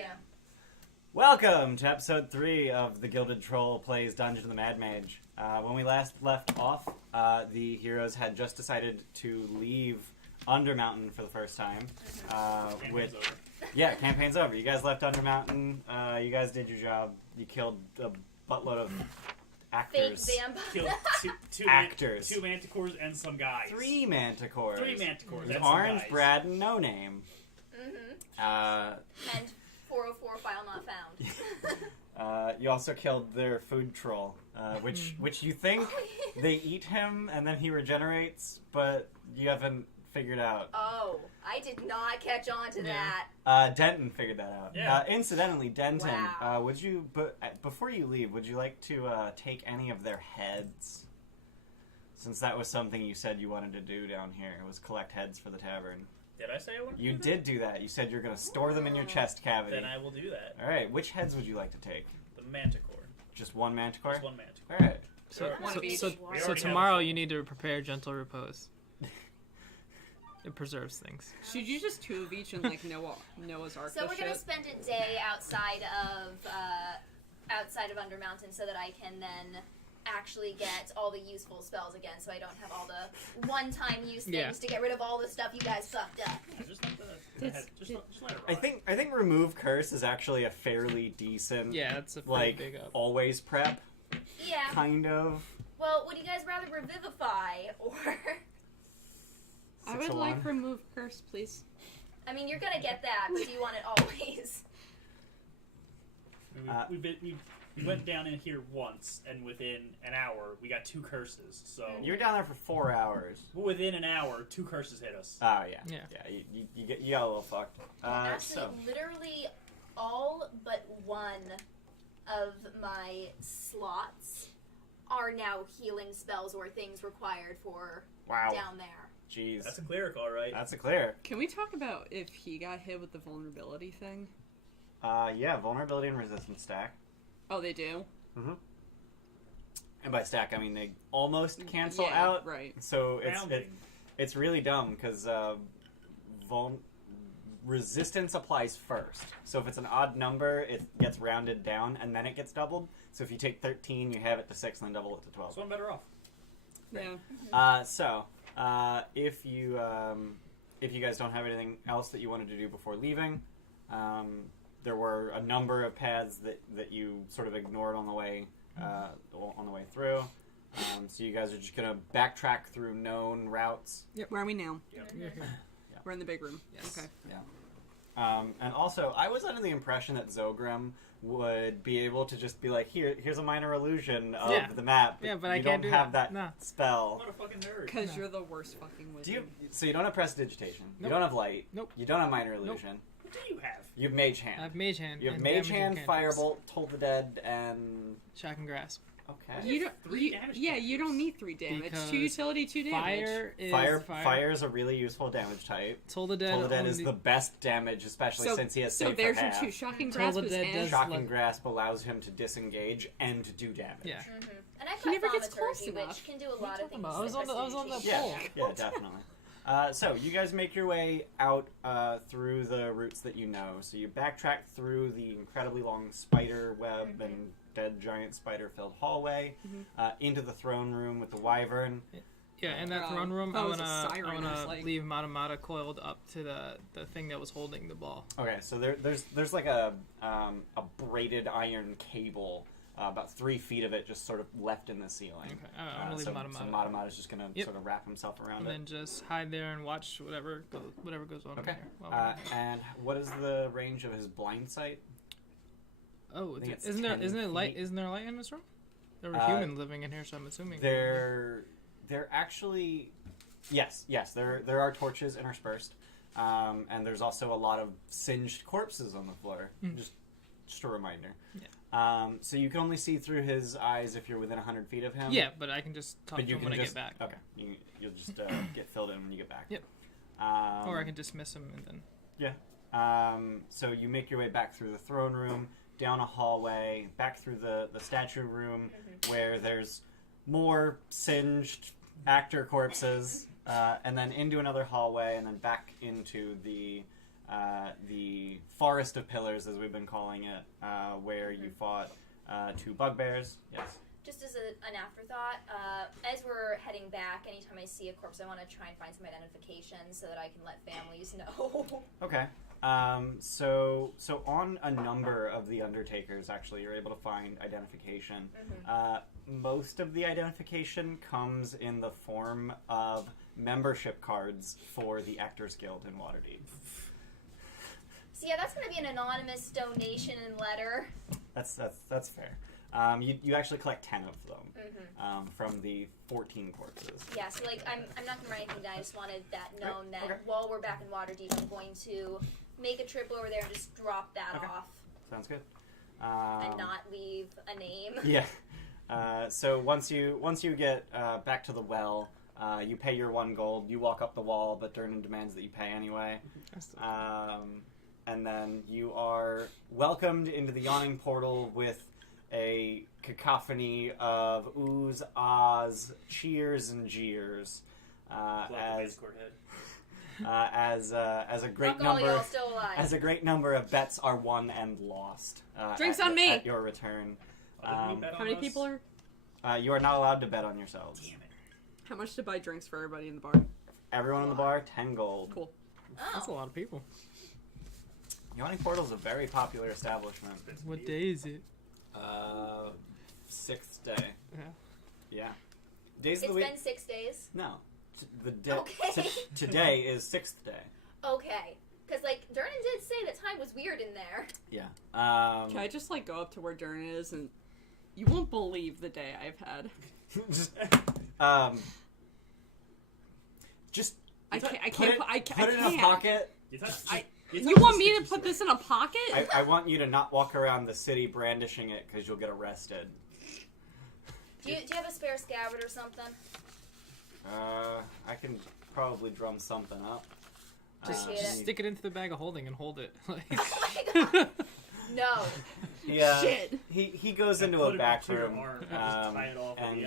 Yeah. Welcome to episode 3 of the Gilded Troll Plays Dungeon of the Mad Mage. When we last left off, the heroes had just decided to leave Undermountain for the first time. Campaign's over. Yeah, campaign's over. You guys left Undermountain. You guys did your job. You killed a buttload of actors. Fake vampires. Killed two Actors. two manticores and some guys. 3 manticores. 3 manticores. With That's Orange, some guys. Brad, and No Name. And 404 file not found. You also killed their food troll, which you think they eat him and then he regenerates, but you haven't figured out. Oh, I did not catch on to that. Denton figured that out. Yeah. Incidentally, Denton, Wow. would you? Before you leave, would you like to take any of their heads? Since that was something you said you wanted to do down here, was collect heads for the tavern. Did I say I wanted to You do that? did do that. You said you're going to store them in your chest cavity. Then I will do that. All right. Which heads would you like to take? The manticore. Just one manticore. Just one manticore. All right. One of each. So We already tomorrow have- you need to prepare gentle repose. It preserves things. Should you just 2 of each and like Noah's Ark? So this we're gonna shit? spend a day outside of Undermountain so that I can then actually get all the useful spells again, so I don't have all the one-time use things Yeah. to get rid of all the stuff you guys fucked up. Yeah, just let just let it I rot. think remove curse is actually a fairly decent, Yeah, that's a pretty like big up. always prep Yeah. kind of. Well, would you guys rather revivify or? I 6 would of like one. remove curse, please. I mean, you're gonna get that, but do you want it always? We went down in here once, and within an hour, we got 2 curses. So You were down there for 4 hours. within an hour, 2 curses hit us. Oh yeah, Yeah. You got a little fucked. Actually, So literally all but one of my slots are now healing spells or things required for wow, down there. jeez, That's a cleric, all right. that's a clear. Can we talk about if he got hit with the vulnerability thing? Yeah, vulnerability and resistance stack. Oh, they do? And by stack, I mean they almost cancel Yeah, out. right. So Rounding. it's really dumb because resistance applies first. So if it's an odd number, it gets rounded down and then it gets doubled. So if you take 13, you have it to 6 and then double it to 12. So I'm better off. Yeah. If you guys don't have anything else that you wanted to do before leaving, there were a number of paths that you sort of ignored on the way through. So you guys are just gonna backtrack through known routes. Where are we now? Yep. You're here. We're in the big room. Yes. Okay. And also, I was under the impression that Zogrim would be able to just be like, here's a minor illusion of Yeah. the map. Yeah, but you I can't don't do have that. that No. spell. What a fucking nerd. Because you're the worst fucking wizard. Do you? So you don't have prestidigitation. You Nope. don't have light. Nope. You don't have minor illusion. What do you have? You have mage hand. I have Mage Hand. You have and Mage damaging Hand, cantrips. Firebolt, Toll the Dead, and... Shock and Grasp. Okay. You don't. 3 damage Yeah, cantrips. you don't need 3 damage. Because 2 utility, 2 damage. Fire is a really useful damage type. Toll the Dead. Toll the Dead is only- the best damage, especially So- since he has So save there's for your half. 2. Shocking Toll Grasp the is Dead and does- Shocking Like- Grasp allows him to disengage and to do damage. Yeah. And I've He never got gets close Thaumaturgy, enough. which can do a lot of things. about? I was that on the prestidigitation pole. Yeah, definitely. So you guys make your way out through the routes that you know. So you backtrack through the incredibly long spider web and dead giant spider-filled hallway into the throne room with the wyvern. Yeah, in that Oh. throne room, Oh, I it was a wanna siren, I was like- leave Mata coiled up to the thing that was holding the ball. Okay, so there's like a braided iron cable. About 3 feet of it just sort of left in the ceiling. Okay, I'm gonna leave so Mata. Matama's just gonna Yep. sort of wrap himself around And it. then just hide there and watch whatever goes on Okay. in here. while we're here. And what is the range of his blind sight? Oh, I think it's isn't 10 there light? feet. Isn't there light in this room? There were Uh, humans living in here, so I'm assuming. They're actually yes. There are torches interspersed, and there's also a lot of singed corpses on the floor. Just a reminder. Yeah. So you can only see through his eyes if you're within 100 feet of him. Yeah, but I can just talk but to you him can when just I get back. okay. You'll just get filled in when you get back. Yep. Or I can dismiss him and then. Yeah. So you make your way back through the throne room, down a hallway, back through the statue room, where there's more singed actor corpses, and then into another hallway, and then back into the the Forest of Pillars, as we've been calling it, where you fought 2 bugbears. Yes. Just as an afterthought, as we're heading back, anytime I see a corpse, I want to try and find some identification so that I can let families know. Okay. So on a number of the Undertakers, actually, you're able to find identification. Most of the identification comes in the form of membership cards for the Actors Guild in Waterdeep. So yeah, that's going to be an anonymous donation and letter. That's fair. You actually collect 10 of them from the 14 corpses. Yeah, so like I'm not going to write anything down. I just wanted that known that Okay. while we're back in Waterdeep, I'm going to make a trip over there and just drop that off Sounds good. and not leave a name. Yeah. So once you get back to the well, you pay your 1 gold. You walk up the wall, but Durnan demands that you pay anyway. And then you are welcomed into the yawning portal with a cacophony of oohs, ahs, cheers, and jeers. As a great Fuck all number, y'all still alive. as a great number of bets are won and lost. Drinks at, on me! at your return. How How many people are? You are not allowed to bet on yourselves. Damn it. How much to buy drinks for everybody in the bar? Everyone in the bar, 10 gold. Cool. That's a Oh, lot of people. Yawning Portal is a very popular establishment. What day is it? 6th day. Yeah. Yeah. Days of it's the week. been 6 days. No. Okay. Today is 6th day. Okay. Because, like, Durnan did say that time was weird in there. Yeah. Can I just like go up to where Durnan is and you won't believe the day I've had. Just I put can't. it in a pocket. You want me to put this in a pocket? I want you to not walk around the city brandishing it because you'll get arrested. Do you have a spare scabbard or something? I can probably drum something up. Appreciate Uh, it. Stick it into the bag of holding and hold it. Like, Oh my god. No. Yeah. Shit. He goes into a back room. And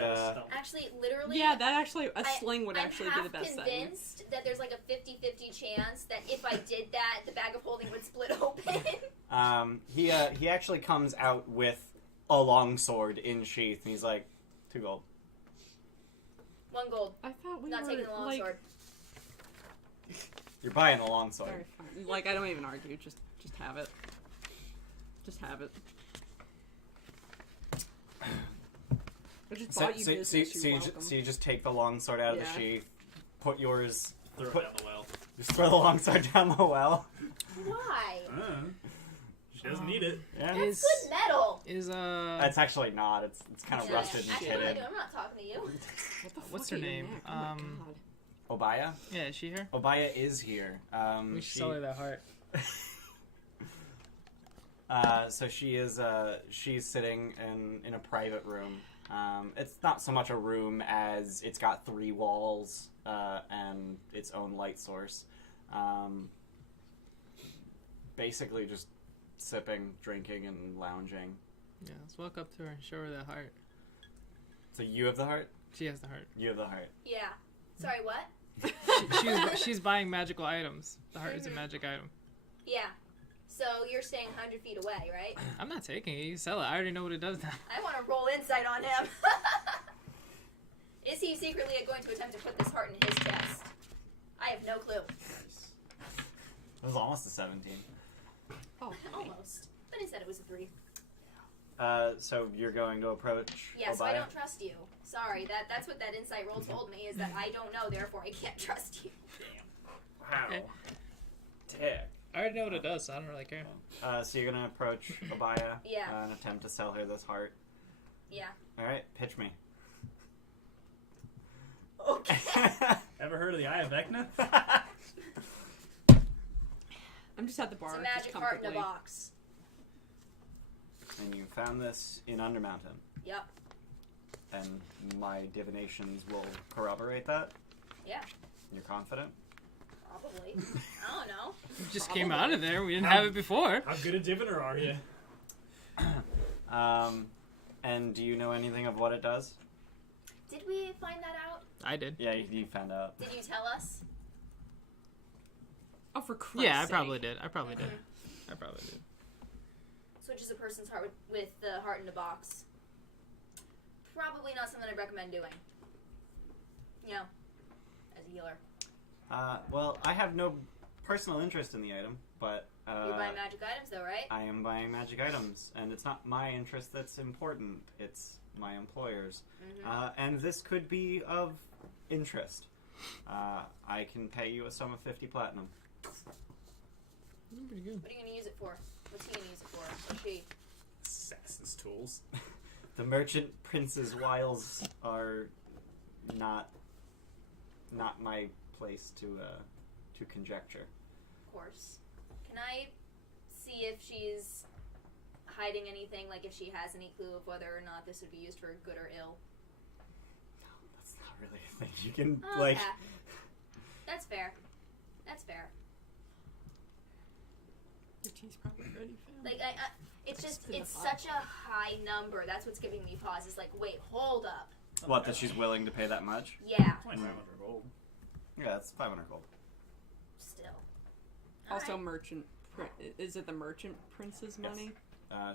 Actually, literally. Yeah, that actually a sling would actually be the best I'm thing. convinced that there's like a 50-50 chance that if I did that, the bag of holding would split open. he actually comes out with a longsword in sheath, and he's like, 2 gold. 1 gold. I thought we Not were taking the long like. sword. You're buying the longsword. Alright, fine. Like I don't even argue. Just have it. Just have it. I just bought you business. You're welcome. So you just take the longsword out of the Yeah. sheath, put yours, Throw it down the well. just throw the longsword down the well. Why? She doesn't need it. Yeah. That's good metal. It's actually not. It's kind of Yeah, rusted and actually, pitted. I'm not talking to you. What the What's fuck her are you name? at? Oh my god. Obaya? yeah, is she here? Obaya is here. We should sell her that heart. So she is. She's sitting in a private room. It's not so much a room as it's got 3 walls and its own light source. Basically, just sipping, drinking, and lounging. Yeah, let's walk up to her and show her that heart. So you have the heart. She has the heart. You have the heart. Yeah. Sorry, what? She's buying magical items. The heart is a magic item. Yeah. So you're staying 100 feet away, right? I'm not taking it. You sell it. I already know what it does now. I want to roll insight on him. Is he secretly going to attempt to put this heart in his chest? I have no clue. It was almost a 17. Oh, Almost. But instead it was a 3. So you're going to approach Yeah, Obaya? so I don't trust you. Sorry, that's what that insight roll told me, is that I don't know, therefore I can't trust you. Wow. Okay. Dick. I already know what it does, so I don't really care. So you're going to approach Obaya Yeah. and attempt to sell her this heart. Yeah. Alright, pitch me. Okay. Ever heard of the Eye of Vecna? I'm just at the bar. It's a just magic heart in a comfortably. box. And you found this in Undermountain. Yep. And my divinations will corroborate that? Yeah. You're confident? Probably. I don't know. We just came out of there. We didn't have it before. How good a diviner are you? And do you know anything of what it does? Did we find that out? I did. Yeah, you found out. Did you tell us? Oh, for Christ's Yeah, I sake. probably did. I Mm-hmm. probably did. Switches a person's heart with the heart in the box. Probably not something I'd recommend doing. You know, as a healer. Well, I have no personal interest in the item, but You're buying magic items, though, right? I am buying magic items, and it's not my interest that's important. It's my employer's. Mm-hmm. And this could be of interest. I can pay you a sum of 50 platinum. Pretty good. What are you going to use it for? What's he going to use it for? Or she? Assassin's tools. The merchant prince's wiles are not my place to conjecture. Of course. Can I see if she's hiding anything, like if she has any clue of whether or not this would be used for good or ill? That's not really a thing you can Okay. like. That's fair. That's fair. Your tea's probably ready, fam. Like, it's just, It's been it's a lot. such a high number. That's what's giving me pause. It's like, wait, hold up. What, that she's willing to pay that much? Yeah, 2,500 gold. Yeah, that's 500 gold. still. Also, Alright. merchant. Is it the merchant prince's Yes. money?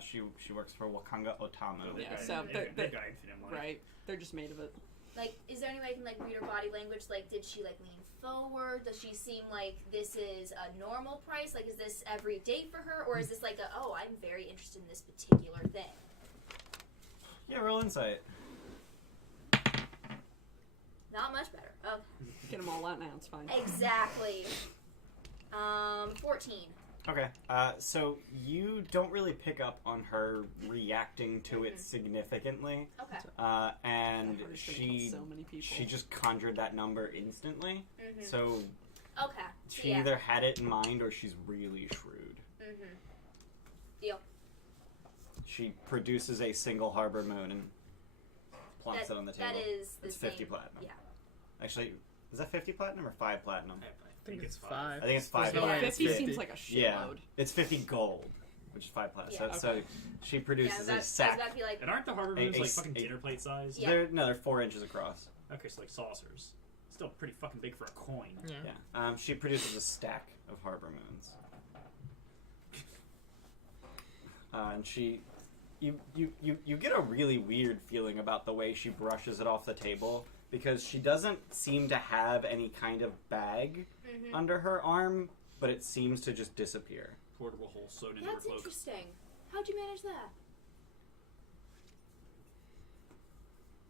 She works for Wakanga Otamu. They've Yeah, got- so they've they're- got infinite money. Right. They're just made of it. Like, is there any way I can, like, read her body language? Like, did she, like, lean forward? Does she seem like this is a normal price? Like, is this every day for her? Or is this like a, oh, I'm very interested in this particular thing? Yeah, roll insight. Not much better. Okay. Get them all out now. It's fine. Exactly. 14. Okay, so you don't really pick up on her reacting to it significantly, Okay. and That heart is gonna she kill so many people. she just conjured that number instantly. Mm-hmm. So Okay. So, she yeah. either had it in mind or she's really shrewd. Mm-hmm. Deal. She produces a single harbor moon and plonks it on the table. That is the It's same. 50 platinum. Yeah. Actually, is that 50 platinum or 5 platinum? I think it's 5. I think it's 5. No, Yeah. it's 50 50. seems like a Yeah, shitload. it's 50 gold, which is 5 platinum. Yeah. So she Yeah, produces I a was sack. about to be like, And aren't the harbor A- moons a like s- fucking a- dinner plate size? Yeah. They're 4 inches across. Okay, so like saucers. Still pretty fucking big for a coin. Yeah. Yeah. She produces a stack of harbor moons. And you get a really weird feeling about the way she brushes it off the table, because she doesn't seem to have any kind of bag mm-hmm. under her arm, but it seems to just disappear. Portable hole sewed into her That's cloak. interesting. How'd you manage that?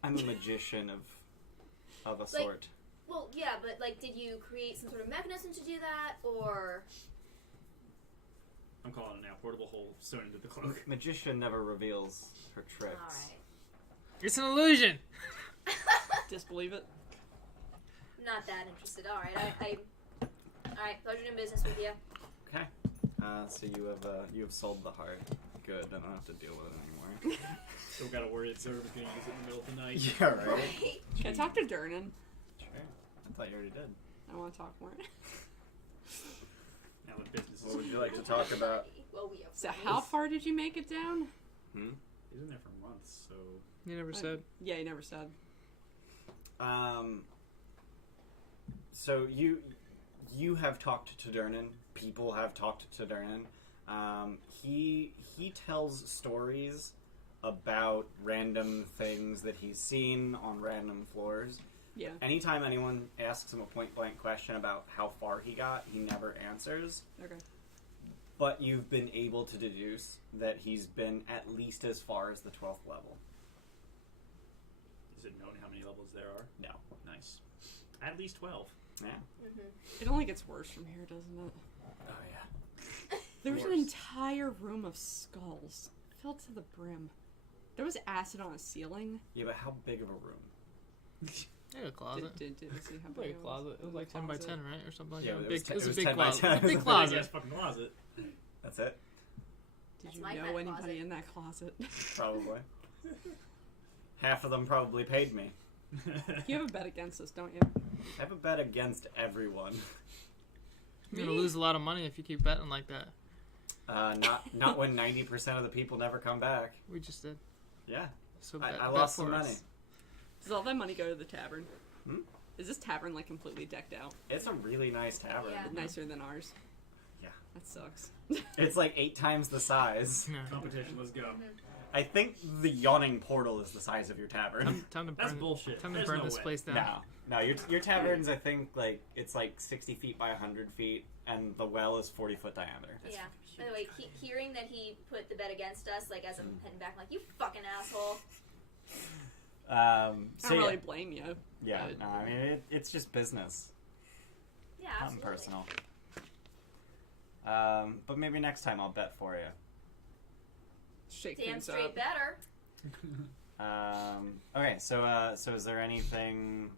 I'm a magician of a Like- sort. Well, yeah, but like, did you create some sort of mechanism to do that, or? I'm calling it now. Portable hole sewn into the cloak. Magician never reveals her tricks. It's an illusion. Disbelieve it. Not that interested. All right, all right. Pleasure doing business with you. Okay. So you have sold the heart. Good. I don't have to deal with it anymore. Still gotta worry that Zerva's gonna use it in the middle of the night. Yeah, right. Right. Can I talk to Durnan? Sure. I thought you already did. I want to talk more. Now the business What is would you like to talk about? Well, we have. So how far did you make it down? He's in there for months, so You never said. Yeah, you never said. So you have talked to Durnan. People have talked to Durnan. He tells stories about random things that he's seen on random floors. Yeah. Anytime anyone asks him a point blank question about how far he got, he never answers. Okay. But you've been able to deduce that he's been at least as far as the 12th level. is it known how many levels there are? No. Nice. At least 12. Yeah. Mm-hmm. It only gets worse from here, doesn't it? Oh yeah. There's an Worse. entire room of skulls, filled to the brim. There was acid on a ceiling. Yeah, but how big of a room? Like a closet. Did see how big Like a it was? closet. It was like 10 by 10, Closet. right, or something like Yeah, that. it was Big. 10 It was it a was big 10 by closet. 10. It was a big Big closet. ass fucking closet. That's it? Did That's you my know kind of anybody closet. in that closet? Probably. Half of them probably paid me. You have a bet against us, don't you? I have a bet against everyone. You're gonna lose a lot of money if you keep betting like that. Not when 90% of the people never come back. We just did. Yeah. So I bet lost some for us. money. Does all that money go to the tavern? Is this tavern like completely decked out? It's a really nice tavern. Yeah. Nicer than ours. Yeah. That sucks. It's like 8 times the size. Yeah. Competition, let's go. I think the yawning portal is the size of your tavern. Time to That's burn. bullshit. Time to There's burn no this way. place down. No, your tavern's I think like it's like 60 feet by 100 feet, and the well is 40 foot diameter. Yeah. By the way, hearing that he put the bet against us, like as I'm heading back, I'm like, you fucking asshole. So I don't really yeah, blame you. yeah. No, I mean it's just business, Yeah, nothing absolutely. personal. But maybe next time I'll bet for you. Shake Damn things straight up. better. Okay, so is there anything?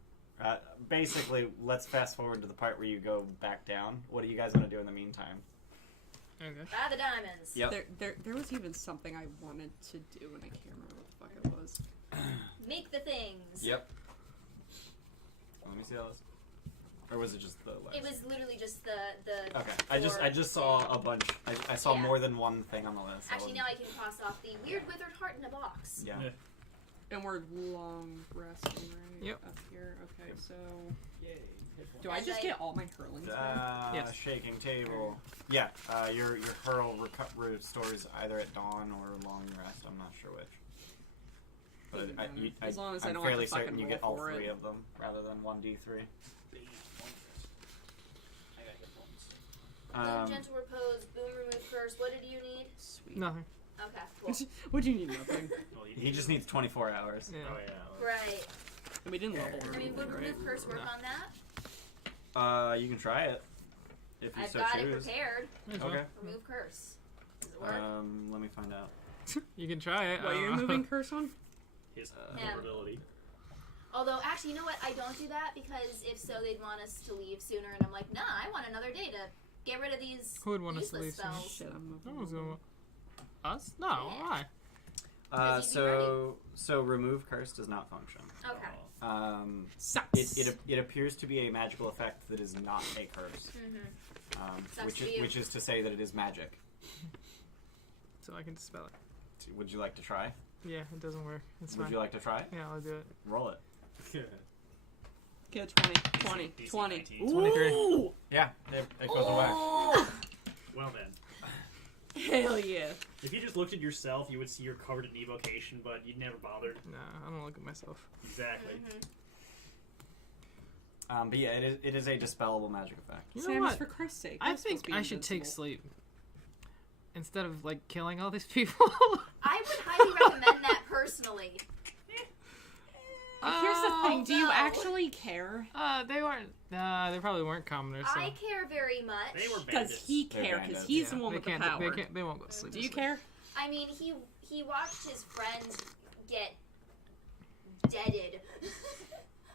Basically, let's fast forward to the part where you go back down. What do you guys want to do in the meantime? Okay. Buy the diamonds. Yep. There was even something I wanted to do, and I can't remember what the fuck it was. Make the things. Yep. Let me see how this. Or was it just the list? It was literally just the. Okay. I just saw a bunch. I saw Yeah. more than one thing on the list. Actually, now I can cross off the weird withered heart in a box. Yeah. Yeah. And we're long resting, right? Yep. Up here. Okay, so Yay. do I just get all my hurlings back? Yes. Shaking table. Yeah. Your hurl restores either at dawn or long rest. I'm not sure which. But Doesn't matter. As long as I I'm don't have to fairly fucking certain you roll get all for it. 3 of them rather than 1d3. I gotta get points. Boom, gentle repose, boom, remove curse. What did you need? Sweet. Nothing. Okay, cool. What do you need? Nothing. Well, He just needs 24 hours. Yeah. Oh yeah. Right. And we didn't level or I mean, would anything, right? remove curse work No. on that? You can try it if you I've so got choose. it prepared. Okay. Remove curse. Does it work? Let me find out. You can try it. What, you're moving curse on? His Him. vulnerability. Although, actually, you know what? I don't do that because if so, they'd want us to leave sooner, and I'm like, nah, I want another day to get rid of these Who would want us to useless leave sooner? spells. Shit, I'm No moving. one's gonna. Us? No. Yeah. Why? Because you'd be So remove curse does not function. Okay. Sucks. It appears to be a magical effect that is not a curse, Mm-hmm. Sucks for you. which is to say that it is magic. So I can dispel it. Would you like to try? Yeah, it doesn't work. It's Would fine. you like to try? Yeah, I'll do it. Roll it. Get 20. DC 20. 19. 23. Ooh! Yeah, it goes away. Oh! Well then, Hell yeah. if you just looked at yourself, you would see you're covered in evocation, but you'd never bothered. Nah, I don't look at myself. Exactly. Mm-hmm. But yeah, it is a dispellable magic effect. You know Samus, what? for Christ's sake. I you're supposed think to be I should take invincible. sleep instead of like killing all these people. I would highly recommend that personally. Here's the thing. Do you no. actually care? They weren't. They probably weren't commoners. So. I care very much. They were Does bandits. he They're care? bandits. Because he's the Yeah, one they with the can't. power. They can't. They won't go to sleep. Do you this care? I mean, he watched his friends get deaded.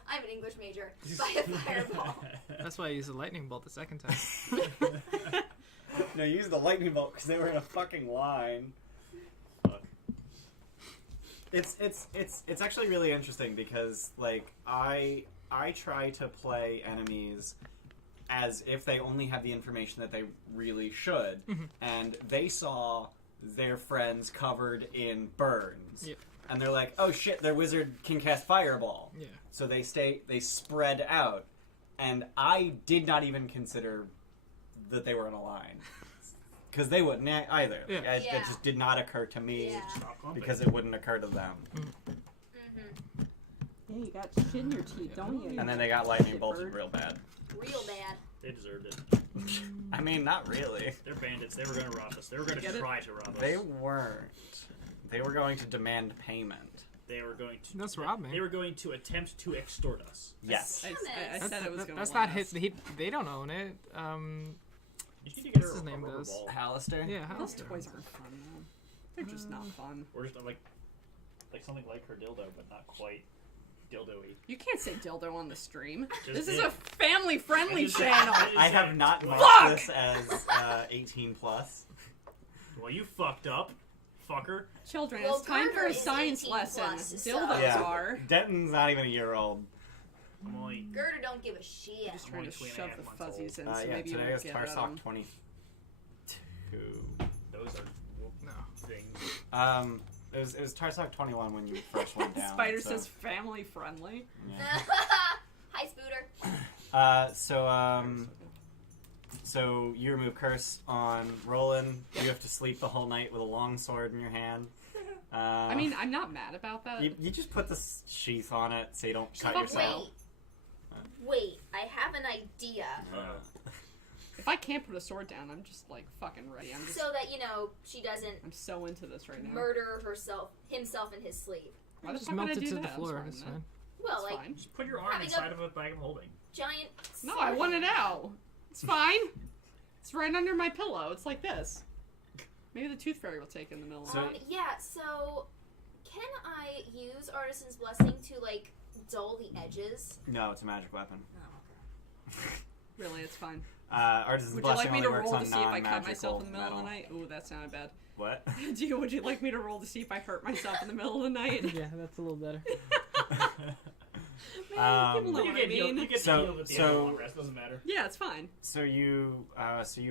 I'm an English major by a fireball. week. That's why I used the lightning bolt the second time. No, use the lightning bolt because they were in a fucking line. Fuck. It's actually really interesting because like I try to play enemies as if they only have the information that they really should, and they saw their friends covered in burns, Yep. and they're like, "Oh shit, their wizard can cast fireball." Yeah. So they spread out, and I did not even consider that they were in a line because they wouldn't either. Yeah. It Yeah. just did not occur to me Yeah. Stop clumping. because it wouldn't occur to them. Mm-hmm. Yeah, you got shit in your teeth, don't you? And then they got lightning Shit bolted bird. real bad. Real bad. They deserved it. I mean, not really. They're bandits. They were going to rob us. They were going Get to it? try to rob us. They weren't. They were going to demand payment. They were going to. That's robbing. They were going to attempt to extort us. Yes. I said it was going to That's not his. They don't own it. You need to get What's his a name rubber does? ball. Hallister? Yeah. How Those toys aren't fun, though. They're just not fun. Or just like something like her dildo, but not quite dildo-y. You can't say dildo on the stream. Just This is did. a family-friendly I just- channel. I have not Fuck! marked this as 18 plus. Well, you fucked up, fucker. Children, Well, it's time for Gerber a is science 18 lesson. plus, so- Dildos Yeah. are. Denton's not even a year old. I'm only. Girder don't give a shit. Just trying to only 2.5 shove the months fuzzies in, Yeah, so maybe you today won't is get at Tarsock 'em. 22. Those are No. things. It was Tarsock 21 when you first went down. Spider so, says family-friendly. yeah. Hi, Spooter. So you remove curse on Roland. You have to sleep the whole night with a long sword in your hand. I mean, I'm not mad about that. You just put the sheath on it so you don't cut fuck yourself. Wait, I have an idea. If I can't put a sword down, I'm just like fucking ready. I'm just So that, she doesn't I'm so into this right now. murder himself in his sleep. Why the Just fuck would I melt it do to that? the I'm floor. fine It's with that. fine. Well, It's like, fine. Just put your arm Having inside of a bag of holding. giant No, sword. I want it out. It's fine. It's right under my pillow. It's like this. Maybe the tooth fairy will take it in the middle. So- So can I use Artisan's Blessing to, like, dull the edges? No, it's a magic weapon. Really, it's fine. Artisan's Would you Blessing like me only to works roll on to see if I cut non-magical myself in the middle metal. of the night? Ooh, that sounded bad. What? Would you like me to roll to see if I hurt myself in the middle of the night? Yeah, that's a little better. Man, people know You what I get healed. mean. You get So- healed at the so- end of the long rest. Doesn't matter. Yeah, it's fine. So you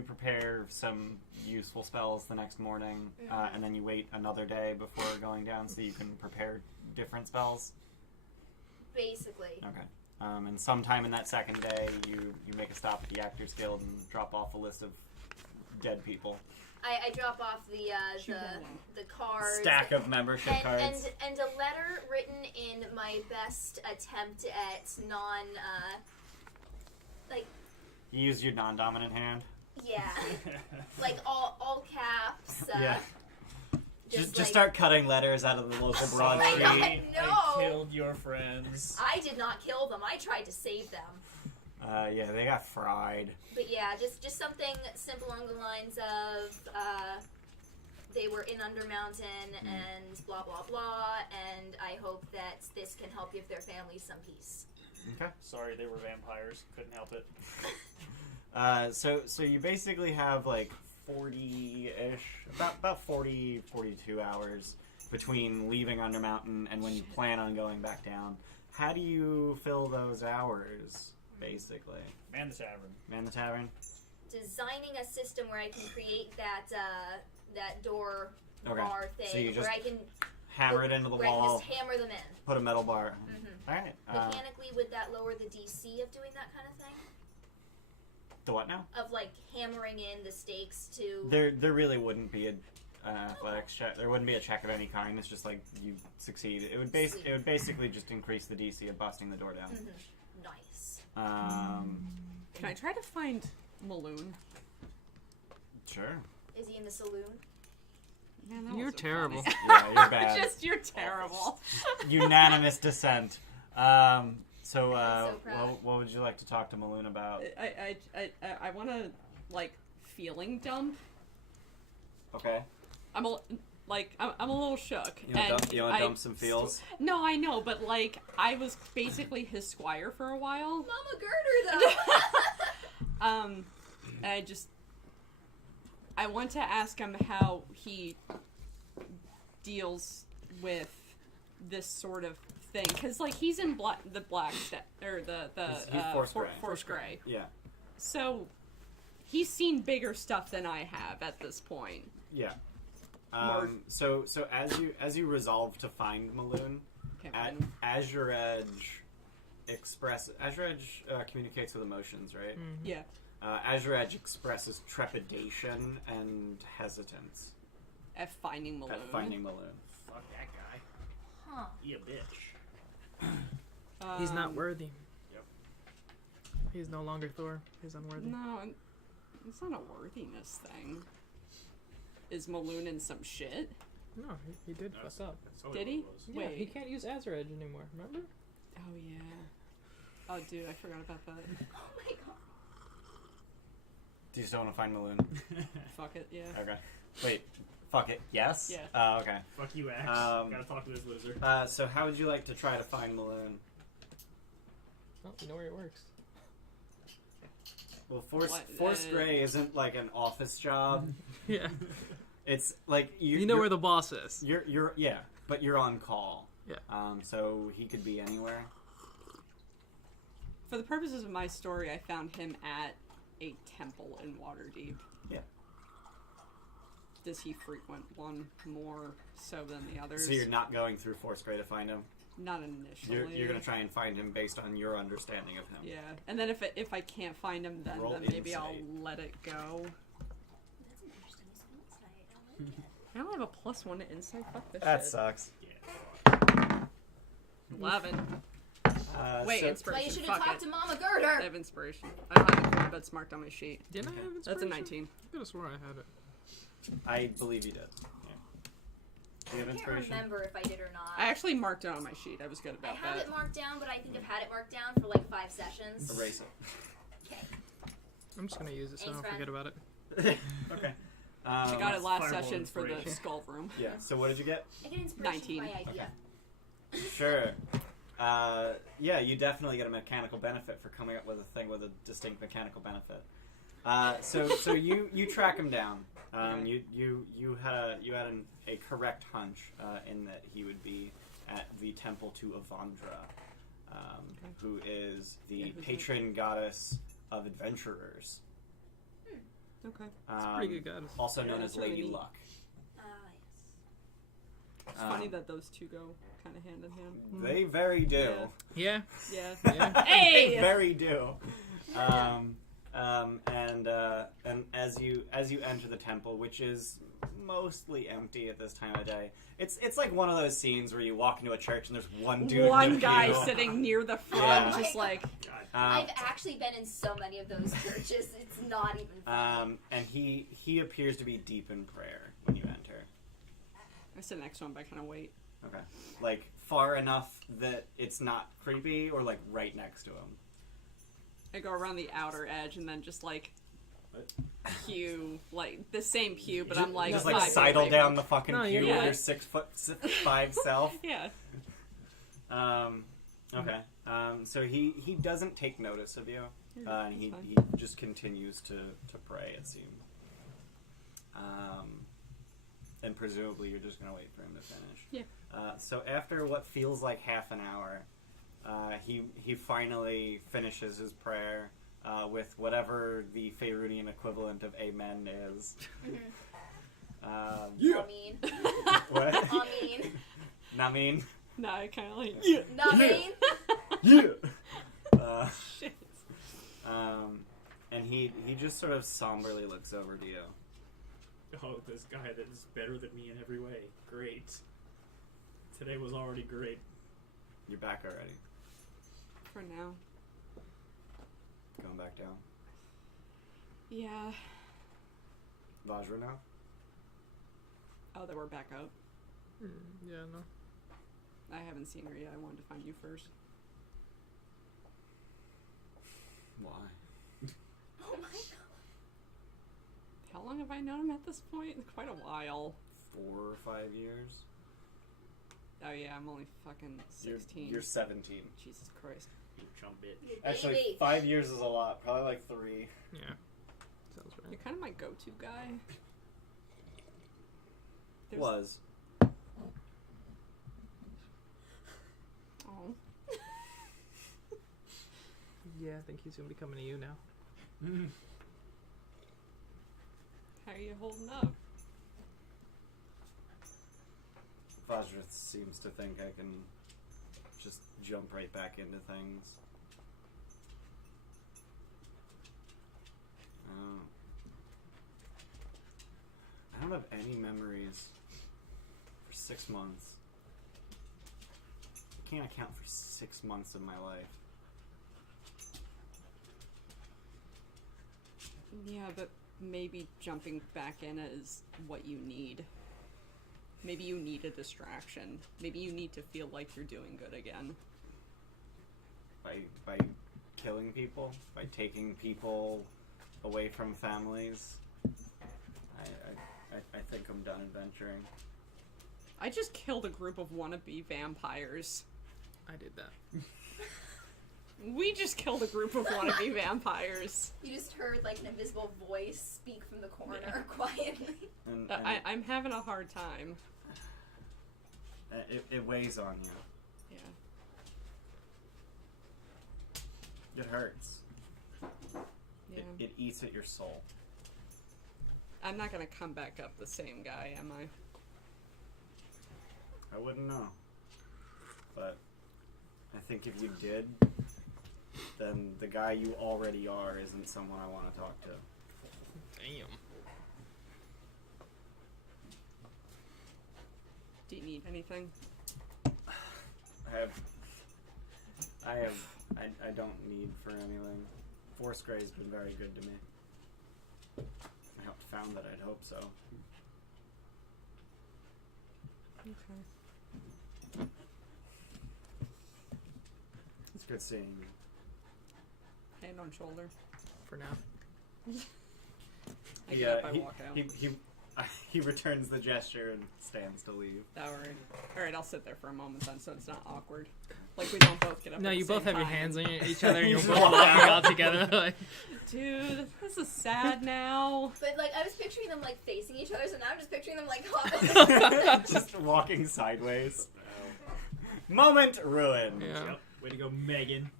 prepare some useful spells the next morning, and then you wait another day before going down so you can prepare different spells. Basically. Okay. And sometime in that second day, you make a stop at the Actors Guild and drop off a list of dead people. I drop off the cards. Stack of membership cards. And a letter written in my best attempt at You use your non-dominant hand. yeah, like all caps. Yeah. Just like, start cutting letters out of the local broadsheet. I know. I killed your friends. I did not kill them. I tried to save them. Yeah, they got fried. But yeah, just something simple along the lines of they were in Undermountain and blah blah blah, and I hope that this can help give their families some peace. Okay. Sorry, they were vampires. Couldn't help it. So you basically have like 40-ish, about 40, 42 hours between leaving Undermountain and when you plan on going back down. How do you fill those hours, basically? Man the tavern. Man the tavern? Designing a system where I can create that door Okay. bar thing, So you just where I can hammer it into the where I can wall, just hammer them in. put a metal bar. Mm-hmm. Alright. Mechanically, would that lower the DC of doing that kind of thing? The what now? Of like hammering in the stakes to. There really wouldn't be an athletics check. There wouldn't be a check of any kind. It's just like you succeed. It would basically just increase the DC of busting the door down. Mm-hmm. Nice. Can I try to find Maloon? Sure. Is he in the saloon? Man, that You're wasn't terrible. funny. Yeah, you're bad. You're terrible. Unanimous dissent. So, so proud. what would you like to talk to Maloon about? I want to like feeling dump. Okay. I'm a little shook. You want to dump some feels? No, I know, but like I was basically his squire for a while. Mama Girder, though. And I want to ask him how he deals with this sort of thing, because like he's in the black or He's Force Grey. Gray. Yeah. So he's seen bigger stuff than I have at this point. Yeah. More- So as you resolve to find Maloon, Can't find him. Azure Edge communicates with emotions, right? Yeah. Azure Edge expresses trepidation and hesitance At finding Maloon. at finding Maloon. Fuck that guy. Huh. He a bitch. He's not worthy. Yep. He's no longer Thor. He's unworthy. No, it's not a worthiness thing. Is Maloon in some shit? No, he did No, fuck up. that's totally Did he? what it was. Yeah, Wait. he can't use Azure Edge anymore. Remember? Oh yeah. Oh dude, I forgot about that. Oh my god. Do you still want to find Maloon? Fuck it, yeah. Okay. Wait. Fuck it. Yes? Yeah. Okay. Fuck you, Axe. Gotta talk to this loser. So how would you like to try to find Maloon? Oh, you know where it works. Well, What, Force Grey isn't like an office job. Yeah. It's like You know where the boss is. You're yeah, but you're on call. Yeah. So he could be anywhere. For the purposes of my story, I found him at a temple in Waterdeep. Yeah. Does he frequent one more so than the others? So you're not going through Force Grey to find him. Not initially. You're gonna try and find him based on your understanding of him. Yeah, and then if I can't find him, then maybe I'll insight. let it go. That's an interesting use of insight. I like it. I don't have a +1 to insight. Fuck this That shit. sucks. Yeah. 11. Wait, So- That's why you inspiration. should have Fuck talked it. to Mama I Girder. have inspiration. I don't have it, but it's marked on my sheet. Didn't I have That's inspiration? a 19. I could have sworn I had it. I believe you did. Yeah. Do you have I can't inspiration? remember if I did or not. I actually marked it on my sheet. I was good I about have that. it marked down, but I think I've had it marked down for like 5 sessions. Erase Okay. I'm just gonna use it so I Thanks, don't forget about it. it. Okay. I got it last Fireball session for the inspiration. skull room. Yeah. So what did you get? I get inspiration 19. from my idea. Sure. Yeah, you definitely get a mechanical benefit for coming up with a thing with a distinct mechanical benefit. So you track him down. Okay. You had a correct hunch in that he would be at the temple to Avandra, who is the Yeah, who's patron goddess of adventurers. Okay. Pretty good goddess. Also known that's as really Lady neat. Luck. Ah, yes. It's funny that those two go kind of hand in hand. They very do. Yeah. Yeah. Yeah. They Hey! very do. And as you enter the temple, which is mostly empty at this time of day, it's like one of those scenes where you walk into a church and there's one dude, in One the guy pew. sitting near the front, Yeah. just like, God. I've actually been in so many of those churches. It's not even funny. And he appears to be deep in prayer when you enter. I sit next to him, but I kind of wait. Okay, like far enough that it's not creepy, or like right next to him. I go around the outer edge and then just like What? pew, like the same pew, but I'm like just 5 like feet sidle away down from- the fucking No, pew you're with good. your 6'5" self. Yeah. Okay. So he doesn't take notice of you, and That's he fine. just continues to pray. It seems. And presumably you're just gonna wait for him to finish. Yeah. So after what feels like half an hour, he finally finishes his prayer with whatever the Faerunian equivalent of Amen is. I mean. What? I mean. Not mean. No, I kind of like. Not mean. Yeah. Shit. And he just sort of somberly looks over to you. Oh, this guy that is better than me in every way. Great. Today was already great. You're back already. For now. Going back down. Yeah. Vajra now? Oh, that we're back up. Yeah, no. I haven't seen her yet. I wanted to find you first. Why? Oh my god. How long have I known him at this point? Quite a while. 4 or 5 years? Oh yeah, I'm only fucking 16. You're 17. Jesus Christ. You chump bitch. You Actually, baby. 5 years is a lot. Probably like 3. Yeah. Sounds You're right. kind of my go-to guy. There's- Was. Oh. Yeah, I think he's gonna be coming to you now. How are you holding up? Vajra seems to think I can just jump right back into things. I don't have any memories for 6 months. I can't account for 6 months of my life. Yeah, but maybe jumping back in is what you need. Maybe you need a distraction. Maybe you need to feel like you're doing good again. By killing people, by taking people away from families. I think I'm done adventuring. I just killed a group of wannabe vampires. I did that. We just killed a group of wannabe vampires. You just heard like an invisible voice speak from the corner quietly. And, I'm having a hard time. it weighs on you. Yeah. It hurts. Yeah. It eats at your soul. I'm not gonna come back up the same guy, am I? I wouldn't know. But I think if you did, then the guy you already are isn't someone I want to talk to. Damn. Do you need anything? I don't need for anything. Force Gray's been very good to me. I helped found that. I'd hope so. Okay. It's good seeing you. Hand on shoulder. For now. I get up, I he, walk out. he returns the gesture and stands to leave. Alright. Alright, I'll sit there for a moment then so it's not awkward. Like we don't both get up No, at the you both same have your time. hands on each other and you're You both walk walking out. out together. Like, Dude, this is sad now. But like I was picturing them like facing each other, so now I'm just picturing them like hopping. Just walking sideways. Moment ruined. yeah. Yep. Way to go, Megan.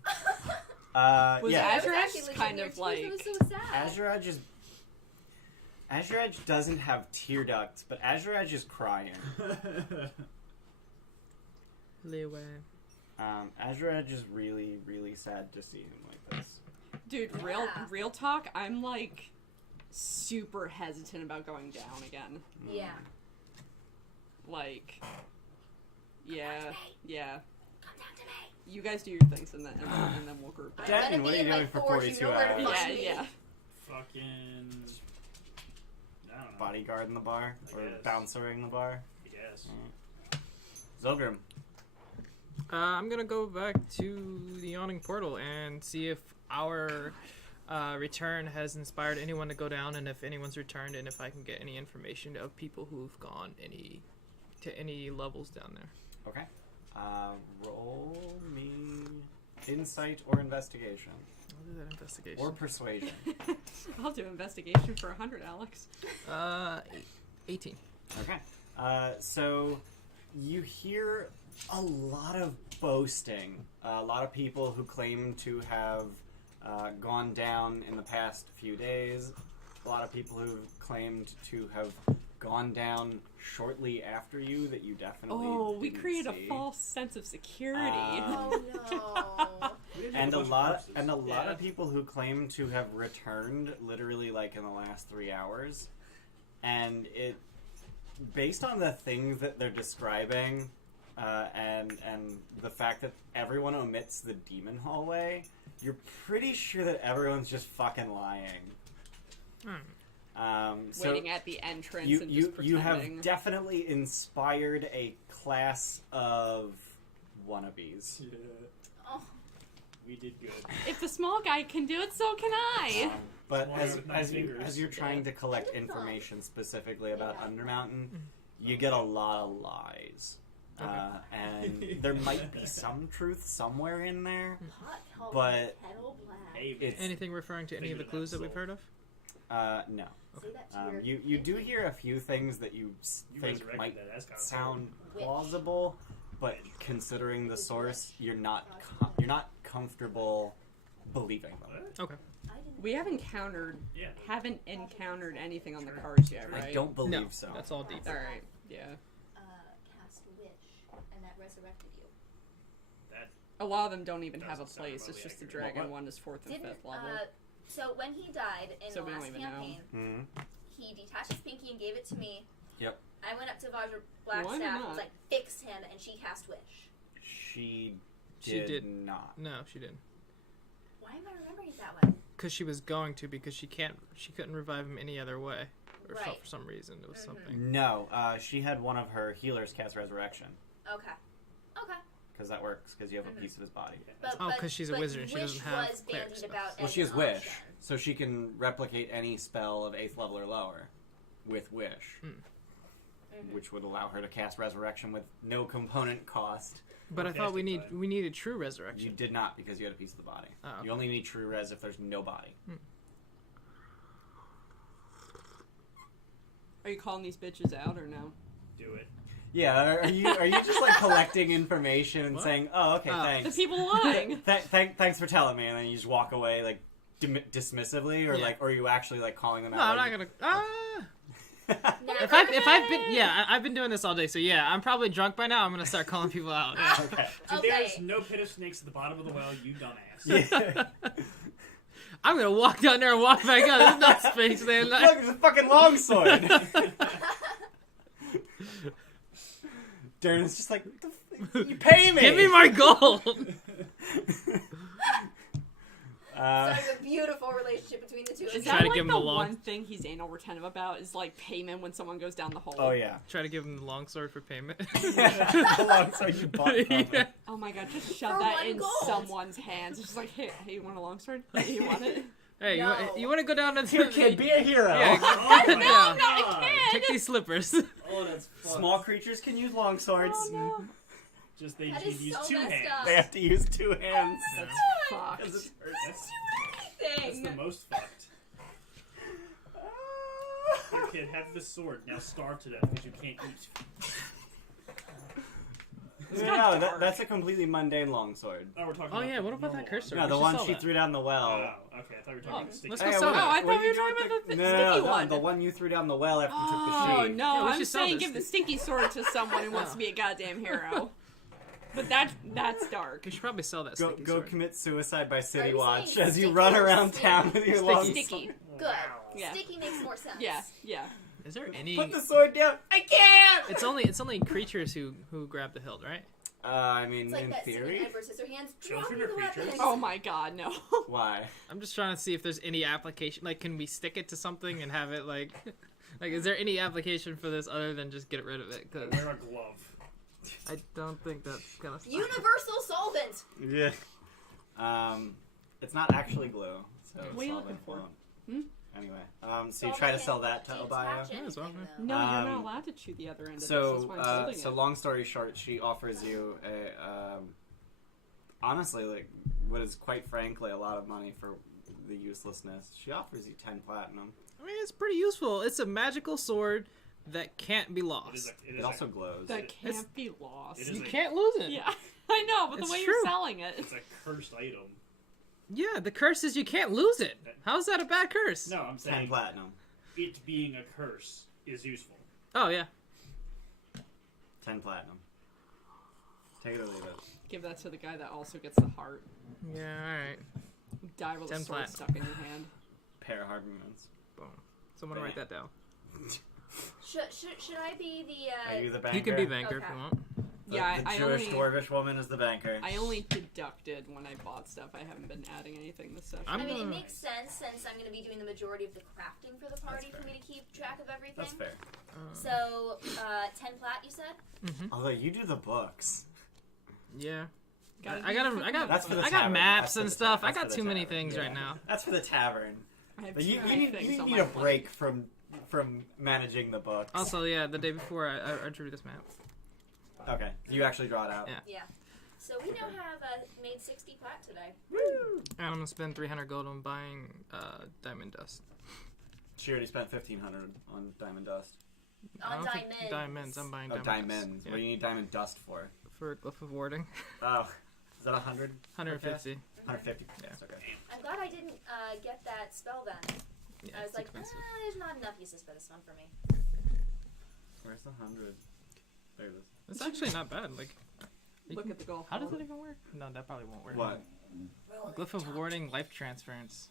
Was yeah. I was Azrael actually just legit kind near of tears, like- it was so sad. Azrael doesn't have tear ducts, but Azrael is crying. Leeway. Azrael is really, really sad to see him like this. Dude, Yeah. real talk, I'm like super hesitant about going down again. Yeah. Like, yeah, Come down to me. yeah. Come down to me. You guys do your things and then then we'll group I'm back. Dad, gonna what be are you in doing like for 42 42 hours. hours? Yeah, yeah. Fucking. I don't know. Bodyguard in the bar? I Or guess. bouncer in the bar? I guess. Zolgrim. I'm gonna go back to the yawning portal and see if our return has inspired anyone to go down, and if anyone's returned, and if I can get any information of people who've gone to any levels down there. Okay. Roll me insight or investigation. I'll do that investigation. Or persuasion. I'll do investigation for 100, Alex. 18. Okay. So you hear a lot of boasting. A lot of people who claim to have gone down in the past few days. A lot of people who've claimed to have gone down shortly after you that you definitely We didn't create see. a false sense of security. Oh no. And a lot Yeah. of people who claim to have returned literally like in the last 3 hours. And it based on the things that they're describing, and the fact that everyone omits the demon hallway, you're pretty sure that everyone's just fucking lying. So Waiting at the entrance you and you just you pretending. have definitely inspired a class of wannabes. Yeah. Oh. We did good. If the small guy can do it, so can I. But Well, as with my as you fingers. as you're trying to collect Yeah. information specifically about Yeah. Undermountain, you get a lot of lies. And there might be some truth somewhere in there. Hot color, But- kettle black. Hey, It's Anything referring to any of the clues that we've heard of? no. Say that to your You do hear a few things that you you think resurrected might that Escon sound Which? plausible, but considering the source, you're not comfortable believing them. What? Okay. I didn't We haven't encountered anything on the cards yet, right? I don't believe No, so. that's all deep. All right. Yeah. cast wish, and that resurrected you. That A lot of them don't even have a Doesn't sound place. It's remotely just the accurate. dragon What? one is 4th and Didn't 5th level. so when he died in So the we don't last even know. campaign, Mhm. he detached his pinky and gave it to me. Yep. I went up to Vajra Why Blackstaff and not? was like, fix him, and she cast wish. She She did did. not. No, she didn't. Why am I remembering it that way? Because she was going to, because she couldn't revive him any other way, or Right. for some reason it was Mhm. something. No, she had one of her healers cast resurrection Okay. Okay. because that works because you have a Mhm. piece of his body. But, Oh, 'cause she's a but wizard and she wish doesn't have was cleric bandied spells. about Well, as she has an wish, option. so she can replicate any spell of 8th level or lower with wish, Mhm. which would allow her to cast resurrection with no component cost. But I Okay, thought we fine. needed true You resurrection. did not because you had a piece of the body. Oh, okay. You only need true res if there's no body. Are you calling these bitches out or no? do it. Yeah, are you just like collecting information and What? saying, "Oh, okay, Oh. The thanks." people lying. Thanks for telling me, and then you just walk away like dismissively, or Yeah. like, or are you actually like calling them No, out? I'm like, not gonna. I've been doing this all day, so yeah, I'm probably drunk by now. I'm gonna start calling people out. Yeah. Okay. There's no pit of snakes at the bottom of the well, you dumbass. Yeah. I'm gonna walk down there and walk back up. There's no space there. Look, there's a fucking longsword. Darren's just like, you pay me. Give me my gold. So there's a beautiful relationship between the two of Is them. Try that to like give him the a long- one thing he's anal retentive about? Is like payment when someone goes down the hole. Oh yeah. Try to give him the longsword for payment. The longsword you bought from him. Yeah. Oh my god, just shove For that 1 in gold. someone's hands. It's just like, hey, you want a longsword? Hey, you want it? Hey, No. you want to go down to Here, kid, be a hero. Yeah. Oh my No, god. I Take these slippers. Oh, that's fucked. Small creatures can use longswords. Oh no. Just they That need is to use so 2 messed hands. up. They have to use 2 hands. That's, Fuck. 'Cause it's that's, Anything. that's the most fucked. Here, kid, have this sword. Now starve to death because you can't eat. No, that's a completely mundane longsword. Oh, we're talking Oh about yeah, the what about normal that curse sword? No, We the should one sell she that. threw down the well. Oh, okay. I thought we were talking about the sticky let's one. go sell No, that. I What thought we were did you talking do about the no, sticky no, one. the one you threw down the well after you took the Oh sheep. no, Yeah, we I'm should sell saying this. give the stinky sword to someone who wants to be a goddamn hero. But that's dark. We should probably sell that. Go sticky go sword. commit suicide by Are City you Watch saying as you sticky run or around sticky? town with your Sticky. long Sticky. Good. Yeah. Sticky makes more sense. Yeah. Is there any? Put the sword down. I can't. It's only creatures who grab the hilt, right? I mean, It's like in that scene in theory. Edward Scissorhands. Children Drop me are the creatures. weapons. Oh my god, no. Why? I'm just trying to see if there's any application. Like, can we stick it to something and have it like, is there any application for this other than just get rid of it? Because Wear a glove. I don't think that's gonna. Stop. Universal solvent. Yeah. It's not actually glue, so What are you solvent looking for? won't. Anyway, so you try to sell that to Obaya. Yeah, as well, No, you're not Um, allowed to chew the other end of this. So, That's why I'm holding so it. long story short, she offers you a, honestly, like, what is quite frankly a lot of money for the uselessness. She offers you 10 platinum. I mean, it's pretty useful. It's a magical sword that can't be lost. It also glows. That It's- can't be lost. It is You a- can't lose it. Yeah, I know, but the It's way true. you're selling it. It's a cursed item. Yeah, the curse is you can't lose it. How's that a bad curse? No, I'm 10 saying platinum. it being a curse is useful. Oh yeah. 10 platinum. Take it or leave it. Give that to the guy that also gets the heart. Yeah. All right. Die with a 10 sword plat. stuck in your hand. Pair of arguments. Boom. Someone write that down. Should I be the? Are you the banker? You can be banker if Okay. you want. Yeah, The I Jewish only dwarvish woman is the banker. I only deducted when I bought stuff. I haven't been adding anything this session. I'm I mean, it gonna- makes sense since I'm going to be doing the majority of the crafting for the party fair. for me to keep track of everything. That's fair. So, 10 plat, you said? Although you do the books. Yeah. Gotta I do got the I got That's for the I got tavern. maps That's for and the stuff. ta- I that's got for the too many tavern. things Yeah. right now. That's for the tavern. I have But too you many need, things you on need my a plate. break from managing the books. Also, yeah, the day before I drew this map. Okay, you actually draw it out. Yeah. Yeah. So we now have made 60 plat today. And I'm gonna spend 300 gold on buying diamond dust. She already spent 1,500 on diamond dust. I On don't think diamonds. diamonds. I'm buying Oh, diamonds. diamonds. Yeah. What do you need diamond dust for? For glyph of warding. Oh, is that 100? 150. 150. Yeah. Yes, okay. I'm glad I didn't get that spell then. Yeah, I was it's like, expensive. there's not enough uses for this one for me. Where's the 100? There it is. It's actually not bad. Like, you Look can- at the golf. how does ball. it even work? No, that probably won't work. What? Glyph of warding, life transference.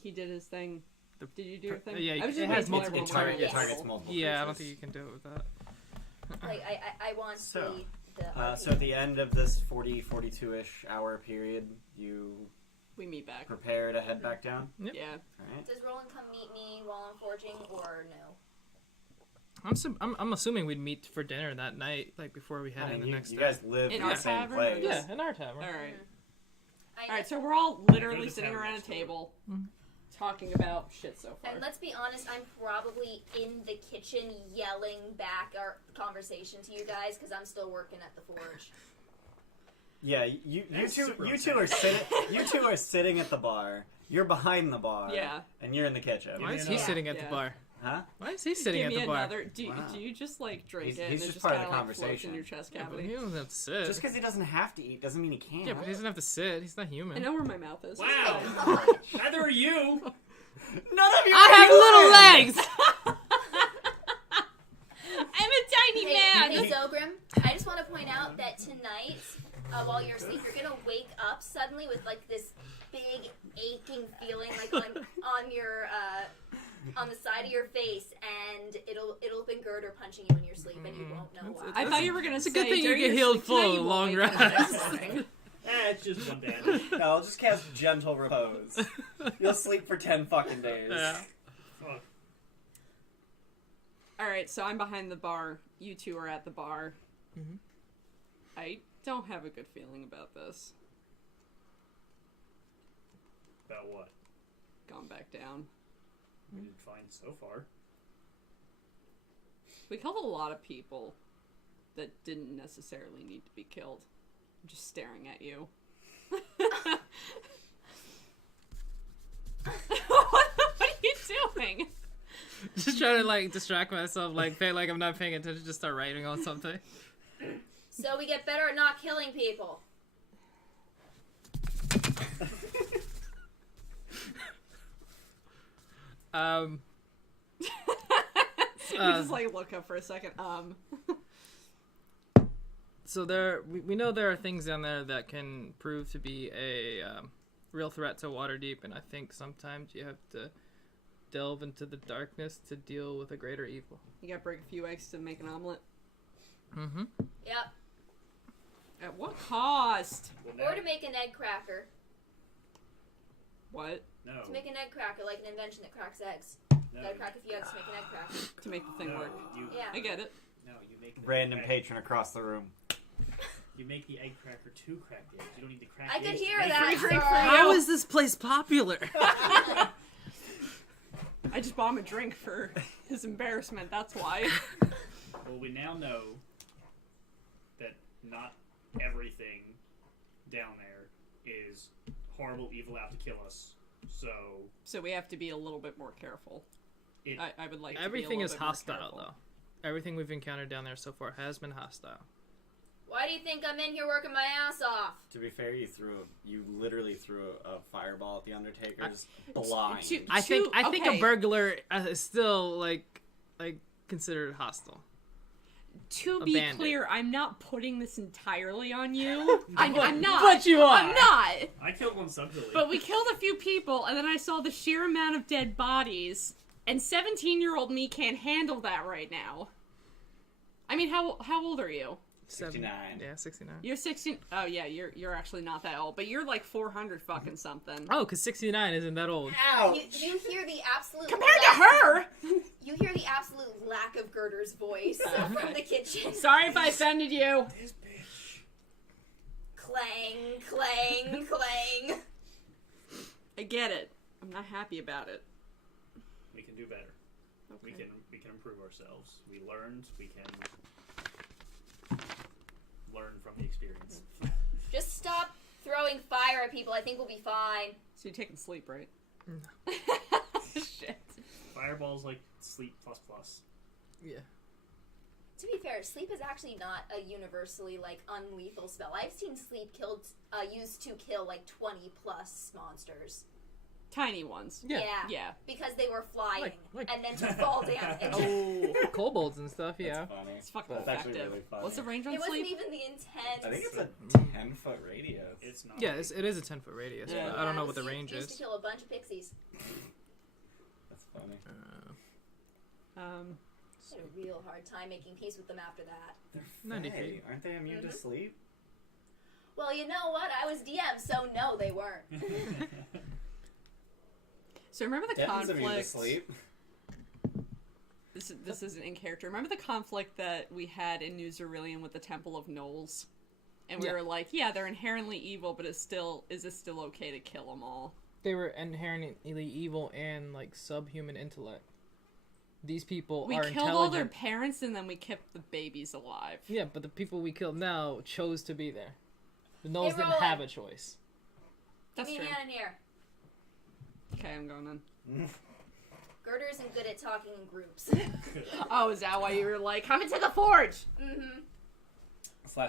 He did his thing. The Did you do your thing? yeah, I was it just has waiting till multiple everyone targets. went It on targets the multiple Yeah, I don't creatures. think you can do it with that. Like, I want So, the So at the end of this 42-ish hour period, you We meet back. prepare to head back down? Yep. Yeah. Alright. Does Roland come meet me while I'm forging, or no? I'm assuming we'd meet for dinner that night, like before we head I in mean, the next you day. guys live In in our the same tavern, place. or Yeah, in our tavern. All right. I All right. So we're all literally Go to sitting town around a next door. table, Mhm. talking about shit so far. And let's be honest, I'm probably in the kitchen yelling back our conversation to you guys because I'm still working at the forge. Yeah, you That's two super you two are sitting at the bar. You're behind the bar. Yeah. And you're in the kitchen. Why is Yeah. he sitting at the Yeah. bar? Huh? Why is he sitting Give at me the bar? another. Do Wow. you just like drink He's- it he's and it just just part of kind the of like floats in conversation. your chest Yeah, but cavity? he doesn't have to sit. Just because he doesn't have to eat doesn't mean he can't. Yeah, but he doesn't have to sit. He's not I human. know where my mouth is. Wow. Neither are you. None of you I have little legs. Lady Zogrim, I just want to point out that tonight, while you're asleep, you're gonna wake up suddenly with like this big aching feeling, like on your on the side of your face, and it'll have been Girder punching you in your sleep, and you won't know why. I thought you were gonna say It's a good thing you during get your healed sleep tonight, full you long wake up the next rest. morning. It's just one damage. No, I'll just cast Gentle Repose. You'll sleep for 10 fucking days. Yeah. Fuck. Alright, so I'm behind the bar. You two are at the bar. Mhm. I don't have a good feeling about this. About what? Gone back down. We did fine so far. We killed a lot of people that didn't necessarily need to be killed. I'm just staring at you. What are you doing? Just trying to like distract myself, like feel like I'm not paying attention, just start writing on something. So we get better at not killing people. We just like look up for a second. So we know there are things down there that can prove to be a real threat to Waterdeep, and I think sometimes you have to delve into the darkness to deal with a greater evil. You gotta break a few eggs to make an omelet. Mm-hmm. Yep. At what cost? Well, now, Or to make an egg cracker. What? no. To make an egg cracker, like an invention that cracks eggs. No, Gotta crack a few eggs to make an egg cracker. To make the thing no, work. You, Yeah. I get it. No, you make the Random egg patron across the room. You make the egg cracker to crack eggs. You don't need to crack I eggs. could to hear make that, eggs. sir. How is this place popular? I just bought him a drink for his embarrassment, that's why. Well, we now know that not everything down there is horrible evil out to kill us. So we have to be a little bit more careful. It, I would like Everything to be a is little bit more hostile, careful. though. Everything we've encountered down there so far has been hostile. Why do you think I'm in here working my ass off? To be fair, you literally threw a fireball at the Undertaker's blind. I think okay. a burglar is still like considered hostile. To A be bandit. clear, I'm not putting this entirely on you. I'm not. But you are. I'm not. I killed one subtly. But we killed a few people, and then I saw the sheer amount of dead bodies, and 17-year-old me can't handle that right now. I mean, how old are you? 69. Yeah, 69. You're 16. Oh yeah, you're actually not that old, but you're like 400 fucking something. Oh, because 69 isn't that old. Ouch! You hear the absolute Compared to her. You hear the absolute lack of Girder's voice from the kitchen. Sorry if I offended you. This bitch. Clang, clang, clang. I get it. I'm not happy about it. We can do better. We can improve ourselves. We learned. We can learn from the experience. Just stop throwing fire at people. I think we'll be fine. So you're taking sleep, right? No. Shit. Fireball's like sleep plus. Yeah. To be fair, sleep is actually not a universally like unlethal spell. I've seen sleep used to kill like 20 plus monsters. Tiny ones. Yeah. Yeah. Because they were flying Like- and then to fall down. And Oh, kobolds and stuff, yeah. That's funny. It's fucking That's actually effective. really funny. What's the range on it wasn't sleep? even the intent. I think it's a 10-foot radius. It's not. Yeah, it is a 10-foot radius, Yeah. but I don't know it what was the range used is. to kill a bunch of pixies. That's funny. I had a real hard time making peace with them after that. They're 90 fey. feet. Aren't they immune to sleep? Well, you know what? I was DM, so no, they weren't. So remember the Devon's immune to conflict. sleep. This isn't in character. Remember the conflict that we had in New Zerillion with the Temple of Knolls? And we Yeah. were like, yeah, they're inherently evil, but is it still okay to kill them all? They were inherently evil and like subhuman intellect. These people We are killed all their intelligent. parents and then we kept the babies alive. Yeah, but the people we killed now chose to be there. The Knolls Hey, didn't Roland. have a choice. That's Give me true. a hand in here. Okay, I'm going in. Girder isn't good at talking in groups. Oh, is that why you were like, come into the forge? Mm-hmm.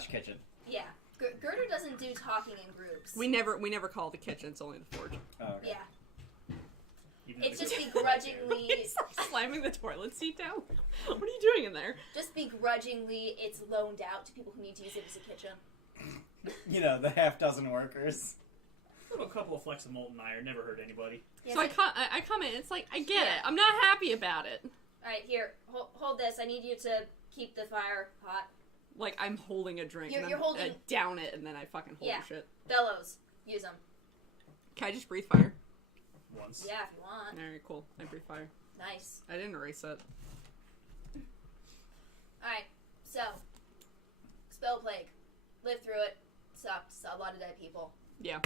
/ kitchen. Yeah. Girder doesn't do talking in groups. We never call it the kitchen, it's only the forge. Oh, okay. Yeah. Even though It's they just could- begrudgingly, He's like slamming the toilet seat down. What are you doing in there? just begrudgingly, it's loaned out to people who need to use it as a kitchen. You know, the half dozen workers. A little couple of flecks of molten iron never hurt anybody. Yes, So I come in. It's like I get Yeah. it. I'm not happy about it. All right, here, hold this. I need you to keep the fire hot. Like I'm holding a drink. You're- and you're I'm, holding- I down it and then I fucking hold Yeah. shit. Bellows, use them. Can I just breathe fire? Once. Yeah, if you want. All right, cool. I breathe fire. Nice. I didn't erase it. All right, so spell plague, lived through it. Sucked. Saw a lot of dead people. Yeah.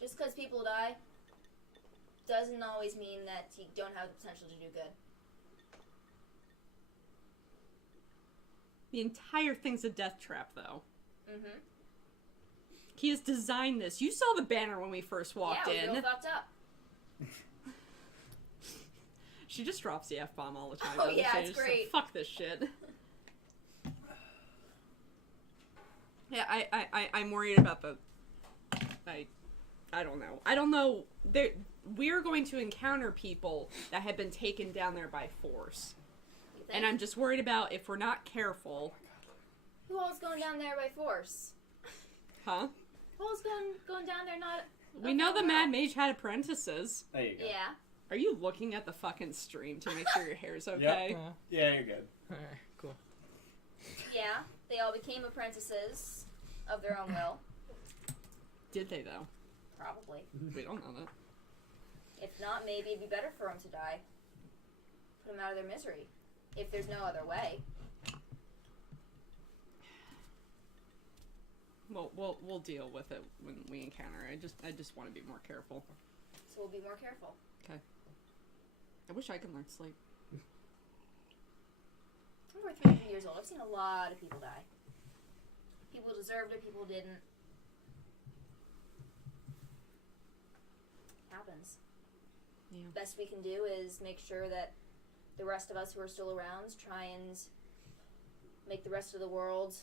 Just because people die doesn't always mean that you don't have the potential to do good. The entire thing's a death trap, though. Mm-hmm. He has designed this. You saw the banner when we first walked Yeah, in. we're all fucked up. She just drops the F-bomb all the time. Oh, doesn't yeah, she? it's She's like, great. fuck this shit. Yeah, I'm worried about the... I don't know. I don't know. We're going to encounter people that have been taken down there by force. You think? And I'm just worried about if we're not careful... Who all's going down there by force? Huh? Who all's going down there not... We know the Mad Mage had apprentices. There you go. Yeah. Are you looking at the fucking stream to make sure your hair's Yep. okay? Yeah, you're good. Alright, cool. Yeah. They all became apprentices of their own will. Did they, though? Probably. We don't know that. If not, maybe it'd be better for them to die. Put them out of their misery. If there's no other way. We'll deal with it when we encounter it. I just want to be more careful. So we'll be more careful. I wish I could learn to sleep. I'm over 300 years old. I've seen a lot of people die. People deserved it, people didn't. Happens. Yeah. Best we can do is make sure that the rest of us who are still around try and make the rest of the world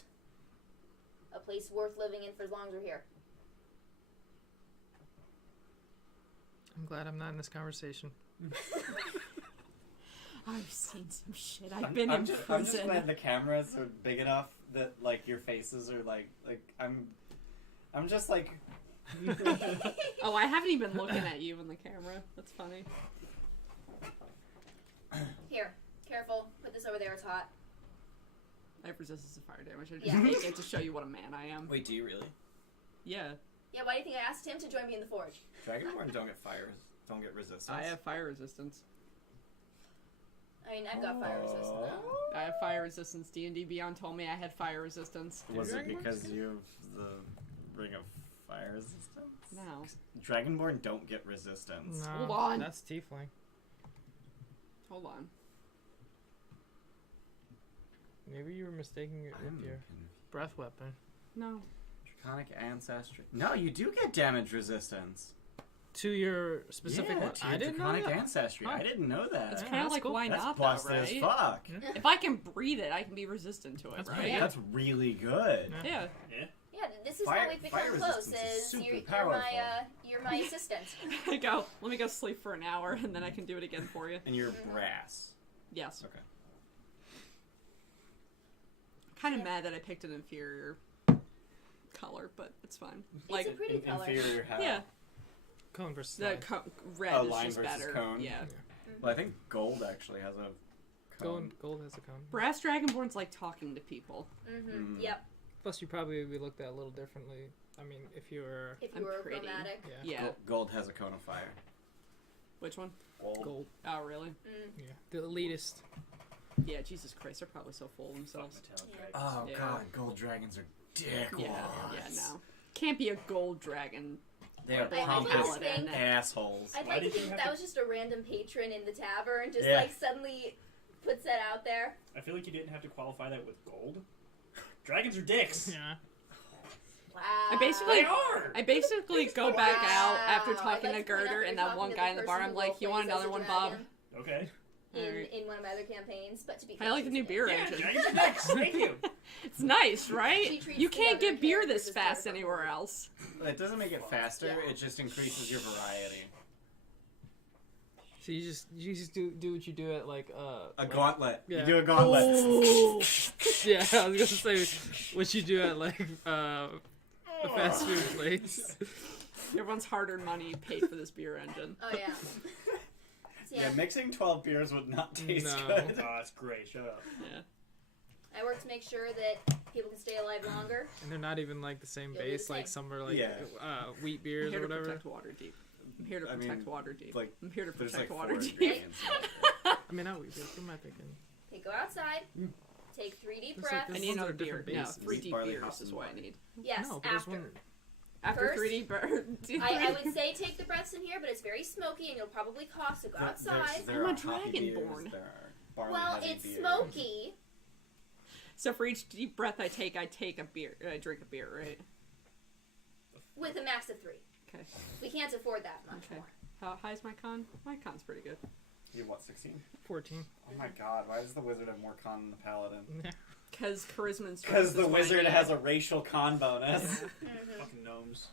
a place worth living in for as long as we're here. I'm glad I'm not in this conversation. I've seen some shit. I'm I've been in prison. I'm just glad the cameras are big enough that like your faces are like I'm just like Oh, I haven't even been looking at you in the camera. That's funny. Here, careful. Put this over there. It's hot. I have resistance to fire damage. I just Yeah. take it to show you what a man I am. Wait, do you really? Yeah. Yeah, why do you think I asked him to join me in the forge? Dragonborn don't get fires. Don't get resistance. I have fire resistance. I mean, I've got fire resistance now. I have fire resistance. D&D Beyond told me I had fire resistance. Was it Dragonborn? because you have the ring of fire resistance? No. Dragonborn don't get resistance. No, Hold on. that's tiefling. Hold on. Maybe you were mistaking it with your breath weapon. No. Draconic ancestry. No, you do get damage resistance. To your specific yeah, one? to I your didn't know draconic that. ancestry. Huh. I didn't know that. It's Yeah, kind of that's like, cool. why That's not, though, busted right? as fuck. Yeah. If I can breathe it, I can be resistant to it, That's right? right. Yeah. That's really good. Yeah. Yeah, this is Fire- how we've become fire close. resistance is Is super you're powerful. my assistant. Let me go sleep for an hour, and then I can do it again for you. And you're brass. Yes. Okay. Kind of mad that I picked an inferior color, but it's fine. It's a pretty color. Inferior how? Yeah, Cone versus the line. red Oh, is line just versus better. cone. Yeah. Well, I think gold actually has a cone. Gold has a cone. Brass Dragonborn's like talking to people. Mm-hmm. Mm. Yep. Plus, you probably would be looked at a little differently. I mean, if you were If you I'm were pretty. chromatic. yeah, Yeah. Gold has a cone of fire. Which one? gold. Oh, really? Mm. Yeah, the elitist. Yeah, Jesus Christ, they're probably so full of themselves. Oh Yeah. god, gold dragons are dickwads. Yeah, no. Can't be a gold dragon. They are I pompous like to think- assholes. I'd Why like to did you think have that to- was just a random patron in the tavern, just Yeah. like suddenly puts that out there. I feel like you didn't have to qualify that with gold. Dragons are dicks. Yeah. Wow. I basically- They are. I basically go back out after Wow. talking I'd to like point out Girder that and you're that one talking to guy in the bar. person I'm who like, you want roleplays as another a one, Bob? dragon Okay. Alright. In one of my other campaigns, but to be I like the new beer Yeah, engine. dragons are dicks. Thank you. It's nice, She right? treats You the can't other get beer characters this as fast better. anywhere else. It doesn't make it faster, Yeah. it just increases your variety. So you just do what you do at like A gauntlet. Yeah. You do a gauntlet. Oh. Yeah, I was gonna say what you do at like a fast food place. Everyone's hard-earned money paid for this beer engine. Oh yeah. So, Yeah, mixing 12 beers would not taste No. good. Oh, that's great. Shut up. Yeah. I work to make sure that people can stay alive longer. And they're not even like the same You'll do base. the Like same. some are like Yeah. wheat I'm beers here or to whatever. protect Waterdeep. I'm here to I protect mean, Waterdeep. like, I'm here to There's like protect 4 Waterdeep. ingredients. I mean, not wheat beers. What am I thinking? Okay, go outside. Take 3 deep It's like breaths. this- I need Those another are beer. different No, bases. 3 deep Barley, beers hops, is and what I water. need. Yes, No, but there's after. one. After First, 3 deep beers. I would say take the breaths in here, but it's very smoky and you'll probably cough, so go outside. There I'm are a hoppy beers, dragonborn. There are barley Well, heavy it's beers. smoky. So for each deep breath I take a beer. I drink a beer, right? With a max of 3. Okay. We can't afford that much Okay. more. How high's my con? My con's pretty good. You have what, 16? 14. Oh my god, why does the wizard have more con than the paladin? Because charisma and strength. Because the is what I wizard need. has a racial con bonus. Mhm. Fucking gnomes.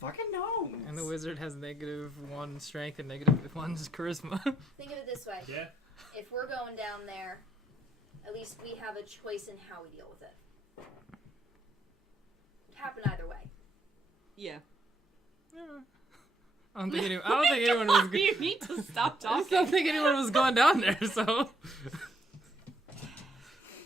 Fucking gnomes. And the wizard has -1 strength and -1 charisma. Think of it this way. Yeah. If we're going down there, at least we have a choice in how we deal with it. It could happen either way. Yeah. I don't think anyone was. You need to stop I just talking. don't think anyone was going down there. So.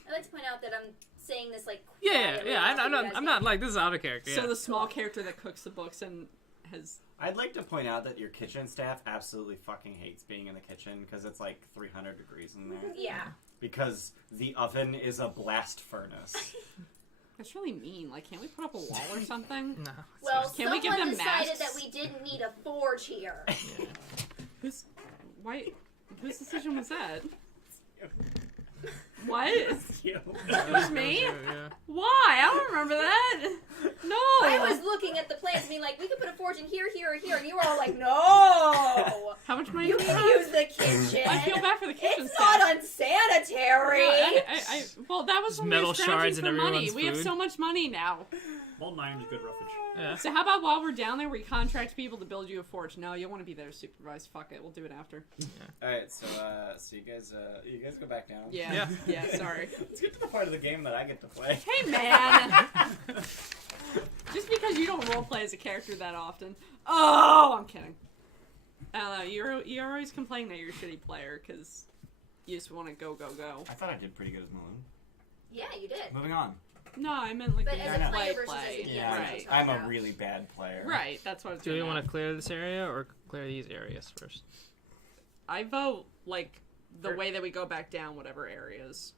I'd like to point out that I'm saying this like Yeah, quietly yeah. enough that I'm you not. guys I'm can- not like this is out of character. So Yeah. the small character that cooks the books and has. I'd like to point out that your kitchen staff absolutely fucking hates being in the kitchen because it's like 300 degrees in there. Yeah. Because the oven is a blast furnace. That's really mean. Like, can't we put up a wall or something? No. Well, Can we give someone them decided masks? that we didn't need a forge here. Whose decision was that? What? You. It was me? Yeah. Why? I don't remember that. No. I was looking at the plans, being like, we could put a forge in here, here, or here, and you were all like, no! How much money You do we can have? use the kitchen. I feel bad for the kitchen It's staff. not unsanitary. Well, that was Just when we were metal scrounging shards for in money. everyone's We have food. so much money now. Well, 9 is good roughage. Yeah. So how about while we're down there, we contract people to build you a forge? No, you'll want to be there to supervise. Fuck it, we'll do it after. Alright, so you guys go back down. Yeah. Yeah, sorry. Let's get to the part of the game that I get to play. Hey, man! Just because you don't roleplay as a character that often. Oh, I'm kidding. I don't know, you're always complaining that you're a shitty player, because you just want to go. I thought I did pretty good as Maloon. Yeah, you did. Moving on. No, I meant like But the as a player versus play. as a DM, Yeah, that's right. what I'm a about. really bad player. Right, that's what I was Do we getting want at. to clear this area or clear these areas first? I vote, like, the Sure. way that we go back down whatever areas.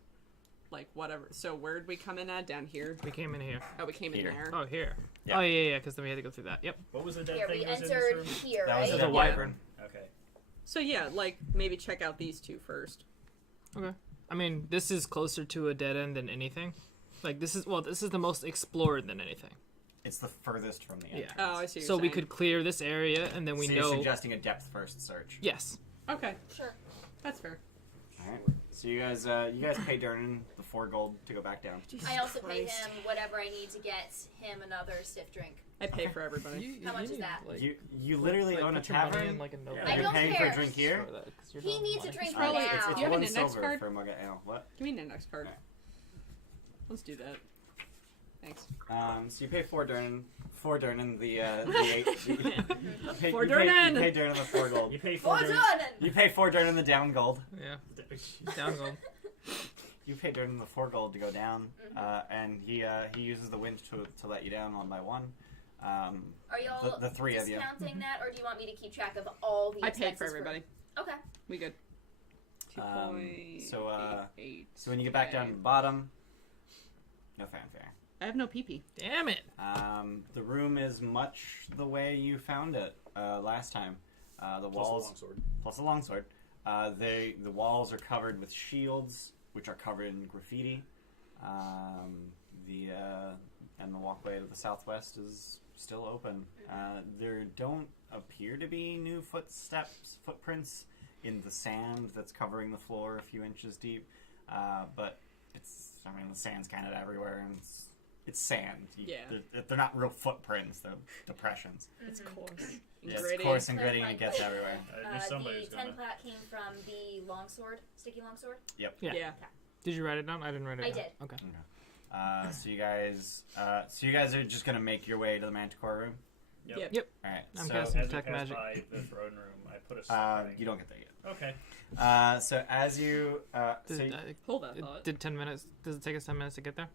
Like, whatever. So, where'd we come in at? Down here? We came in here. Oh, we came Here. in there. Oh, here. Yeah. Oh, yeah, because then we had to go through that. Yep. What was the dead Here, thing we that was in entered this room? here, That was right? the Yeah. wyvern. Okay. So, yeah, like, maybe check out these two first. Okay. I mean, this is closer to a dead end than anything. Like, this is the most explored than anything. It's the furthest from the Yeah. entrance. Oh, I see what So you're we saying. could clear this area, and then we So know. you're suggesting a depth first search. Yes. Okay, Sure. that's fair. Alright. So you guys pay Durnan the 4 gold to go back down. I also pay Christ. him whatever I need to get him another stiff drink. I pay for everybody. How much is that? You literally own a put your money tavern. in, like, a note. and I you're don't paying for care. a drink here. He needs a drink Probably- right it's- now. Do you have one an index silver card? for a mug of ale. What? Give me an index card. Okay. Let's do that. Thanks. So you pay 4 Durnan. 4 Durnan the 8. You pay, For you pay Durnan the 4 gold. You pay Oh, 4 done! You pay 4 Durnan the down gold. Yeah. Down gold. You pay Durnan the 4 gold to go down, Mhm. and he uses the wind to let you down one by one. Are y'all the 3 of you. discounting that, or do you want me to keep track of all the I paid expenses for everybody. Okay. We good. So, 2.88. So when you get back down to the bottom, no fanfare. I have no pee-pee. Damn it. The room is much the way you found it last time. The walls plus a longsword. The walls are covered with shields, which are covered in graffiti. And the walkway to the southwest is still open. There don't appear to be new footprints in the sand that's covering the floor a few inches deep. But the sand's kind of everywhere, and it's it's sand. Yeah. They're not real footprints. They're depressions. It's coarse. It's Gritty. coarse and gritty, and it gets everywhere. I knew somebody was The gonna. 10 plat came from the longsword, sticky longsword. Yeah. Yeah. Did you write it down? I didn't write it I down. did. Okay. So you guys are just gonna make your way to the Manticore room. Yep. Yep. All right. I'm so casting As we detect pass magic. by the throne room, I put a you don't get there yet. Okay. So as you Does, so Hold that thought. did 10 minutes? Does it take us 10 minutes to get there?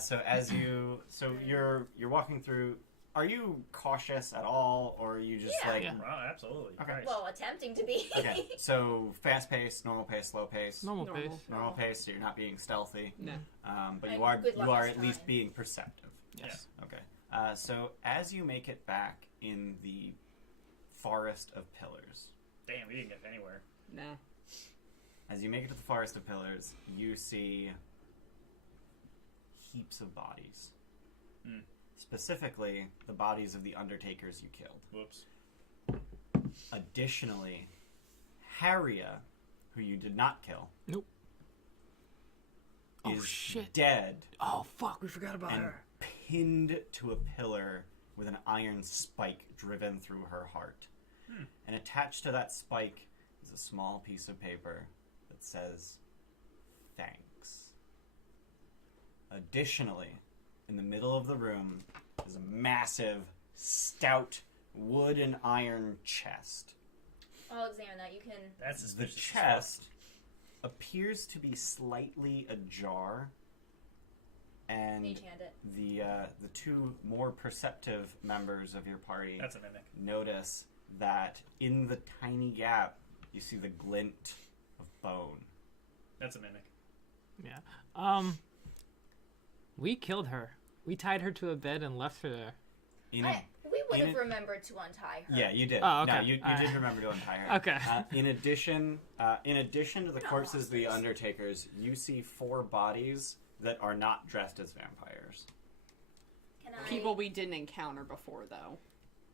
so as you you're walking through. Are you cautious at all, or are you just Yeah. like Yeah. Oh, absolutely. Okay. Christ. Well, attempting to be. okay? So fast pace, normal pace, slow pace. Normal Normal. pace. Normal pace, so you're not being stealthy. No. But And you are good luck you are this at least time. being perceptive. Yes. Okay. So as you make it back in the forest of pillars, Damn, we didn't get anywhere. Nah. as you make it to the forest of pillars, you see heaps of bodies. Hmm. Specifically, the bodies of the undertakers you killed. Whoops. Additionally, Harria, who you did not kill, Nope. Oh, is shit. dead Oh, fuck. We forgot about and her. pinned to a pillar with an iron spike driven through her heart. And attached to that spike is a small piece of paper that says, "Thanks." Additionally, in the middle of the room is a massive, stout wood and iron chest. I'll examine that. You can. That's The suspicious. chest appears to be slightly ajar, and Mage hand it. the two more perceptive members of your party That's a mimic. notice that in the tiny gap you see the glint of bone. That's a mimic. Yeah. We killed her. We tied her to a bed and left her there. We We would in have it- remembered to untie her. Yeah, you did. Oh, okay. No, you All did right. remember to untie her. Okay. In addition to the We're not corpses of the monsters. undertakers, you see 4 bodies that are not dressed as vampires, Can I? People we didn't encounter before, though.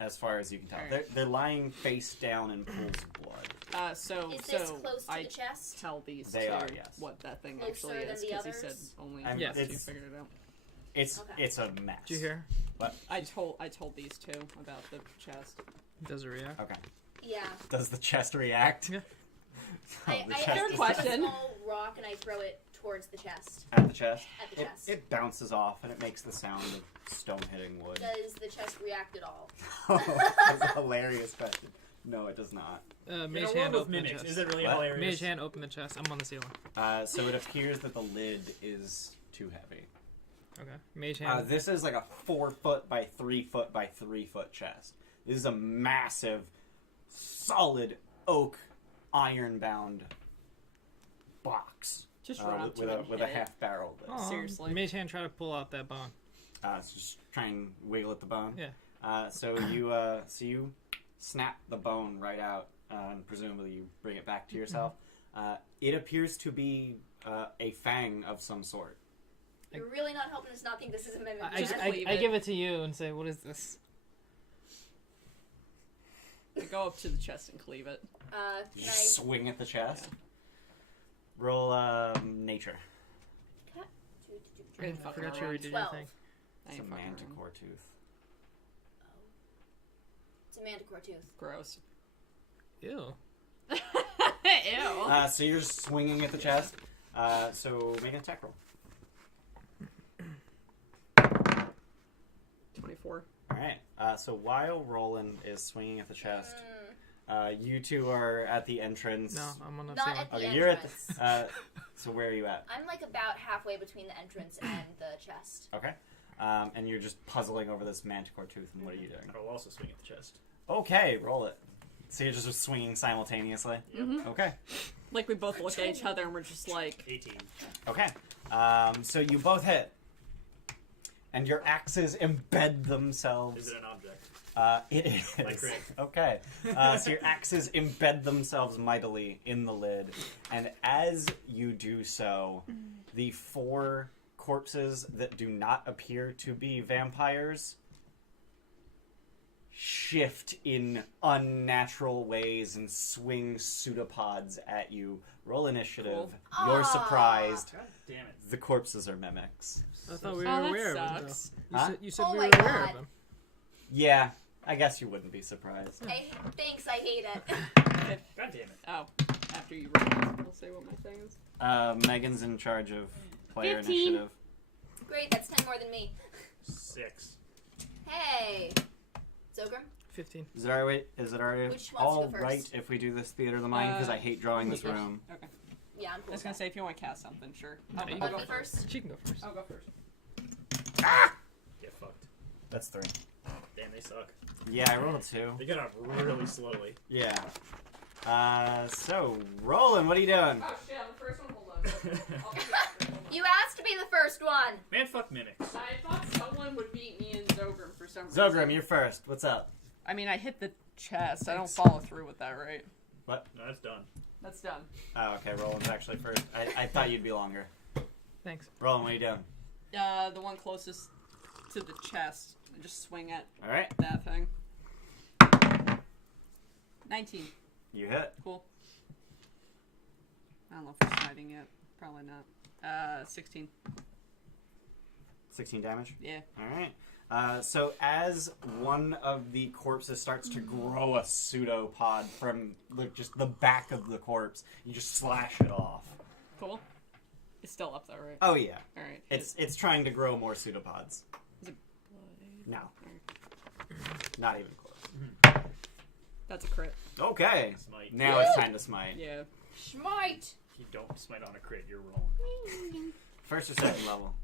as far as you can tell. Alright. They're lying face down in pools of blood. So Is this so close to I the chest? tell these They two are, yes. what that thing Closer actually than is the because he said others? only Yes. you It's- figured it out. It's Okay. it's a mess. Did you hear? What? I told these two about the chest. Does it react? Okay. Yeah. Does the chest react? Yeah. I the I chest take is a question. small rock and I throw it towar's the chest. at the chest. At the chest. It bounces off and it makes the sound of stone hitting wood. Does the chest react at all? That's a hilarious question. No, it does not. Mage In a world hand with open the mimics, chest. is it really What? hilarious? Mage hand open the chest. I'm on the ceiling. So it appears that the lid is too heavy. Okay. Mage hand. This is like a 4 foot by 3 foot by 3 foot chest. This is a massive, solid oak, iron bound box Just run up with to a it and with a hit it. half barrel lid. Aw, seriously. Mage hand try to pull out that bone. So just try and wiggle at the bone. Yeah. So you snap the bone right out, and presumably you bring it back to yourself. It appears to be a fang of some sort. You're really not helping us not think this is a mimic. Just man. cleave I it. give it to you and say, "What is this?" I go up to the chest and cleave it. You Can just swing at the chest. Roll nature. I didn't I fucking forgot you roll. already did 12. your thing. I It's a ain't fucking around. manticore tooth. It's a manticore tooth. Gross. Ew. Ew. So you're just swinging at the chest. So make an attack roll. 24. All right. So while Roland is swinging at the chest, you two are at the entrance. No, I'm on the Not ceiling. at the Okay, entrance. you're at the. So where are you at? I'm like about halfway between the entrance and the chest. Okay. And you're just puzzling over this manticore tooth, and what are you doing? I will also swing at the chest. Okay, roll it. So you're just swinging simultaneously? Mhm. Okay. Like we both look at each other and we're just like, 18. Okay. So you both hit. And your axes embed themselves. Is it an object? It is. My crit. Okay. So your axes embed themselves mightily in the lid. And as you do so, the 4 corpses that do not appear to be vampires shift in unnatural ways and swing pseudopods at you. Roll initiative. Cool. You're Ah. surprised. God damn it. The corpses are mimics. I thought we were that aware of them. sucks. Though. Huh? You said Oh we my were aware God. of them. Yeah, I guess you wouldn't be surprised. Thanks, I hate it. God damn it. Oh, after you roll, I'll say what my thing is. Megan's in charge of player 15. initiative. Great, that's 10 more than me. 6. Hey. Zogrim? 15. Is it alright? Is it alright? Which wants to All go right first? if we do this theater of the mind because I hate drawing this yeah. room. Okay. Yeah, I'm I cool. was gonna say if you want to cast something, sure. No, I'll, you I'll go go first. first. She can go first. I'll go first. Get fucked. That's 3. Damn, they suck. Yeah, I rolled a 2. They get up really slowly. Yeah. So Roland, what are you doing? Oh shit, I'm the first one. Hold on. I'll be after. Hold on. You asked to be the first one. Man, fuck mimics. I thought someone would beat me and Zogrim for some reason. Zogrim, you're first. What's up? I mean, I hit the chest. I don't follow through with that, right? No, that's done. That's done. Oh, okay. Roland's actually first. I thought you'd be longer. Thanks. Roland, what are you doing? The one closest to the chest. I just swing at All right. that thing. 19. You hit. Cool. I don't know if we're smiting yet. Probably not. 16. 16 damage. Yeah. All right. So as one of the corpses starts to grow a pseudopod from just the back of the corpse, you just slash it off. Cool. It's still up though, right? Oh yeah. All right. It's trying to grow more pseudopods. Is it bloody? No, Alright. not even close. That's a crit. Okay. Smite. Now it's time to smite. Yeah. Schmite. If you don't smite on a crit, you're wrong. First or second level.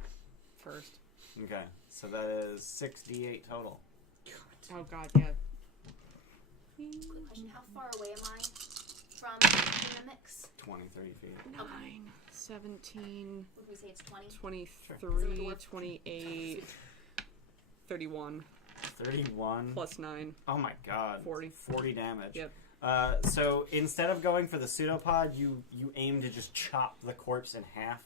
First. Okay. So that is 6d8 total. Oh god, yeah. Quick question, how far away am I from the mimics? 20, 30 feet. 9, 17, Would we say it's 20? 23, 28, 31, 31. plus 9. Oh my god. 40. 40 damage. Yep. So instead of going for the pseudopod, you aim to just chop the corpse in half.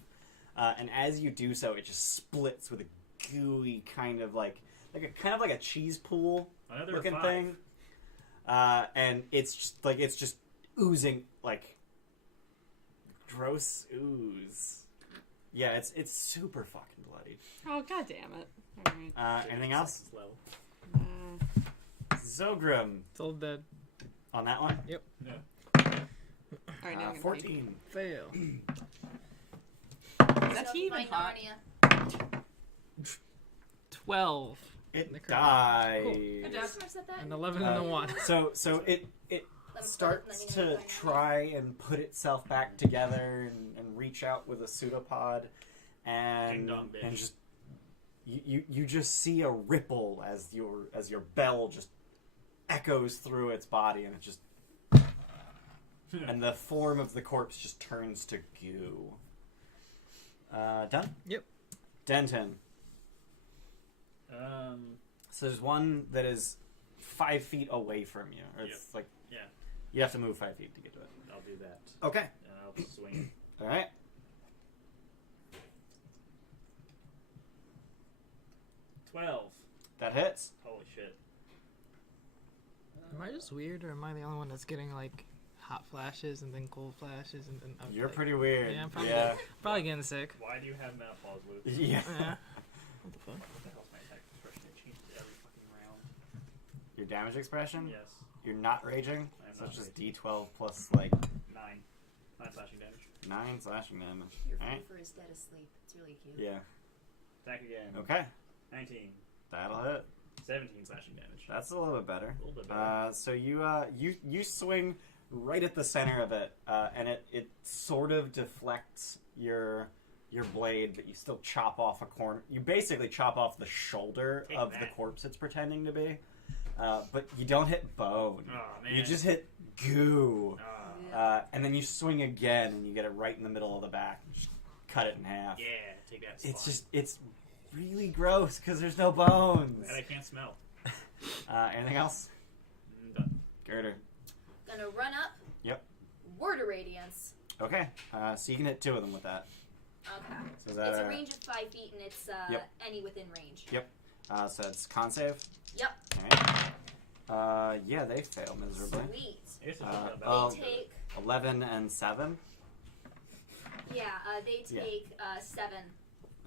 And as you do so, it just splits with a gooey kind of like a cheese pool Another looking 5. thing. And it's just oozing like gross ooze. Yeah, it's super fucking bloody. Oh god damn it. Alright. Anything else? Slow. Zogrim Still dead. on that one. No. Alright, now I'm gonna 14. Fail. Is that tea even hot? Narnia. 12. It The current. died. Good Did job. I said that? An 11 and a 1. So it starts to try and put itself back together and reach out with a pseudopod, and Ding dong, bitch. and just you just see a ripple as your bell just echoes through its body, and it just and the form of the corpse just turns to goo. Done? Yep. Denton. So there's one that is 5 feet away from you. Or it's like Yeah. you have to move 5 feet to get to it. I'll do that. Okay. And I'll swing. All right. 12. That hits. Holy shit. Am I just weird, or am I the only one that's getting like hot flashes and then cold flashes and then? You're like, pretty weird. Yeah, I'm probably, Yeah. probably getting sick. Why do you have menopause, Luke? Yeah. Yeah. What the fuck? What the hell's my attack expression? It changes every fucking round. Your damage expression? Yes. You're not raging? I am So not it's just raging. D12 plus like 9. 9 slashing damage. 9 slashing damage. Your Alright. Foofer is dead asleep. It's really cute. Yeah. Attack again. Okay. 19. That'll hit. 17 slashing damage. That's a little bit better. A little bit better. So you swing right at the center of it, and it sort of deflects your blade, but you still chop off a corner. You basically chop off the shoulder Take of the that. corpse it's pretending to be, but you don't hit bone. Oh, man. You just hit goo, Ah, and then you swing again, and you get it right in the middle of the back. And just cut it in half. yeah, take that. It's really gross because there's no bones. And I can't smell. Anything else? Done. Girder. Gonna run up. Yep. Word of Radiance. Okay, so you can hit 2 of them with that. Okay. So is that It's a range of 5 feet, and it's Yep. any within range. So it's con save. Yep. Alright. Yeah, they fail miserably. Sweet. I guess it's not that They bad. take 11 and 7. they take 7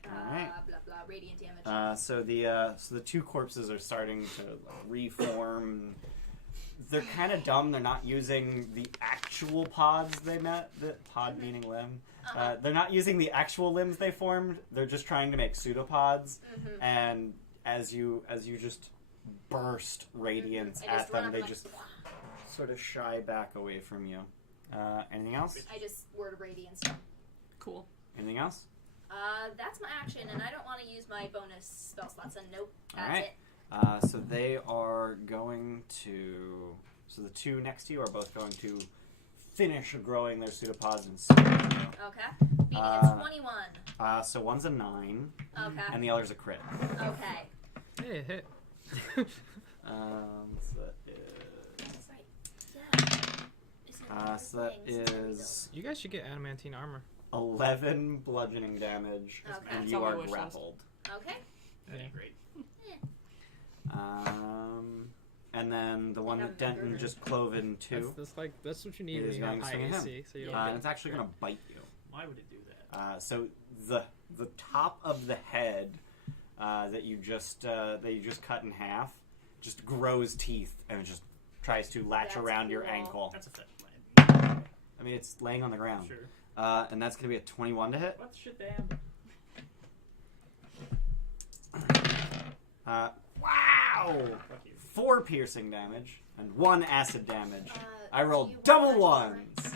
Alright. blah blah radiant damage. So the two corpses are starting to reform. They're kind of dumb. They're not using the actual pods they met. The pod meaning limb. They're not using the actual limbs they formed. They're just trying to make pseudopods. And as you just burst radiance I just at run them, up they and just sort of shy back away from you. Anything else? I just word of radiance. Cool. Anything else? That's my action, and I don't want to use my bonus spell slots. And nope, that's Alright. it. So they are going to. So the two next to you are both going to finish growing their pseudopods and sleep. Okay. Beating a 21. So one's a 9, Okay. and the other's a crit. Okay. Hey, hit. So that That's right. Yeah. so that is You guys should get adamantine armor. 11 bludgeoning damage, Okay. and That's you on my are wish list. grappled. Okay. That'd be great. And then the one that Denton just clove in two, That's what you need It when is you have going to high swing at him. AC. So you and don't it's actually going to bite you. Why would it do that? So the top of the head that you just cut in half just grows teeth and it just tries to latch That's around your cool. ankle. That's a fit. I mean, it's laying on the ground. Sure. And that's going to be a 21 to hit. What the shit, damn? Wow! Fuck you. 4 piercing damage and 1 acid damage. I do rolled you want double that ones.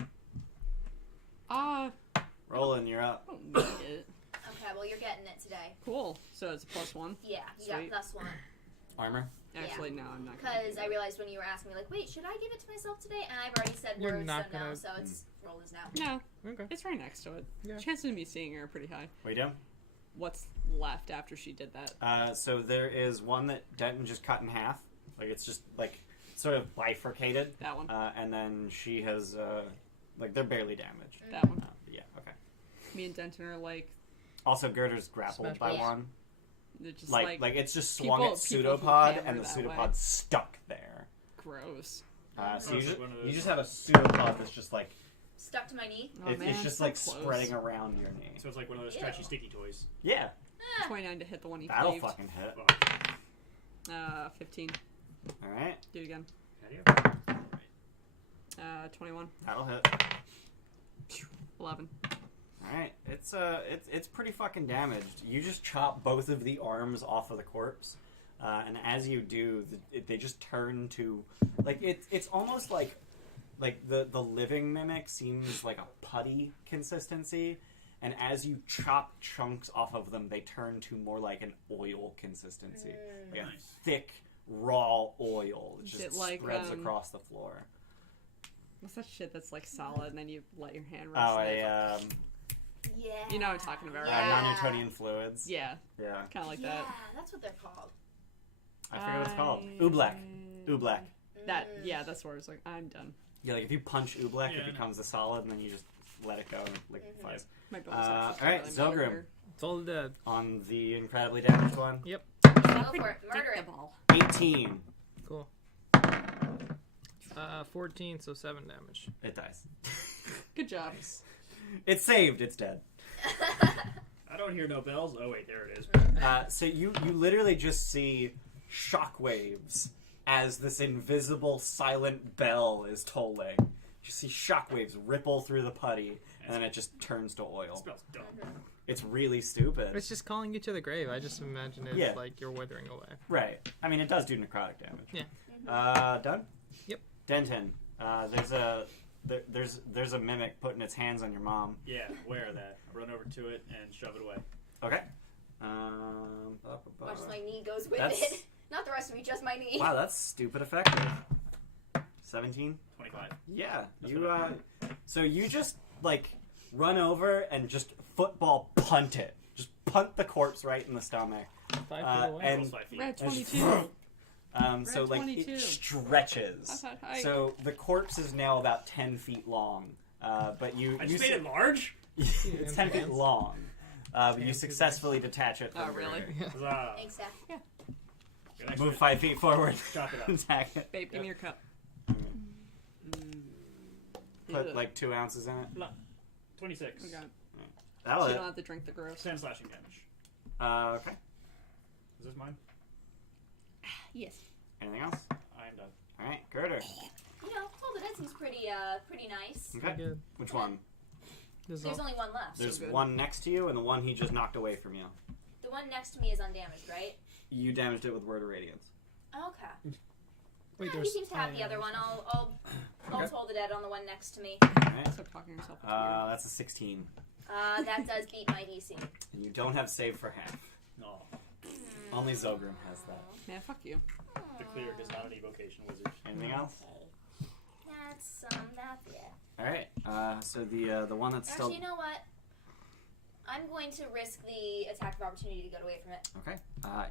Roland, you're up. I don't need it. Okay, well, you're getting it today. Cool. So it's a +1. Yeah, you got Sweet. +1. Armor. Actually, no, I'm not gonna Because do I that. realized when you were asking me, like, wait, should I give it to myself today? And I've already said You're words, not so no, gonna- so it's Roland's now. No, Okay. it's right next to it. Yeah. Chances of me seeing her are pretty high. What are you doing? What's left after she did that? So there is one that Denton just cut in half. Like, it's just, like, sort of bifurcated. That one. And then she has, like, they're barely damaged. That one. Yeah, okay. Me and Denton are like, Also, Girder's grappled Smash by button. one. they're just Like, like, it's just swung people- its people who pseudopod, hammer and the that pseudopod's stuck there. gross. So Oh, you it's just, like one of you those- just have a pseudopod that's just, like, Stuck to my knee. Oh, man, it's just, so like, close. spreading around your knee. So it's like one of those Ew. trashy sticky toys. Yeah, 29 to hit the one he that'll cleaved. fucking hit. Fuck. 15. Alright, Do it again. How do you? 21. that'll hit. 11. Alright, it's pretty fucking damaged. You just chop both of the arms off of the corpse, and as you do, they just turn to, like, it's almost like the living mimic seems like a putty consistency, and as you chop chunks off of them, they turn to more like an oil consistency, like a Nice. thick raw oil. It Is just it like, spreads across the floor. What's that shit that's like solid and then you let your hand Oh, rest it? Yeah. You know what I'm talking about, right? Yeah. non-Newtonian fluids. Yeah, Yeah. kind of like yeah, that. that's what they're called. I forget what it's called. Oobleck. Oobleck. That, yeah, that's where it's like, I'm done. Yeah, like if you punch Oobleck, Yeah, it I know. becomes a solid, and then you just let it go and it liquefies. My bonus action's alright, really Zogrim. mediocre. It's all dead. On the incredibly damaged one, Go for it. Murder it. Predictable. 18. Cool. 14, so 7 damage. It dies. Good job. It's saved. It's dead. I don't hear no bells. Oh wait, there it is. So you literally just see shockwaves as this invisible silent bell is tolling. You see shockwaves ripple through the putty, and then it just turns to It oil. smells dumb. It's really stupid. It's just calling you to the grave. I just imagine it's Yeah. like you're withering away. Right. I mean, it does do necrotic damage. Yeah. Done? Yep. Denton, there's a mimic putting its hands on your mom. Yeah, wear that. Run over to it and shove it away. Okay. Watch my knee goes with That's- it. Not the rest of me, just my knee. Wow, that's stupid effective. 17? 25. Yeah. That's You, what so you just, like, run over and just football punt it. Just punt the corpse right in the stomach. 5 feet away. and- Almost 5 feet. Red And just 22. so, like, 22. it stretches. Hike. So the corpse is now about 10 feet long. But you... I you just made it large. it's 10 feet Hands. long. But you Hands. successfully detach it from Oh, really? your- Huzzah. Thanks, Steph. Good Move extra. 5 feet forward. Chop it up. Attack it. Babe, give me your cup. Put like 2 ounces in it. 26. Okay. That'll So you hit. don't have to drink the gross. 10 slashing damage. Okay. Is this mine? Yes. Anything else? I am done. Alright, Girder. You know, well, that seems pretty nice. Okay. Good. Which one? This is There's all. only one left. There's good. one next to you and the one he just knocked away from you. The one next to me is undamaged, right? You damaged it with Word of Radiance. Okay. Wait, He there's. seems to have the other one. I'll toll the dead on the one next to me. Alright. Stop talking yourself. It's weird. That's a 16. That does beat my DC. And you don't have save for half. No. Only Zogrim has that. Man, fuck you. The cleric is not an evocation wizard. Anything else? That's yeah. Alright. So the one that's Actually, still... you know what? I'm going to risk the attack of opportunity to get away from it. Okay.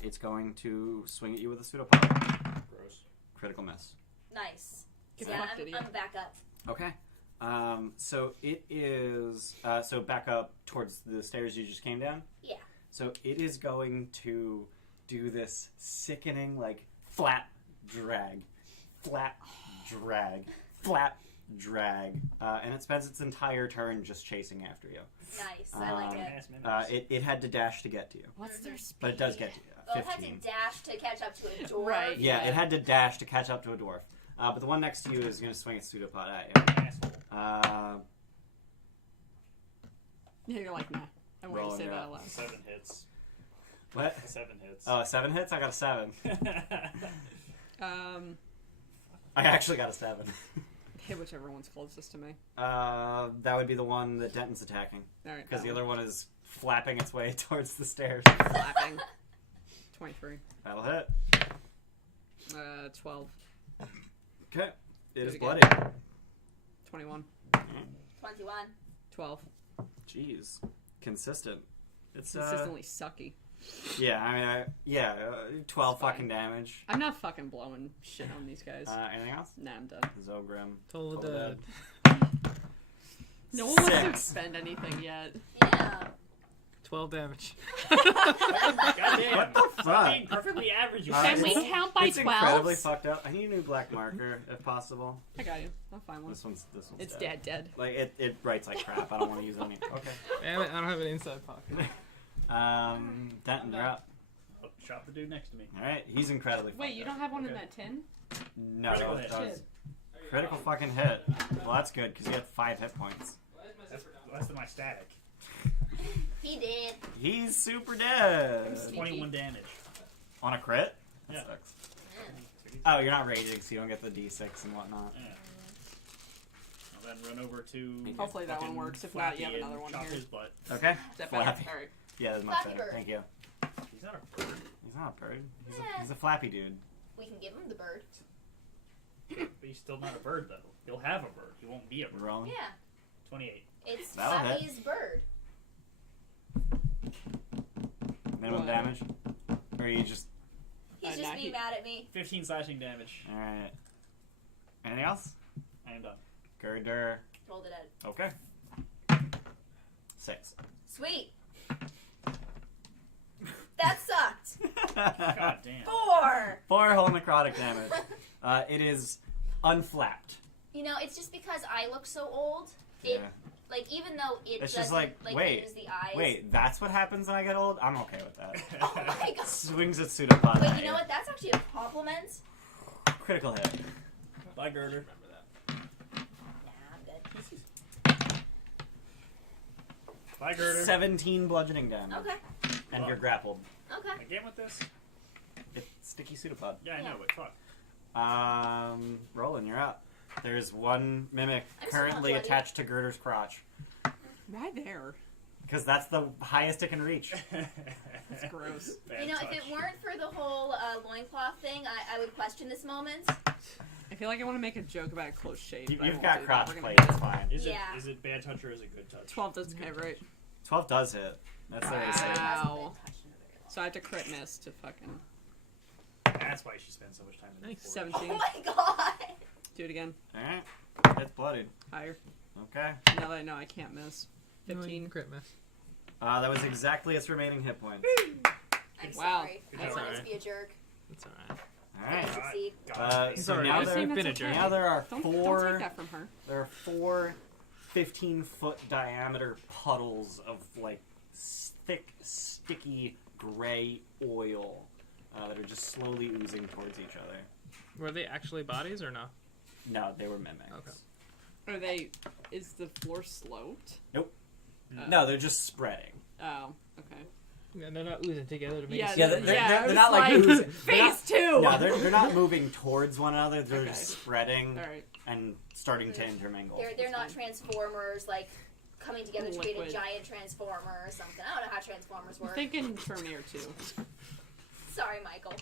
It's going to swing at you with a pseudopod. Gross. Critical miss. Nice. Get Yeah, fucked, idiot. I'm back up. Okay. So it is... so back up towards the stairs you just came down? Yeah. So it is going to do this sickening, like, flap, drag, flap, drag, flap, drag. And it spends its entire turn just chasing after you. Nice. I like it. Ass mimics. It had to dash to get to you. What's their speed? But it does get to you. Well, it had to 15. dash to catch up to a door. Right. Yeah, Yeah. it had to dash to catch up to a dwarf. But the one next to you is going to swing its pseudopod at you. Asshole. Yeah, you're like, nah. I want you to Rolling say it that up. out loud. 7 hits. What? 7 hits. Oh, 7 hits? I got a 7. I actually got a 7. Hit whichever one's closest to me. That would be the one that Denton's attacking. Alright. Because the other one is flapping its way towards the stairs. Flapping. 23. That'll hit. 12. Okay. It is Do it bloody. again. 21. 21. 12. Jeez. Consistent. It's Consistently sucky. Yeah, I mean, 12 It's fine. fucking damage. I'm not fucking blowing shit on these guys. Anything else? Nah, I'm done. Zogrim. Total Total dead. No one wants to 6. spend anything yet. Yeah. 12 damage. Goddamn. What the fuck? Being perfectly average. You Can we it's- count by It's incredibly 12s? fucked up. I need a new black marker if possible. I got you. I'll find one. This one's It's dead. dead. Like it writes like crap. I don't want to use any. Okay. Damn it, I don't have an inside pocket. Denton, you're up. I'll chop the dude next to me. All right, he's incredibly. Wait, fucked you up. don't have one in Okay. that tin? No, Critical that hit. was Shit. critical fucking hit. Well, that's good because you had 5 hit points. That's less than my static. He did. He's super dead. Sneaky. 21 damage. On a crit? That Yeah. sucks. Oh, you're not raging, so you don't get the d6 and whatnot. Yeah. I'll then run over to. Hopefully that one fucking works. If not, you have Flappy another and one chop here. his butt. Okay. Is that better? Flappy. Alright. Yeah, that's much Flappy better. bird. Thank you. He's not a bird, He's not a bird. Yeah. He's a flappy dude. We can give him the bird. but he's still not a bird though. He'll have a bird. He won't be a bird. Rolling. Yeah. 28. It's That'll hit. Flappy's bird. Minimum What? damage. Or you just. He's just nah, being he- mad at me. 15 slashing damage. All right. Anything else? I am done. Girder. Rolled it out. Okay. 6. Sweet. That sucked. God damn. 4. 4 whole necrotic damage. It is unflapped. You know, it's just because I look so old. Yeah. It like even though it It's doesn't just like, wait, use the eyes. Wait, that's what happens when I get old? I'm okay with that. Oh my god. Swings its pseudopod. Wait, at you know what? That's actually a compliment. Critical hit. Bye, Girder. Nah, I'm good. Bye, Girder. 17 bludgeoning damage. Okay. And you're grappled. Okay. Again with this? It's sticky pseudopod. Yeah, I know, but fuck. Roland, you're up. There's one mimic I'm still not currently bloody. attached to Girder's crotch. Why there? Because that's the highest it can reach. That's gross. Bad You know, touch. if it weren't for the whole loincloth thing, I would question this moment. I feel like I want to make a joke about close shave. but I You've won't got do that. crotch We're gonna plate, do it's it. fine. Yeah. Is it bad touch or is it good touch? 12 doesn't hit, right? 12 does hit. That's the Wow. AC. Hasn't been Ow. touched in a very long So I have to crit miss to fucking That's why she spends so much time in the Nice. forest. 17. Oh my god! Do it again. Alright. It's bloodied. Higher. Okay. Now that I know I can't miss. No, you 15. can crit miss. That was exactly its remaining hit points. I'm Wow. sorry. Good I job, wanted to Ryan. be a jerk. It's alright. All right. Succeed. It's So alright. now It's there, been a journey. now there are Don't four. take that from her. There are 4 15-foot diameter puddles of like thick, sticky gray oil that are just slowly oozing towards each other. Were they actually bodies or no? No, they were mimics. Okay. Are they? Is the floor sloped? No, they're just spreading. Oh, okay. Yeah, they're not oozing together to make Yeah, it Yeah, seem- they're not like oozing. They're phase not- 2. No, they're not moving towards one another. They're Okay. just spreading All right. and starting to intermingle. They're not transformers like coming together to create a Liquid. giant transformer or something. I don't know how transformers I'm work. thinking Terminator 2. Sorry, Michael.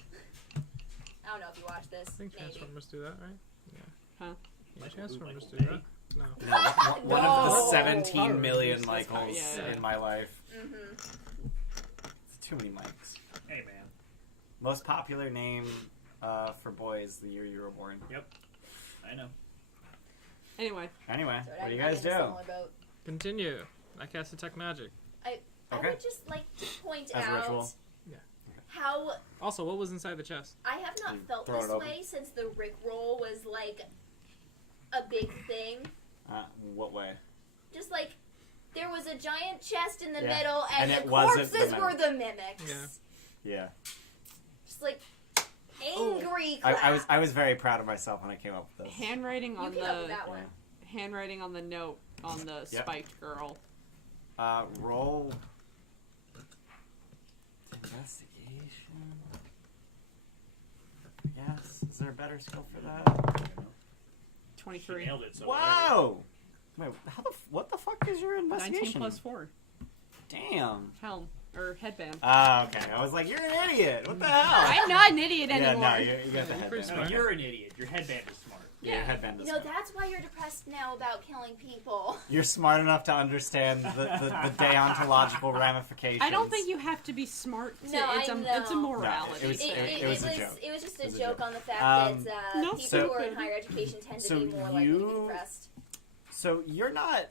I don't know if you watch this. I think Maybe. Transformers do that, right? Yeah. Huh? Yeah, Michael Transformers who, do Michael that. No. No, one of the No. 17 million That's Michaels yeah. in my life. Mm-hmm. It's too many Mikes. Hey, man. Most popular name for boys the year you were born. I know. Anyway, Anyway, So what do you I'm guys in a do? similar boat. Continue. I cast Detect Magic. I Okay. would just like to point As a out ritual. Yeah. how Also, what was inside the chest? I have not You felt throw this it open. way since the Rickroll was like a big thing. What way? Just like there was a giant chest in the Yeah. middle, And and, it the wasn't the corpses were mimic. the mimics. Yeah. Yeah. Just like angry. I was very proud of myself when I came up with this. handwriting You on came up with the that one. handwriting on the note on the Yep. spiked girl. Roll investigation. Yes. Is there a better skill for that? 23. She nailed it. So Whoa! Wait, what the fuck is your 19 investigation? plus 4. Damn. Helm. Or headband. Okay. I was like, you're an idiot. What the hell? I'm not an idiot Yeah, anymore. no, you got the You're pretty headband. No, smart. you're an idiot. Your headband is smart. Yeah, your headband is You know, smart. that's why you're depressed now about killing people. You're smart enough to understand the deontological ramifications. I don't think you have to be smart. To, No, it's I a know. morality. No, it was a joke. It was just It a was a joke joke. on the fact Um, that no, people so- who are in higher education tend to so be more likely to be you- depressed. So you're not.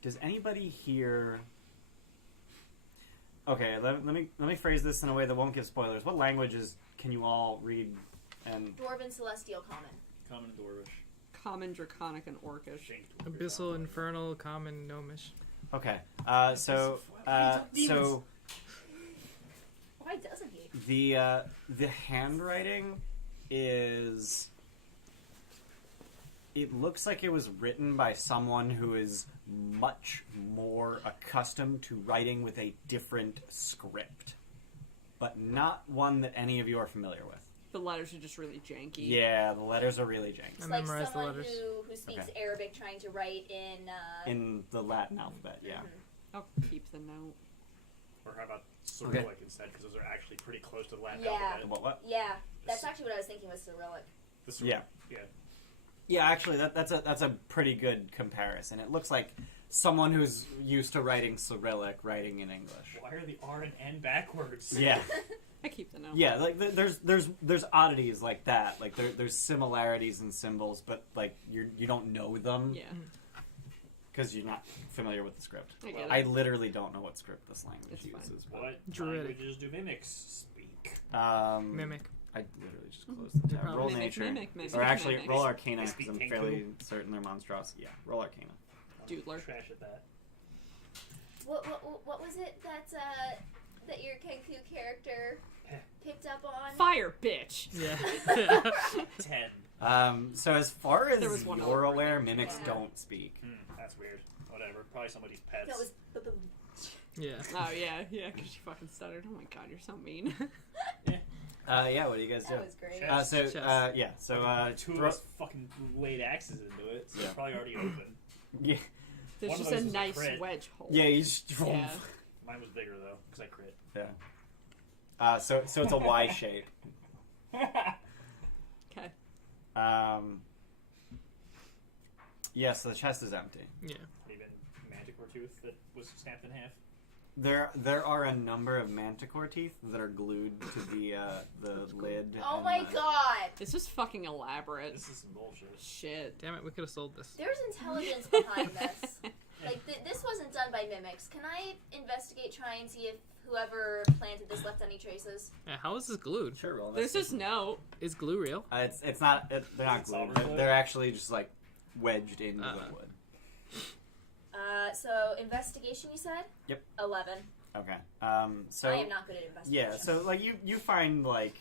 Does anybody here? Okay, let me phrase this in a way that won't give spoilers. What languages can you all read? And Dwarven Celestial Common. Common and Dwarvish. Common, Draconic, and Orcish. Changed to Abyssal, Infernal, Common, Gnomish. okay, so Why doesn't he? the handwriting is. It looks like it was written by someone who is much more accustomed to writing with a different script, but not one that any of you are familiar with. The letters are just really janky. Yeah, the letters are really janky. It's I like memorized the someone letters. who speaks Okay. Arabic trying to write In the Latin alphabet, yeah. I'll keep the note. Or how about Cyrillic instead? Because those are actually pretty close to the Latin Yeah. alphabet. What? Yeah, that's actually what I was thinking was Cyrillic. The Cyrillic. Yeah. Yeah. Yeah, actually, that's a pretty good comparison. It looks like someone who's used to writing Cyrillic writing in English. Why are the R and N backwards? Yeah, I keep the note. yeah. Like there's oddities like that. Like there's similarities in symbols, but like you don't know them Yeah. because you're not familiar with the script. I get I it. literally don't know what script this language It's fine. uses. What Druidic. languages do mimics speak? Mimic. I literally just closed the tab. Probably Roll Mimic, nature, mimic, or actually mimic. roll Arcana They because speak I'm Tenku. fairly certain they're monstrosity. Yeah, roll Arcana. Doodler. Trash at that. What was it that your Kenku character picked up on? Fire, bitch. Yeah. 10. So as far as There was one you're other aware, word. mimics Yeah. don't speak. That's weird. Whatever. Probably somebody's pets. No, it was Yeah. Oh, yeah, because she fucking stuttered. Oh my god, you're so mean. Yeah, what do you guys do? that was great. Chest. So Two of throw- us fucking laid axes into it, so Yeah. it's probably already open. yeah, There's One of just those a is a nice crit. wedge hole. yeah, you just Yeah. Mine was bigger though, because I crit. yeah. So it's a Y shape. Okay. Yeah, so the chest is empty. Yeah. Even manticore tooth that was snapped in half. There are a number of manticore teeth that are glued to the lid. Oh and my the- god! It's just fucking elaborate. This is some bullshit. Shit. Damn it, we could have sold this. There's intelligence behind this. Like, this wasn't done by mimics. Can I investigate, try and see if whoever planted this left any traces? Yeah, how is this glued? Sure, roll. There's this note. Is glue real? It's not. They're not glued. They're actually just like wedged into the wood. So investigation, you said? Yep. 11. Okay. So I am not good at investigation. yeah. So like you find like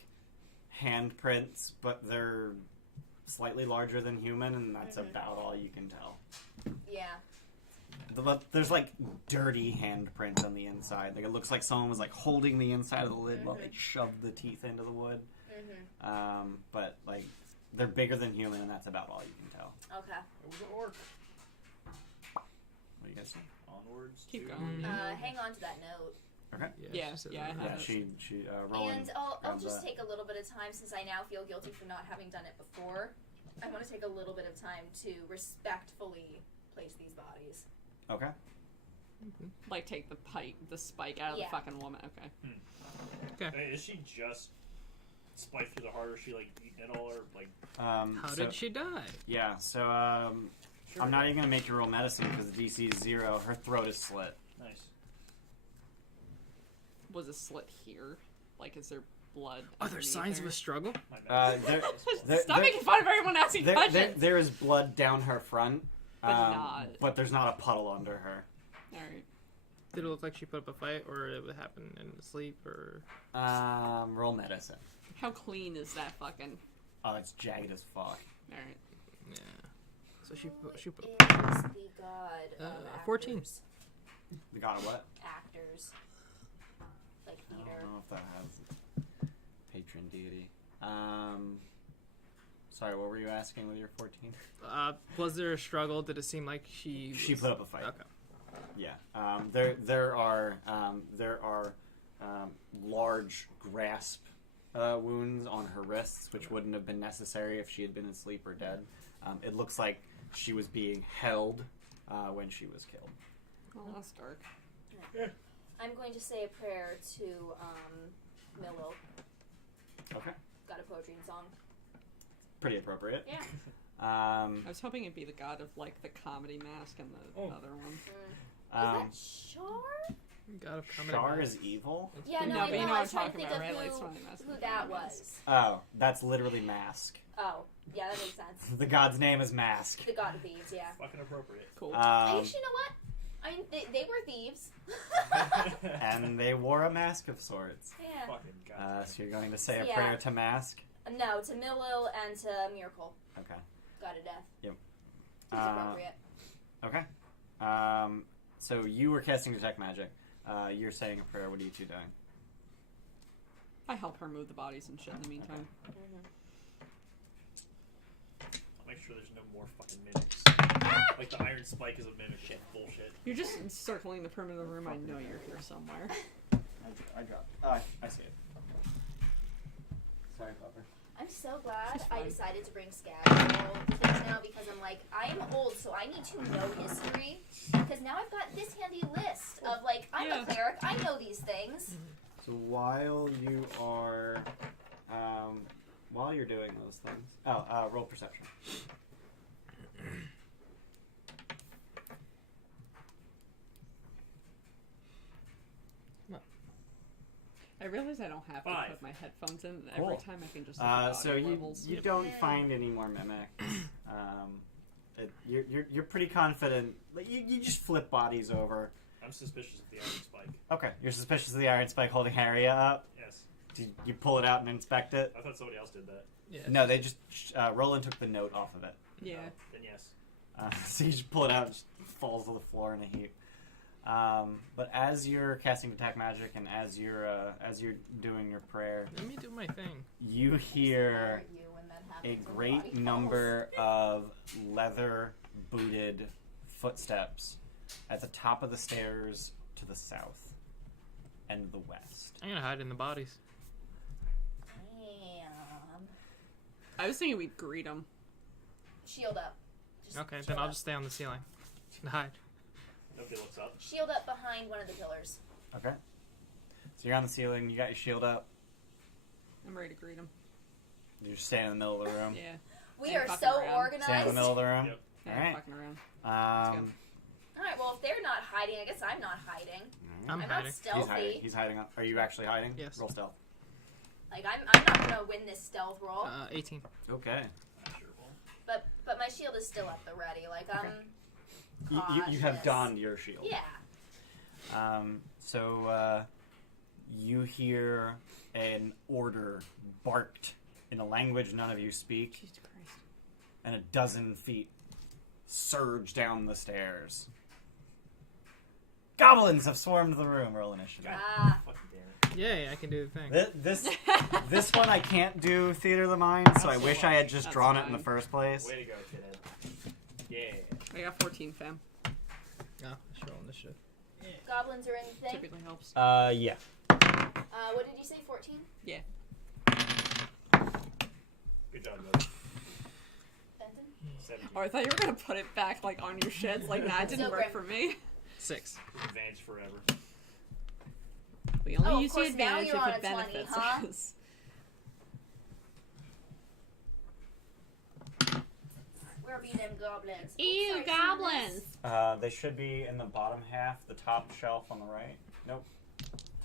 handprints, but they're slightly larger than human, and that's about all you can tell. Yeah. There's like dirty handprints on the inside. Like it looks like someone was like holding the inside of the lid while they shoved the teeth into the wood. But like they're bigger than human, and that's about all you can tell. Okay. It was an orc. What do you guys think? Onwards. Keep to- going. Hang on to that note. Okay. Yeah, she said yeah, that. I Yeah, have it. she rolling. And I'll grabs just that. take a little bit of time since I now feel guilty for not having done it before. I want to take a little bit of time to respectfully place these bodies. Okay. Like take the spike out of Yeah. the fucking woman. Okay. Hey, is she just spiked through the heart, or is she like eating it all, or like? How So- did she die? Yeah. So Sure. I'm not even gonna make you roll medicine because the DC is 0. Her throat is slit. Nice. Was a slit here? Like, is there blood? Are there underneath signs of her? a struggle? My bad. Stop making fun of everyone asking questions. There is blood down her front, But not. there's not a puddle under her. All right. Did it look like she put up a fight, or it would happen in sleep, or? Roll medicine. How clean is that fucking? Oh, it's jagged as fuck. All right. Yeah. So she put. Who is the god of 14. actors? The god of what? Actors. Like I theater. don't know if that has patron deity. Sorry, what were you asking with your 14? Was there a struggle? Did it seem like she? She put up a fight. Okay. Yeah. There are large grasp wounds on her wrists, which wouldn't have been necessary if she had been asleep or dead. It looks like she was being held when she was killed. Well, that's dark. I'm going to say a prayer to Milo. Okay. God of poetry and song. Pretty appropriate. Yeah. I was hoping it'd be the god of like the comedy mask and the other one. Is that Shar? God of comedy. Shar mask. is evil? Yeah, No, no, I but know. you know I what was I'm trying to talking think about, of right? Like, something who that was. Oh, that's literally Mask. Oh, yeah, that makes sense. The god's name is Mask. The god of thieves, yeah. Fucking appropriate. Cool. Actually, you know what? I mean, they were thieves. And they wore a mask of sorts. Yeah. Fucking god. So you're going to say a Yeah. prayer to Mask? No, to Milo and to Miracle. Okay. God of death. Yep. Seems appropriate. Okay. So you were casting Detect Magic. You're saying a prayer. What are you two doing? I help her move the bodies and shit in the meantime. I'll make sure there's no more fucking mimics. Like the iron spike is a mimic. Shit. Bullshit. You're just circling the perimeter of the room. I know you're here somewhere. I dropped. I see it. Sorry, Pupper. I'm so glad She's I fine. decided to bring Scab to all the things now because I'm like, I am old, so I need to know history. Because now I've got this handy list of like, I'm Yeah. a cleric, I know these things. So while you are, while you're doing those things, roll perception. I realize I don't have to 5. put my headphones in. Cool. Every time I can just look at So audio you levels. don't find any more mimics. You're pretty confident. Like you just flip bodies over. I'm suspicious of the iron spike. Okay, you're suspicious of the iron spike holding Harriet up. Yes. Did you pull it out and inspect it? I thought somebody else did that. Yeah. No, they just Roland took the note off of it. Yeah. Oh, then yes. So you just pull it out, and it just falls to the floor in a heap. But as you're casting Detect Magic and as you're doing your prayer, Let me do my thing. you hear You when that a happens when the great body falls. number of leather-booted footsteps at the top of the stairs to the south and the west. I'm gonna hide in the bodies. Damn. I was thinking we'd greet them. Shield up. Okay, shield then I'll up. just stay on the ceiling. And hide. Nobody looks up. Shield up behind one of the pillars. Okay. So you're on the ceiling. You got your shield up. I'm ready to greet them. You're just standing in the middle of the room. Yeah. We Yeah, are fucking so around. organized. Standing in the middle of the room. Yep. Yeah, All right. fucking around. Alright, well, if they're not hiding, I guess I'm not hiding. I'm not hiding. He's stealthy. hiding. He's hiding. Are you actually hiding? Yes. Roll stealth. Like, I'm not gonna win this stealth roll. 18. Okay. But my shield is still at the ready. Like, You have cautious. donned your shield. Yeah. So you hear an order barked in a language none of you speak, Jesus Christ. and a dozen feet surge down the stairs. Goblins have swarmed the room. Roll initiative. Ah. Fucking damn it. Yay, I can do the thing. This one I can't do theater of the mind, so I wish I had just That's drawn it in fine. the first place. Way to go, kidhead. Yeah. I got 14, fam. Oh, let's roll initiative. Goblins are in the thing. Typically helps. Yeah. What did you say, 14? Yeah. Good job, bud. Benton? 17. Oh, I thought you were gonna put it back like on your sheds. Like, nah, it didn't So work grim. for me. 6. Advantage forever. We only Oh, of use the course, now advantage you're if on it a 20, benefits huh? us. Where be them goblins? Oops, Ew, sorry, goblins! They should be in the bottom half, the top shelf on the right. Nope.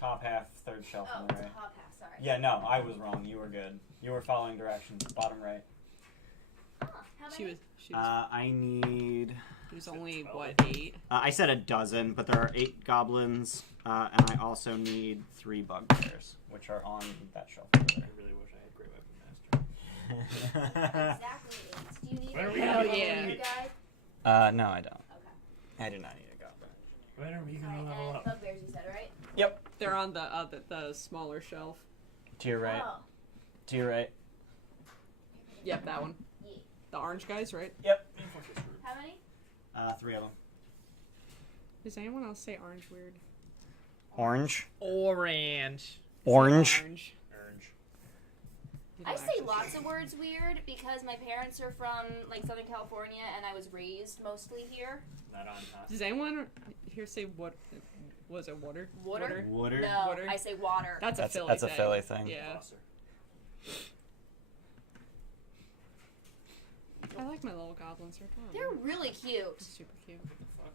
Top half, third shelf Oh, on the it's right. a hop half, sorry. Yeah, no, I was wrong. You were good. You were following directions. Bottom right. How many? She was I need. it was only, 12. what, 8? I said a dozen, but there are 8 goblins, and I also need 3 bugbears, which are on that shelf over I there. really wish I had Great Weapon Master. Exactly 8. Do you need When are a we gonna goblin do in it? your guide? No, I don't. Okay. I do not need a goblin. When are we gonna Alright, level and up? bugbears you said, right? Yep. They're on the smaller shelf. To your right. Oh. To your right. Yep, that one. Yeah. The orange guys, right? Yep. Fuck this group. How many? 3 of them. Does anyone else say orange weird? Orange. Orange. Orange. Orange. Orange. You I don't say actually lots of words weird because my parents are from like Southern California and I was raised mostly here. Not on Does anyone here say what? Was it water? Water? Water. No, Water? I say water. That's a Philly That's a thing. Philly thing. Yeah. Foster. I like my little goblins. They're adorable. They're really cute. Super cute. What the fuck?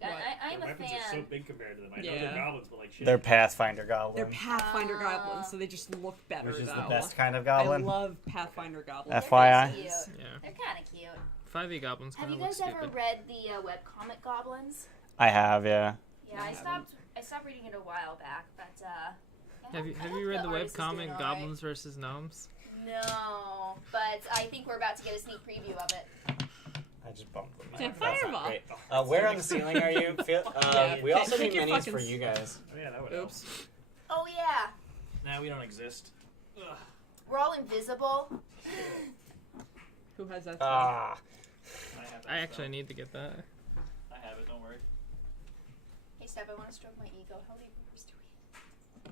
Like, What? I'm Their a weapons fan. are so big compared to them. I know Yeah. they're goblins, but like shit. They're Pathfinder They're goblins, Pathfinder Ah. goblins, so they just look better. which is though. the best kind of I goblin. love Pathfinder goblins. They're FYI. kinda cute. Yeah. They're kind of cute. 5e goblins Have kind you of look guys ever stupid. read the webcomic Goblins? I have, yeah. Yeah, I I stopped reading it a while back, but I Have hope you read the artist is doing webcomic all Goblins vs. Gnomes? right. No, but I think we're about to get a sneak preview of it. I just bumped them. Yeah, That's not fireball. great. Where on the ceiling are you? Yeah, We also pick need your minis fucking for you guys. Oh yeah, that would help. Oops. Oh yeah, Nah, we don't exist. Ugh. we're all invisible. Who has that? Ah. I have that I actually stuff. need to get that. I have it. Don't worry. Hey Steph, I want to stroke my ego. How many members do we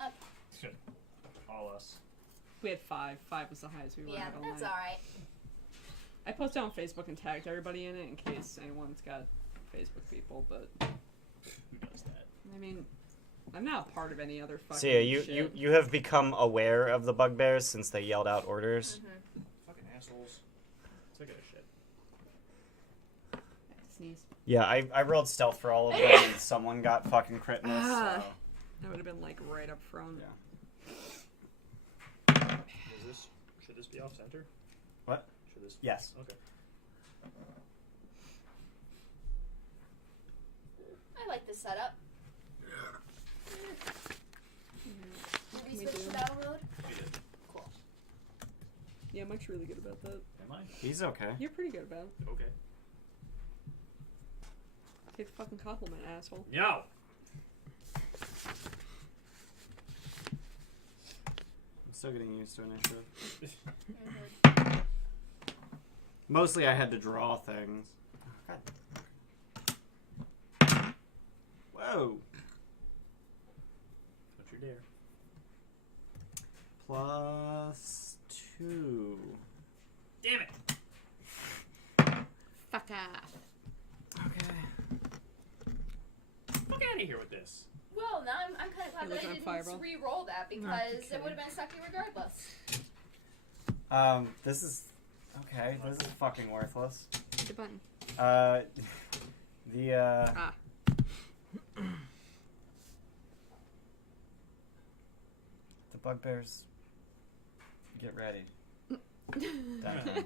have? Good. All us. We had 5. 5 was the highest we were Yeah, at all that's night. alright. I posted on Facebook and tagged everybody in it in case anyone's got Facebook people, but Who does that? I mean, I'm not a part of any other fucking So yeah, shit. you have become aware of the bugbears since they yelled out orders. Mm-hmm. Fucking assholes. Let's look at shit. Sneeze. Yeah, I rolled stealth for all of them, and someone got fucking crit miss. Ah. So. That would have been like right up front. Yeah. Should this be off center? What? Should this? Yes. Okay. I like this setup. Did we We switch do. to battle mode? We did. Cool. Yeah, Mike's really good about that. Am I? He's okay. You're pretty good about it. Okay. Take the fucking compliment, asshole. No. I'm still getting used to initiative. Mm-hmm. Mostly I had to draw things. Whoa. Don't you dare. +2. Damn it. Fuck off. Okay. Fuck out of here with this. Well, now I'm kind of glad You're that I looking at didn't Fireball? re-roll that because okay. it would have been sucky regardless. This is okay. This is fucking worthless. Hit the button. The bugbears get ready. Did I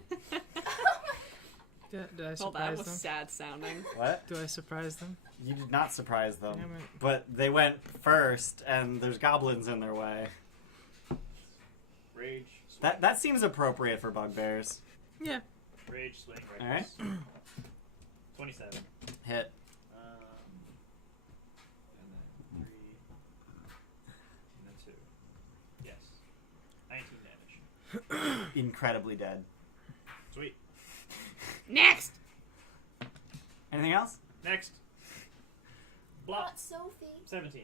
Well, that surprise was them? sad sounding. What? Do I surprise them? You did not surprise them. Damn it. But they went first, and there's goblins in their way. Rage. Swing. That seems appropriate for bugbears. Yeah. Rage, swing, All right. reckless. 27. Hit. And then 3. And then 2. Yes. 19 damage. Incredibly dead. Sweet. Next! Anything else? Next. Block. Not Sophie. 17.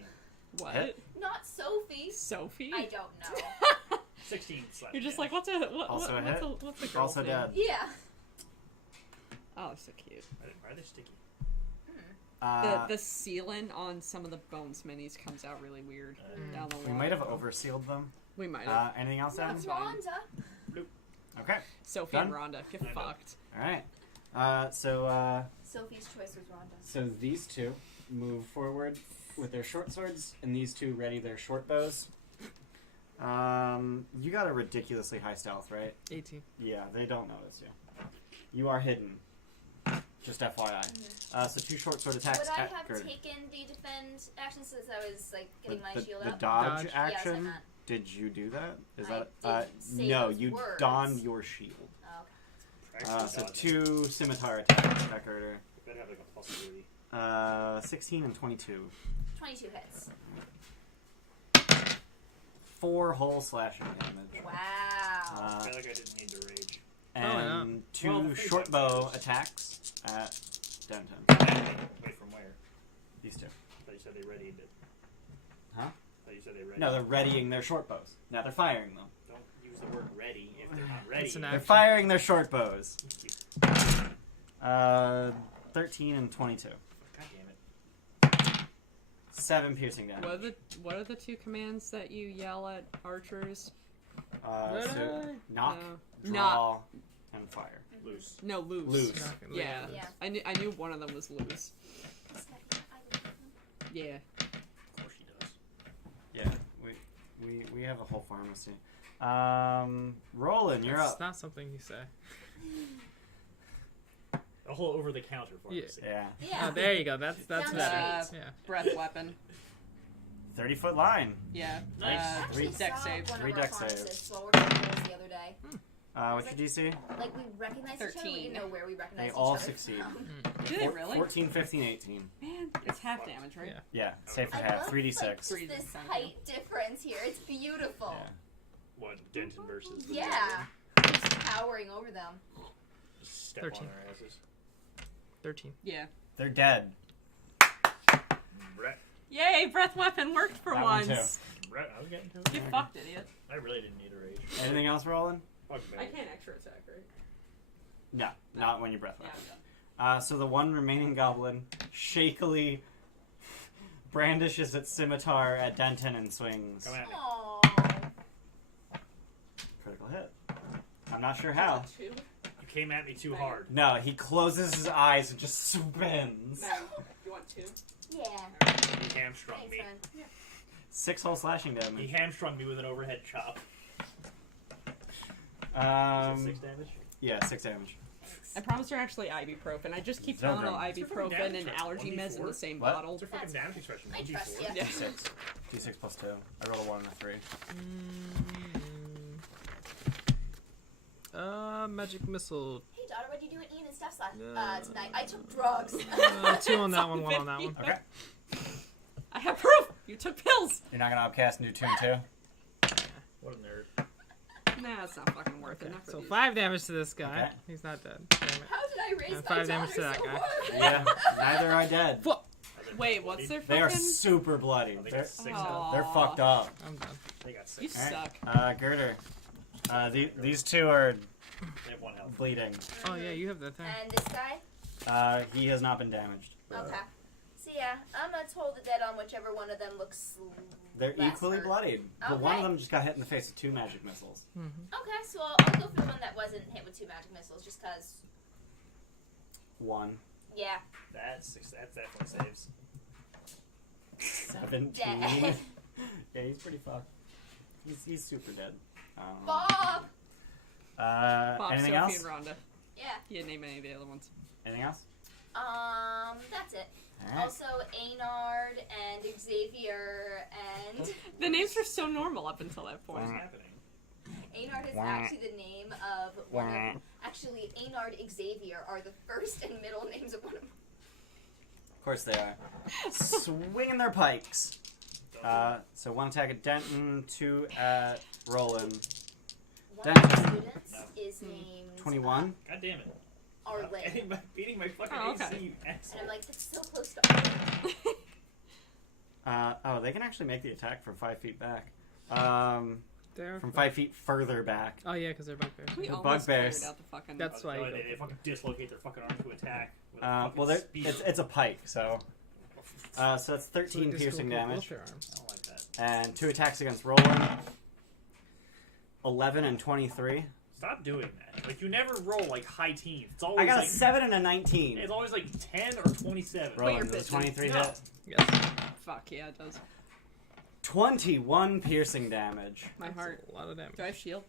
What? Hit. Not Sophie. Sophie? I don't know. 16 slap. You're just damage. like, Also a hit. what's a girl's Also name? dead. Yeah. Oh, so cute. Why are they sticky? The sealant on some of the bones minis comes out really weird down the We line. might have oversealed them. We might have. Anything else, Not Evan? fine. Rhonda. Okay. Sophie and Done? Rhonda, get I know. fucked. All right. Sophie's choice was Rhonda. So these two move forward with their short swords, and these two ready their short bows. You got a ridiculously high stealth, right? 18. Yeah, they don't notice you. You are hidden. Just FYI. So 2 short sword attacks Would I at have Gerda. taken the defend action since I was like getting my the, shield the up? dodge Dodge. action. Yes, I meant. Did you do that? Is I that didn't say no? those You words. donned your shield. Oh, okay. Actually, So dodging. 2 scimitar attacks at Gerda. Better have like a possibility. 16 and 22. 22 hits. 4 whole slashing damage. Wow. I feel like I didn't need to rage. yeah. And 2 Well, face short up bow damage. attacks at Denton. Wait, from where? These 2. I thought you said they readied it. Huh? I thought you said they readied No, they're readying their short bows. Now they're firing them. Don't use the word ready if they're not ready. That's an They're action. firing their short bows. God 13 and 22. damn it. 7 piercing damage. What are the 2 commands that you yell at archers? So knock, No. draw, and fire. Loose. No, loose. Loose. Knocking Yeah. loose. Yeah. I knew one of them was loose. Yeah. Of course she does. Yeah, we have a whole pharmacy. Roland, you're That's up. not something you say. A whole over-the-counter pharmacy. Yeah. Yeah. Oh, there you go. That's Sounds better. great. Yeah. Breath weapon. 30-foot line. Yeah. Nice. I actually Dex saw saves. one 3 of our dex saves. pharmacists while working with those the other day. What's your DC? Like we recognized each other, we 13. didn't know where we recognized They each all other succeed. from. Do they really? 14, 15, 18. Man, it's half damage, right? Yeah. Yeah, save for I half. love 3d6. like, Three this sounds height difference here. It's beautiful. Yeah. What, Denton versus the Yeah. Denton? Just towering over them. Just step 13. on their asses. 13. Yeah. They're dead. Brett. Yay, breath weapon worked for That one once. Brett, I was getting to it. Get fucked, idiot. I really didn't need a rage. Anything else, Roland? Bugbear. I can't extra attack, right? No, not when you're breath Yeah, weapon. I'm done. So the one remaining goblin shakily brandishes its scimitar at Denton and swings. Come at me. Aww. Critical hit. I'm not sure how. Two? You came at me too hard. No, he closes his eyes and just spins. No. You want 2? Yeah. He hamstrung Thanks, me. man. 6 whole slashing He damage. hamstrung me with an overhead chop. Is that 6 damage? Yeah, 6 damage. I promised her actually ibuprofen. I just keep So telling her good. What's your fucking ibuprofen damage and threat? allergy meds in 1d4? the same What? bottle. What's your fucking That's- damage expression? I trust ya. Yeah. D6. D6 plus 2. I rolled a 1 and a 3. Magic missile. Hey, daughter, what did you do at Ian and Steph's No. tonight? I took drugs. 2 on that one, 1 on that one. Okay. I have proof! You took pills! You're not going to upcast and do 2 and 2? What a nerd. Nah, it's not fucking worth it. Okay, Not for so these. 5 damage to this guy. Okay. He's not dead. Damn it. How did I raise And my 5 damage to daughter that so guy. horribly? Yeah, neither are dead. Wait, what's their They are fucking... super bloody. They They're, got 6 Aw. health. they're fucked up. I'm done. They got You 6. suck. Girder. These 2 are They have 1 health. bleeding. Oh, yeah, you have that thing. And this guy? He has not been damaged. Okay. So yeah, I'm gonna toll the dead on whichever one of them looks They're less equally hurt. bloodied. But one of Okay. them just got hit in the face with 2 magic missiles. Okay, so I'll go for the one that wasn't hit with 2 magic missiles, just cause 1. Yeah. That's definitely saves. 17. Dead. Yeah, he's pretty fucked. He's super dead. Bob! Bob, anything Sophie, else? and Rhonda. Yeah. You didn't name any of the other ones. Anything else? That's it. All right. Also, Aynard and Xavier and... The names were so normal up until that point. What's happening? Aynard is actually the name of one of... Actually, Aynard Xavier are the first and middle names of one of them. Of course they are. Swinging their pikes. So 1 attack at Denton, 2 at Roland. One of the students is named... 21. God damn it. Arlen. Beating my fucking Oh, okay. AC, you asshole. And I'm like, that's so close to Arlen. They can actually make the attack from 5 feet back. They're From 5 feet further back. Oh yeah, because they're bugbears. We The almost bugbears. cleared out the fucking... That's why. No, they fucking dislocate their fucking arm to attack. With a Well, fucking spear. it's a pike, so... So that's 13 So piercing dislocate damage. both their arms. I don't like that. And 2 attacks against Roland. 11 and 23. Stop doing that. Like, you never roll, like, high teens. It's always I got like... a 7 and a 19. It's always, like, 10 or 27. Roland, you're does a bitching. 23 No. hit? Yes. Fuck, yeah, it does. 21 piercing damage. My That's heart. a lot of damage. Do I have shield?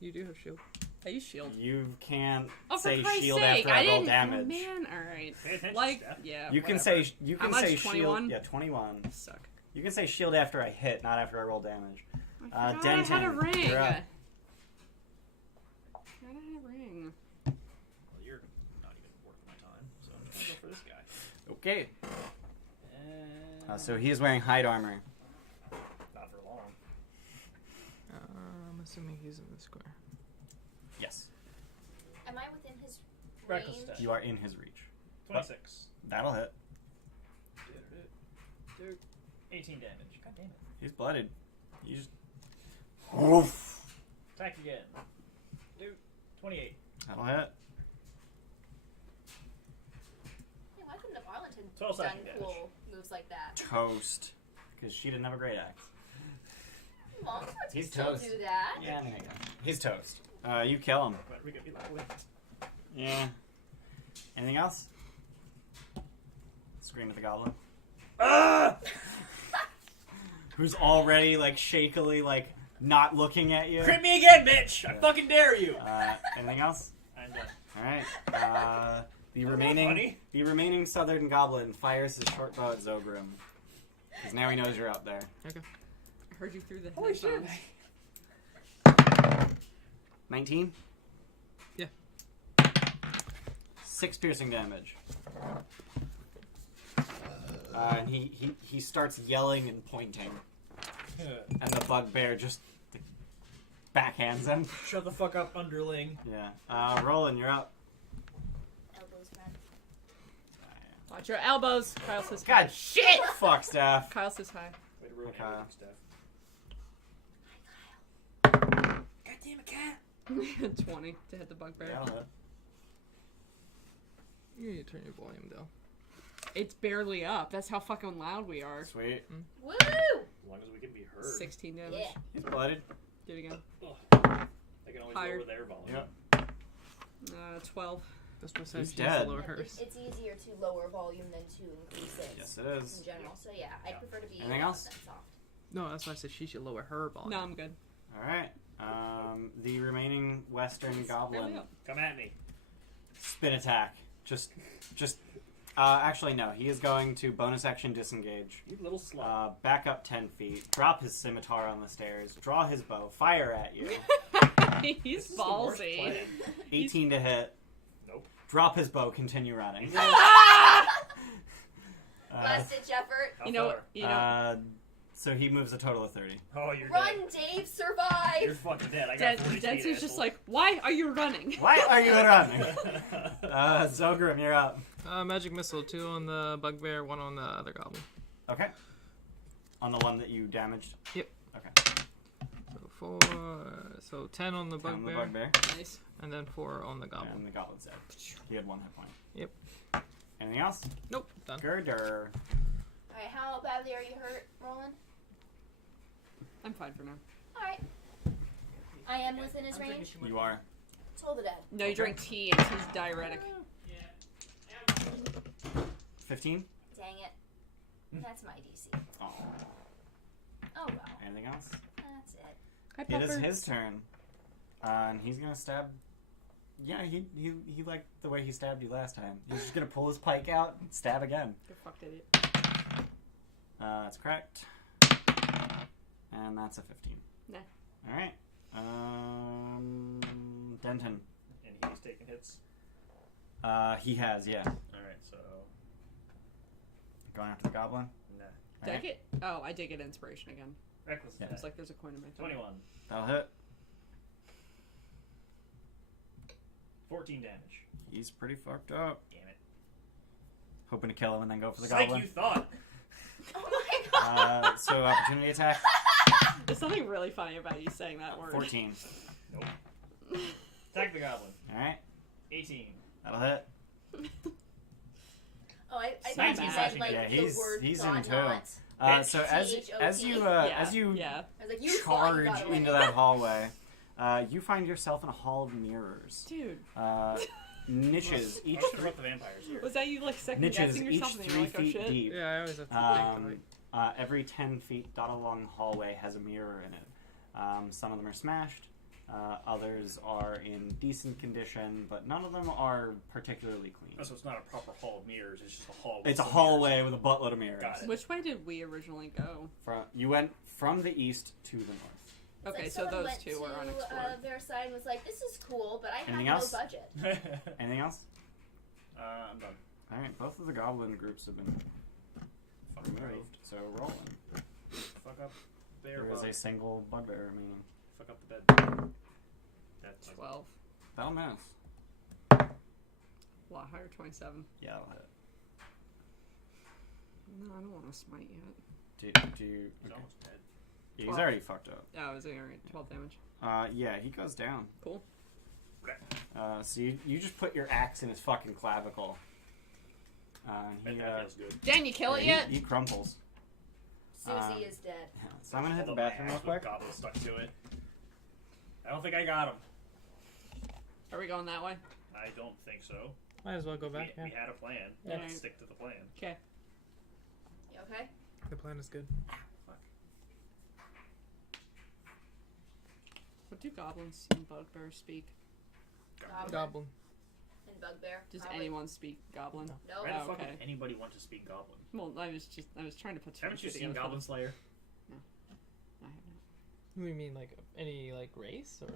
You do have shield. I use shield. You can't Oh, for say Christ's shield sake, after I roll didn't... damage. Oh, man, alright. Pay attention, Like, Steph. yeah, You can whatever. say you How can much, say 21? shield. Yeah, 21. Suck. You can say shield after I hit, not after I roll damage. I forgot Denton, I had a ring. you're up. I forgot I had a ring. Well, you're not even worth my time, so I'm just gonna go for this guy. Okay. And... So he is wearing hide armor. Not for long. I'm assuming he's in the square. Yes. Am I within his Reckless range? step. You are in his reach. 26. That'll hit. 18 damage. God damn it. He's blooded. You just. Oof. Attack again. Dude, 28. That'll hit. Hey, why couldn't have Arlington 12 done slashing damage. cool moves like that? Toast. Because she didn't have a great axe. Longswords can He's still toast. do that. Yeah, he's toast. You kill him. But we could be like, Yeah. Anything else? Scream at the goblin. ah! Who's already, like, shakily, like, not looking at you. Crit me again, bitch! I fucking dare you! Anything else? I'm done. Alright. The That's remaining funny. the southern goblin fires his short bow at Zogrim. Because now he knows you're out there. Okay. I heard you through the Holy shit. headphones. 19? Yeah. 6 piercing damage. And he starts yelling and pointing. And the bugbear just backhands him. Shut the fuck up, underling. Yeah. Roland, you're up. Elbows, friend. Watch your elbows. Kyle says hi. God shit! Fuck, Steph. Kyle says hi. Way to ruin Okay. everything, Steph. God damn it, cat! 20 to hit the bugbear. That'll hit. You need to turn your volume down. It's barely up. That's how fucking loud we are. Sweet. Woo! As long as we can be heard. 16 damage. Yeah. He's blooded. Do it again. They can always Higher. lower their volume. Yep. 12. That's what He's says she's dead. lower hers. It's easier to lower volume than to increase it Yes, it is. in general. So yeah, I'd prefer to be Anything loud else? than soft. No, that's why I said she should lower her volume. No, I'm good. Alright. The remaining western Barely goblin. up. Come at me. Spin attack. Just. Actually, no. He is going to bonus action disengage. You little slut. Back up 10 feet. Drop his scimitar on the stairs. Draw his bow. Fire at you. He's This is the worst ballsy. plan. 18 to hit. Nope. Drop his bow. Continue running. Last ditch effort. How You know, far? you know. So he moves a total of 30. Oh, you're Run, dead. Dave! Survive! You're fucking dead. I got 40 feet, Denson's just asshole. like, why are you running? Why are you running? Zogrim, you're up. Magic missile, 2 on the bugbear, 1 on the other goblin. Okay. On the one that you damaged? Yep. Okay. So 10 on the 10 on the bugbear, bugbear. Nice. and then 4 on the And goblin. the goblin's dead. He had 1 hit point. Yep. Anything else? Nope, done. Girder. Alright, how badly are you hurt, Roland? I'm fine for now. Alright. I am within his range. You are. Toll the dead. No, you drink tea. It's his diuretic. 15? Dang it. That's my DC. Oh. Oh well. Anything else? That's it. Hi, It is Pepper. his turn. And he's gonna stab. Yeah, he liked the way he stabbed you last time. He's just gonna pull his pike out and stab again. You fucked idiot. That's correct. And that's a 15. Nah. Alright. Denton. And he's taking hits. He has, yeah. Alright, so. Going after the goblin. Nah. Did I Alright. get? Oh, I did get inspiration again. Reckless Yeah. attack. It's like there's a coin in my thumb. 21. That'll hit. 14 damage. He's pretty fucked up. Damn it. Hoping to kill him and then go for the It's like goblin. you thought. Oh my god. So opportunity attack. There's something really funny about you saying that word. 14. Nope. Attack the goblin. Alright. 18. That'll hit. Oh, I So thought you bad. said like Yeah, the he's- word he's God in too. not. So as you Yeah. I was like, you thought you charge got away. into that hallway, you find yourself in a hall of mirrors. Dude, Niches, each Let's interrupt the vampires here. was that you like second niches guessing each yourself and you 3 were like, oh feet shit? deep. Yeah, I always have to think, like, Every 10 feet dot along hallway has a mirror in it. Some of them are smashed. Others are in decent condition, but none of them are particularly clean. Oh, so it's not a proper hall of mirrors, it's just a hall. It's a some hallway mirrors. with a buttload of mirrors. Got it. Which way did we originally go? You went from the east to the north. It's Okay, like so someone those went two were to, unexplored. their side and was like, this is cool, but I have Anything no else? budget. Anything else? I'm done. Alright, both of the goblin groups have been Fucking right. removed, so rolling. Fuck up bear There is bug. a single bugbear remaining. Fuck up the bed. That's 12. That'll miss. A lot higher, 27. Yeah, that'll hit. No, I don't want to smite yet. Do you... He's Okay. almost dead. He's 12. already fucked up. Oh, is it alright? 12 damage. Yeah, he goes down. Cool. So you just put your axe in his fucking clavicle. Bet He, that feels good. Dan, you kill it yet? He crumples. Susie is dead. So I'm gonna hit the Although my bathroom real axe with quick. Goblin stuck to it. I don't think I got him. Are we going that way? I don't think so. might as well go back. We Yeah, had a plan. Yeah. Let's stick to the plan. Okay. You okay? the plan is good. What do goblins and bugbears speak? Goblin. And bugbear. Does probably. anyone speak goblin? No. Why the Oh, fuck okay. would anybody want to speak Goblin? Well, I was trying to put two Haven't you and two seen together. Goblin Slayer? I haven't. We mean like any like race or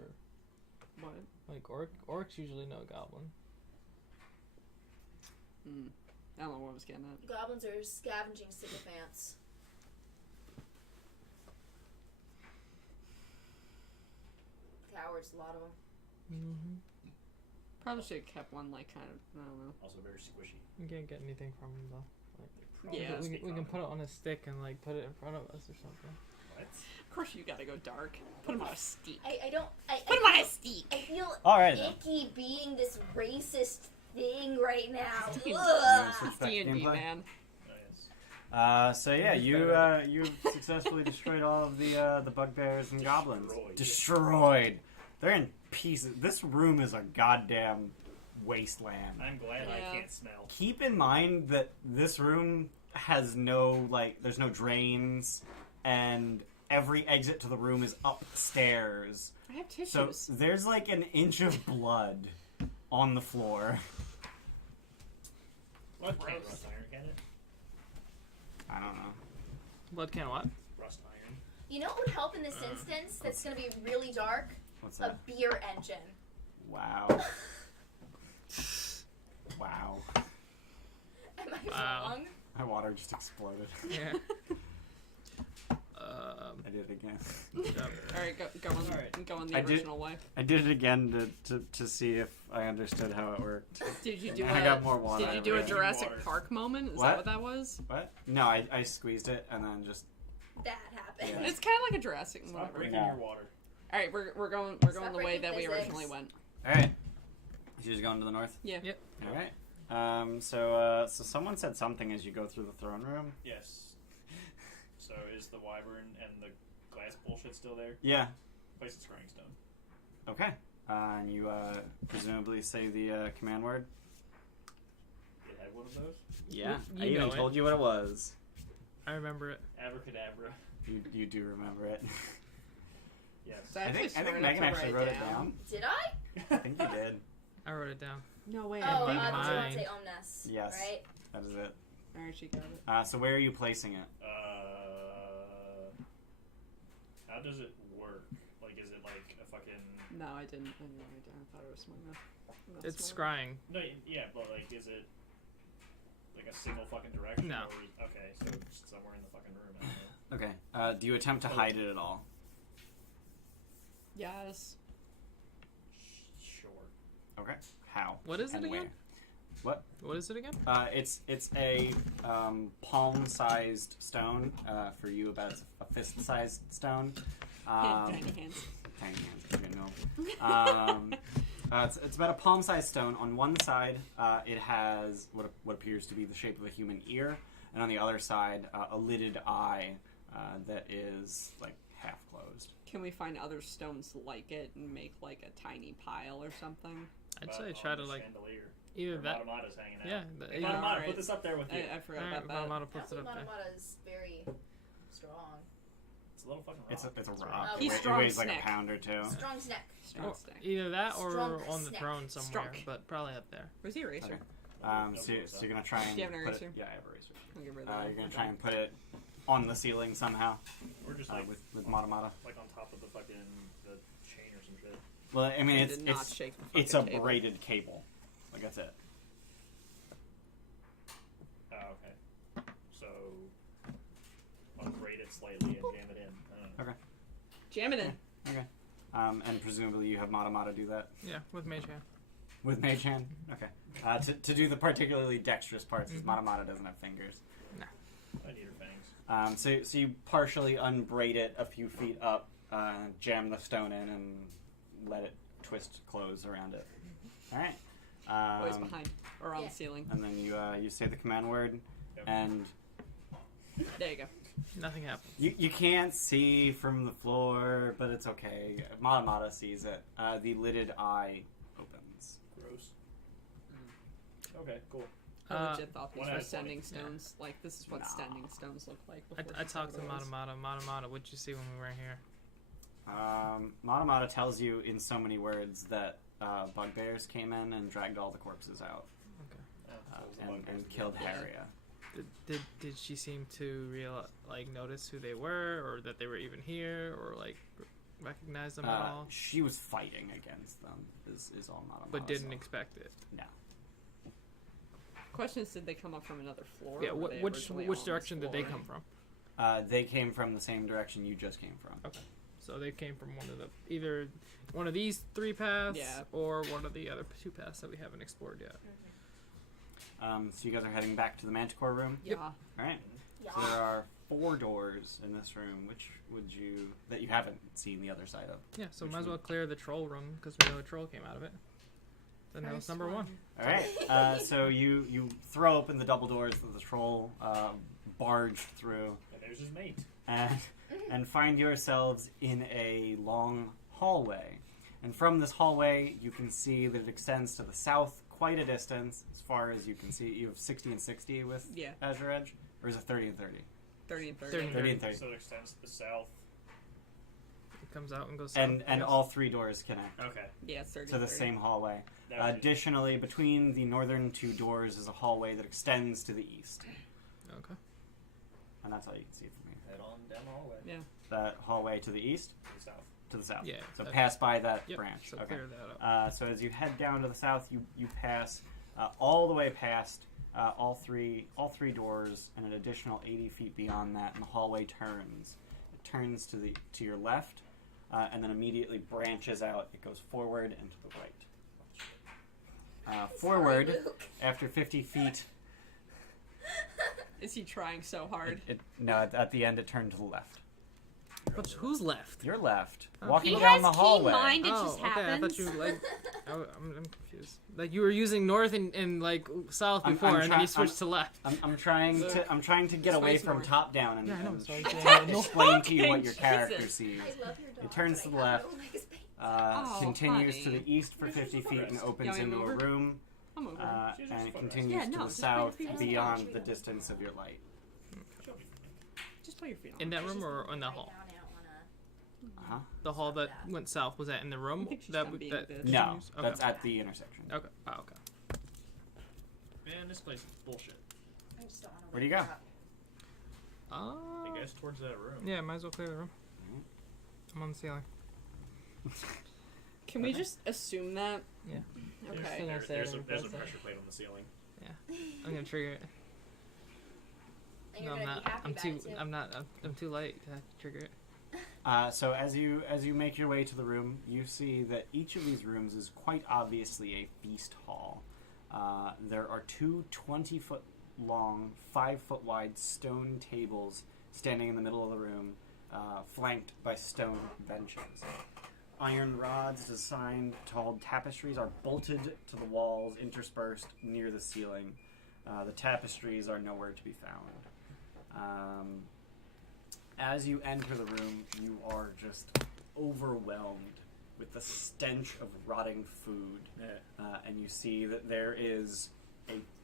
What? like orcs usually know goblin. I don't know what I was getting at. Goblins are scavenging sycophants. Cowards, a lot of them. Mm-hmm. Probably should have kept one, like, kind of, I don't know. Also very squishy. We can't get anything from him though. Yeah. we can put it on a stick and like put it in front of us or something. What? Of course you gotta go dark. Put him on a steak. I don't. Put him on a steak! I feel Alright then. icky being this racist thing right now. You Ugh. Switch back to D&D, gameplay? man. Oh, yes. So yeah, you successfully destroyed all of the bugbears and goblins. Destroyed. They're in pieces. This room is a goddamn wasteland. I'm glad Yeah. I can't smell. Keep in mind that this room has no there's no drains, and every exit to the room is upstairs. I have tissues. So there's like an inch of blood on the floor. What can rust iron, can it? I don't know. Blood can what? Rust iron. You know what would help in this instance? That's going to be really dark. What's A that? beer engine. Wow. Wow. Am I Wow. wrong? My water just exploded. Yeah. I did it again. Alright, go on the I did- original way. I did it again to see if I understood how it worked. Did you do I got more water. Did you do a Yeah. Jurassic Water. Park moment? Is What? that what that was? What? No, I squeezed it and then just. That happened. Yeah. It's kind of like a Jurassic Stop whatever. breaking No. your water. Alright, we're going Stop the way breaking that we physics. originally went. Alright. You just going to the north? Yeah. Yep. Alright. So someone said something as you go through the throne room. Yes. So is the wyvern and the glass bullshit still there? Yeah. Place is scrying stone. Okay. And you presumably say the command word. It had one of those? Yeah, You I even know it. told you what it was. I remember it. Abracadabra. You do remember it. Yes. So I think smart enough Megan to actually write wrote it down. Did I? I think you did. I wrote it down. No way. Oh, in did you want mine. to say Omnes? Yes. Right? That is it. Alright, she got it. So where are you placing it? How does it work? Like, is it like a fucking... No, I didn't write it down. I thought it was smart enough. I'm not It's smart. scrying. No, yeah, but like, is it like a single fucking direction? No. Or okay, so just somewhere in the fucking room. I don't know. Okay. Do you attempt to hide it at all? Yes. Sure. Okay. How? What is it and again? Where? What is it again? It's a palm-sized stone. For you, about a fist-sized stone. Tiny hands. Tiny hands. Okay, no. It's about a palm-sized stone. On one side, it has what appears to be the shape of a human ear, and on the other side, a lidded eye that is like half closed. Can we find other stones like it and make like a tiny pile or something? I'd About say on try to the like chandelier. either Or that. Matamata's hanging out. Yeah. Hey, Either, Matamata, Alright. put this up there with you. I forgot Alright, about that. Matamata I puts don't it think up there. Matamata is very strong. It's a little fucking rock. It's a That's rock. Oh, It He's weighs- strong it weighs like snack. a pound or two. Strong snack. Strong Or stack. either that or Strong on the snack. throne somewhere, Strong. but probably up there. Where's the eraser? Okay. No So rules, you're gonna try and Do you have an put it. eraser? Yeah, I have an eraser. I'll get rid of that. You're gonna try and put it on the ceiling somehow We're just like with Matamata. like on top of the fucking the chain or some shit. Well, I mean, I it's did not it's shake the it's a fucking table. braided cable. Like that's it. Oh, okay. So unbraid it slightly and jam it in. I don't know. Jam it in. Okay. And presumably you have Matamata do that Yeah, with Mage Hand. with Mage Hand. Okay. To do the particularly dexterous parts, because Matamata doesn't have fingers. I need her fangs. So you partially unbraid it a few feet up, jam the stone in, and let it twist close around it. All right. Always behind or on Yeah. the ceiling. And then you say the command word, Yep. and There you go. Nothing happens. you can't see from the floor, but it's okay. Matamata sees it. The lidded eye opens. Gross. Okay, cool. I legit thought these One were out of 20. standing stones. Like, this is what Nah. standing stones look like. before I she talked to said what it was. Matamata. Matamata, what'd you see when we weren't here? Matamata tells you in so many words that bugbears came in and dragged all the corpses out Yeah, so it was the bugbears and that killed did it. Harriet. Did she seem to notice who they were, or that they were even here, or like recognize them at all? She was fighting against them. Is all Matamata But didn't saw. expect it. No. Question is, did they come up from another floor? Yeah. or were they Which originally on which this direction did they floor? come from? They came from the same direction you just came from. Okay. So they came from either one of these three paths, Yeah. or one of the other two paths that we haven't explored yet. So you guys are heading back to the Manticore room. Yeah. All right. Yeah. So there are 4 doors in this room. Which would you that you haven't seen the other side of? Yeah. So Which might as well one? clear the troll room because we know a troll came out of it. Then that was First number one. All right. So you throw open the double doors that the troll barged through, And there's his mate. and find yourselves in a long hallway. And from this hallway, you can see that it extends to the south quite a distance. As far as you can see, you have 60 and 60 with Yeah. Azure Edge, or is it 30 and 30? 30 and 30. 30 and 30. So it extends to the south. It comes out and goes. And south, I and guess. all 3 doors connect Okay. Yeah, it's 30 to the 30. same hallway. That was it. Additionally, between the northern 2 doors is a hallway that extends to the east. Okay. And that's all you can see from here. Head on down the hallway. Yeah. That hallway to the east, To the south. to the south. Yeah, So that- pass by that Yep. branch. So Okay. clear that up. So as you head down to the south, you pass all the way past all three doors, and an additional 80 feet beyond that, and the hallway turns. It turns to your left, and then immediately branches out. It goes forward and to the right. Forward, Luke. after 50 feet. Is he trying so hard? At the end, it turned to the left. But who's left? Your left, Oh. walking He down has the keen hallway. mind. It oh, just okay. happens. I thought you like. I'm confused. Like you were using north and like south I'm before, and then try- you switched to left. I'm trying to get This away way's from north. top down and, Yeah, I know, and so I sh- said no. explain to you what your Jesus. character sees. I love your dog. It turns but to I the have left. no, like, space. Oh, Continues to honey. the east for 50 feet and opens You want me to into a move her? room I'm over. She's just and it fun. continues Yeah, to no, the just put your south feet on the beyond couch. the distance of your light. Just put your feet on. In that I room just or think in the right hall? now I don't wanna- Uh-huh. The hall that Stop that. went south, was that in the room? I think she's that done being that a bitch. No, continues? Okay. that's at the intersection. Okay. Oh, okay. Man, this place is bullshit. I just don't wanna Where do you wake go? her up. I guess towards that room. Yeah, might as well clear the room. I'm on the ceiling. Can we just assume that? Yeah. Okay. There's a pressure plate on the ceiling. I'm gonna trigger it. And No, you're I'm gonna not. be happy I'm about too. it, too. I'm too light to trigger it. So as you make your way to the room, you see that each of these rooms is quite obviously a feast hall. There are two 20-foot long, 5-foot wide stone tables standing in the middle of the room, flanked by stone benches. Iron rods designed tall tapestries are bolted to the walls, interspersed near the ceiling. The tapestries are nowhere to be found. As you enter the room, you are just overwhelmed with the stench of rotting food. And you see that there is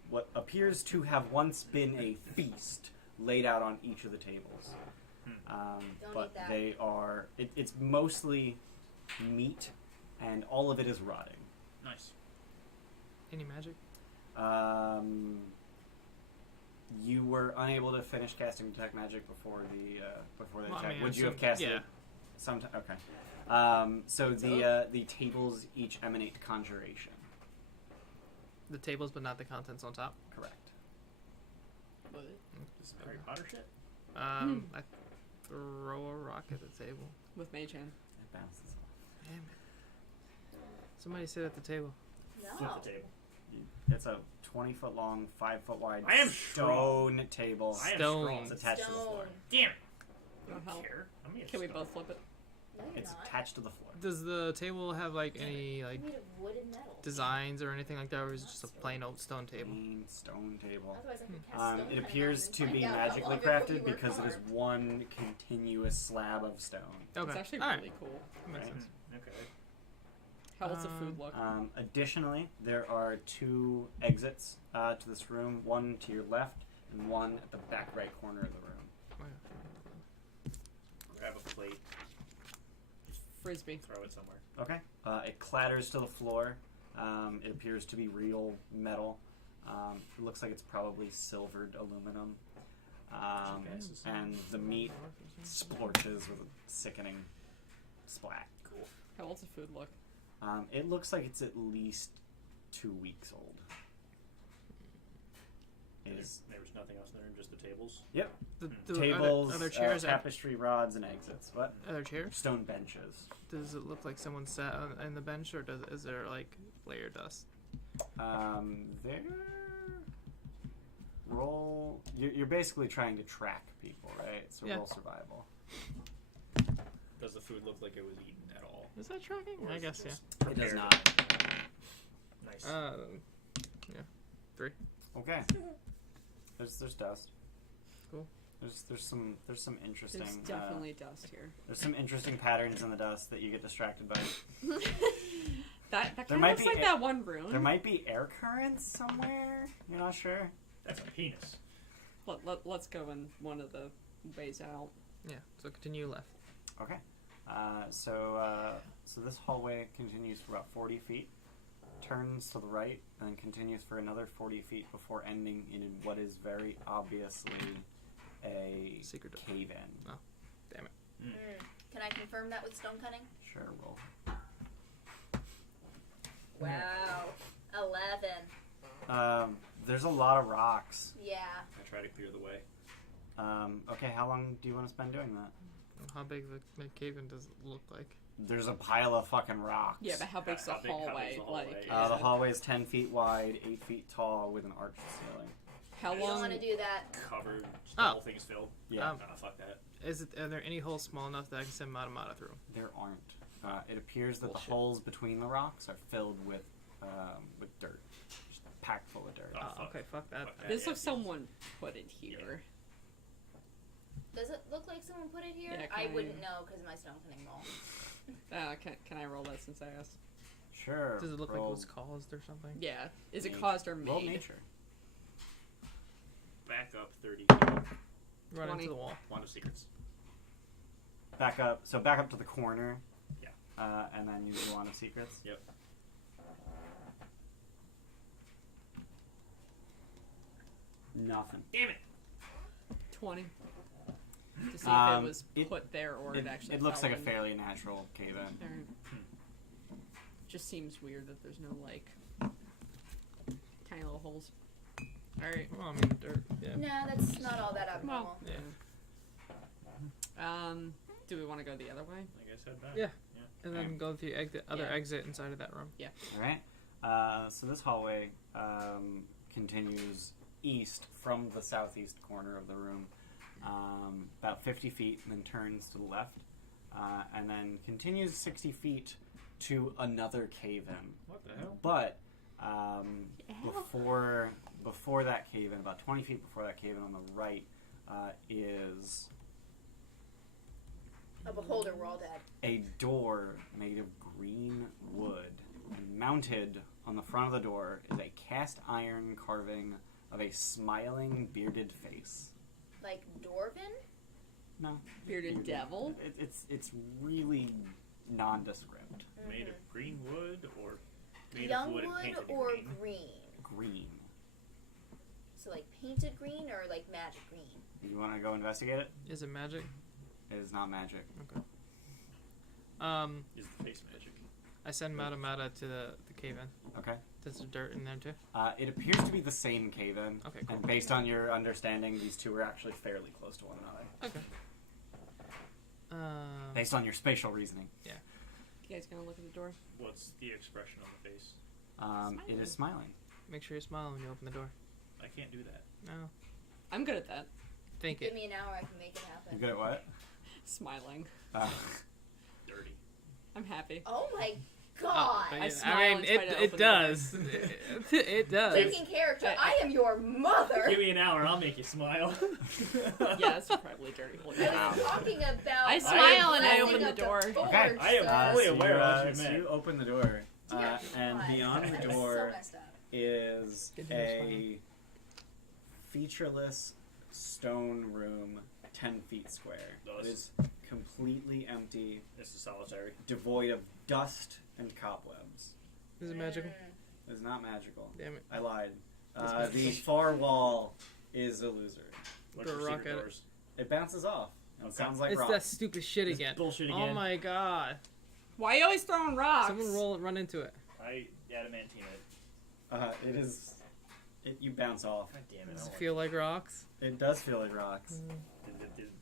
what appears to have once been a feast laid out on each of the tables. Don't But eat that. they are, it's mostly meat, and all of it is rotting. Nice. Any magic? You were unable to finish casting detect magic before the Well, I attack. mean, Would you have casted yeah. it sometime? Okay. So the tables each emanate conjuration. The tables, but not the contents on top. Correct. This is Harry Potter shit. I throw a rock at the table. With Mage Hand. It bounces off. Damn it. Somebody sit at the table. Flip No. the table. It's a 20-foot long, 5-foot wide I am stone table. I am Stone. strong. It's attached to the floor. Damn it. You want I don't help? care. I'm gonna Can we stone. both flip it? No, you're It's not. attached to the floor. Does the table have like any like Made of wood and metal. designs or anything like that, or is it just a plain old stone table? Plain stone table. Otherwise, I could cast It stone cutting appears on to you and be find out how magically long ago crafted you were because it is carved. one continuous slab of stone. Okay. It's actually All right. really cool. Makes Right. sense. Okay. How does the food look? Additionally, there are two exits to this room, one to your left and one at the back right corner of the room. Grab a plate. Frisbee. Throw it somewhere. Okay. It clatters to the floor. It appears to be real metal. It looks like it's probably silvered aluminum. And the meat splorches with a sickening splat. Cool. How old's the food look? It looks like it's at least 2 weeks old. It is There was nothing else there, just the tables. The tables, are there chairs? tapestry rods, and exits. What? Are there chairs? Stone benches. Does it look like someone sat on the bench, or is there like layer dust? There. Roll. You're basically trying to track people, right? So Yeah. roll survival. Does the food look like it was eaten at all? Is that tracking? Or I is it guess just It does prepared? not. Nice. Yeah. 3. Okay. There's dust. Cool. There's some interesting. There's definitely dust here. There's some interesting patterns in the dust that you get distracted by. That There kind of might looks be like a- that one room. There might be air currents somewhere. You're not sure. That's a penis. Let's go in one of the ways out. Yeah. So continue left. Okay. So this hallway continues for about 40 feet, turns to the right, and then continues for another 40 feet before ending in what is very obviously a Secret door. cave-in. Can I confirm that with stone cutting? Sure, roll. Wow. 11. There's a lot of rocks. Yeah. I try to clear the way. Okay, how long do you want to spend doing that? How big the cave-in does it look like? There's a pile of fucking rocks. Yeah, but how big's the How big's hallway? the hallway? Like, The hallway is 10 feet wide, 8 feet tall, with an arched ceiling. how You don't long? want to do that. Covered. Just Oh. The whole thing's filled. Yeah, Nah, fuck that. Are there any holes small enough that I can send Matamata through? there aren't. It appears that Bullshit. the holes between the rocks are filled with dirt, just packed full of dirt. Oh, fuck. Okay, fuck that. Fuck that. This Yeah, looks someone put it here. Does it look like someone put it here? Yeah, I can I- wouldn't know because of my stone cutting roll. Can I roll that since I asked? Sure. Does it look roll, like it was caused or something? Yeah. Is it Nature. caused or made? Roll nature. Back up 30. Run 20. into the wall. Wand of Secrets. Back up. So back up to the corner. Yeah. And then use the Wand of Secrets. Yep. Nothing. Damn it! 20. To see if Um, it was it- put there or it actually It looks fell like a in. fairly natural cave-in. Alright. Just seems weird that there's no, like, tiny little holes. Alright. Well, I mean, dirt. Yeah. No, that's not all that abnormal. Yeah. Do we want to go the other way? I guess head back. Yeah. And then go to the other Yeah. exit inside of that room. All right. So this hallway continues east from the southeast corner of the room, about 50 feet, and then turns to the left, and then continues 60 feet to another cave-in. What the hell? But before that cave-in, about 20 feet before that cave-in on the right, is A beholder, we're all dead. a door made of green wood. And mounted on the front of the door is a cast iron carving of a smiling, bearded face. Like Dwarven? No, Bearded devil? It's really nondescript. Made of green wood or made Young of wood and wood painted or green? green? Green. So like painted green or like magic green? You want to go investigate it? Is it magic? It is not magic. Okay. Is the face magic? I send Mata to the cave-in. Okay. There's dirt in there too. It appears to be the same cave-in. Okay, cool. And based on your understanding, these two are actually fairly close to one another. Okay. Based on your spatial reasoning. You guys gonna look at the door? What's the expression on the face? It is smiling. Make sure you smile when you open the door. I can't do that. No. I'm good at that. Think Give it. me an hour, I can make it You happen. good at what? Smiling. Dirty. I'm happy. Oh my god! But I yeah, smile I mean, and try to open it the does. It does. Taking character, I am your mother! Give me an hour, I'll make you smile. Yeah, that's probably dirty. I was talking about. I smile and I blessing open the of door. forge, I am so- fully aware of what you so meant. you open the door, Dear and God. beyond the That is door so messed up. is Good to hear a featureless stone room, 10 feet square. It is completely empty, This is solitary. devoid of dust and cobwebs. Is it magical? It is not magical. Damn it. I lied. It's The far wall is illusory. Look Throw for a rock secret at it. doors. It bounces off. It Okay. sounds like It's rock. that stupid shit This again. bullshit Oh again. my god. Why are you always throwing rocks? Someone run into it. I adamantine it. It is. You bounce off. God damn it. Does I it don't feel like rocks? It does feel like rocks.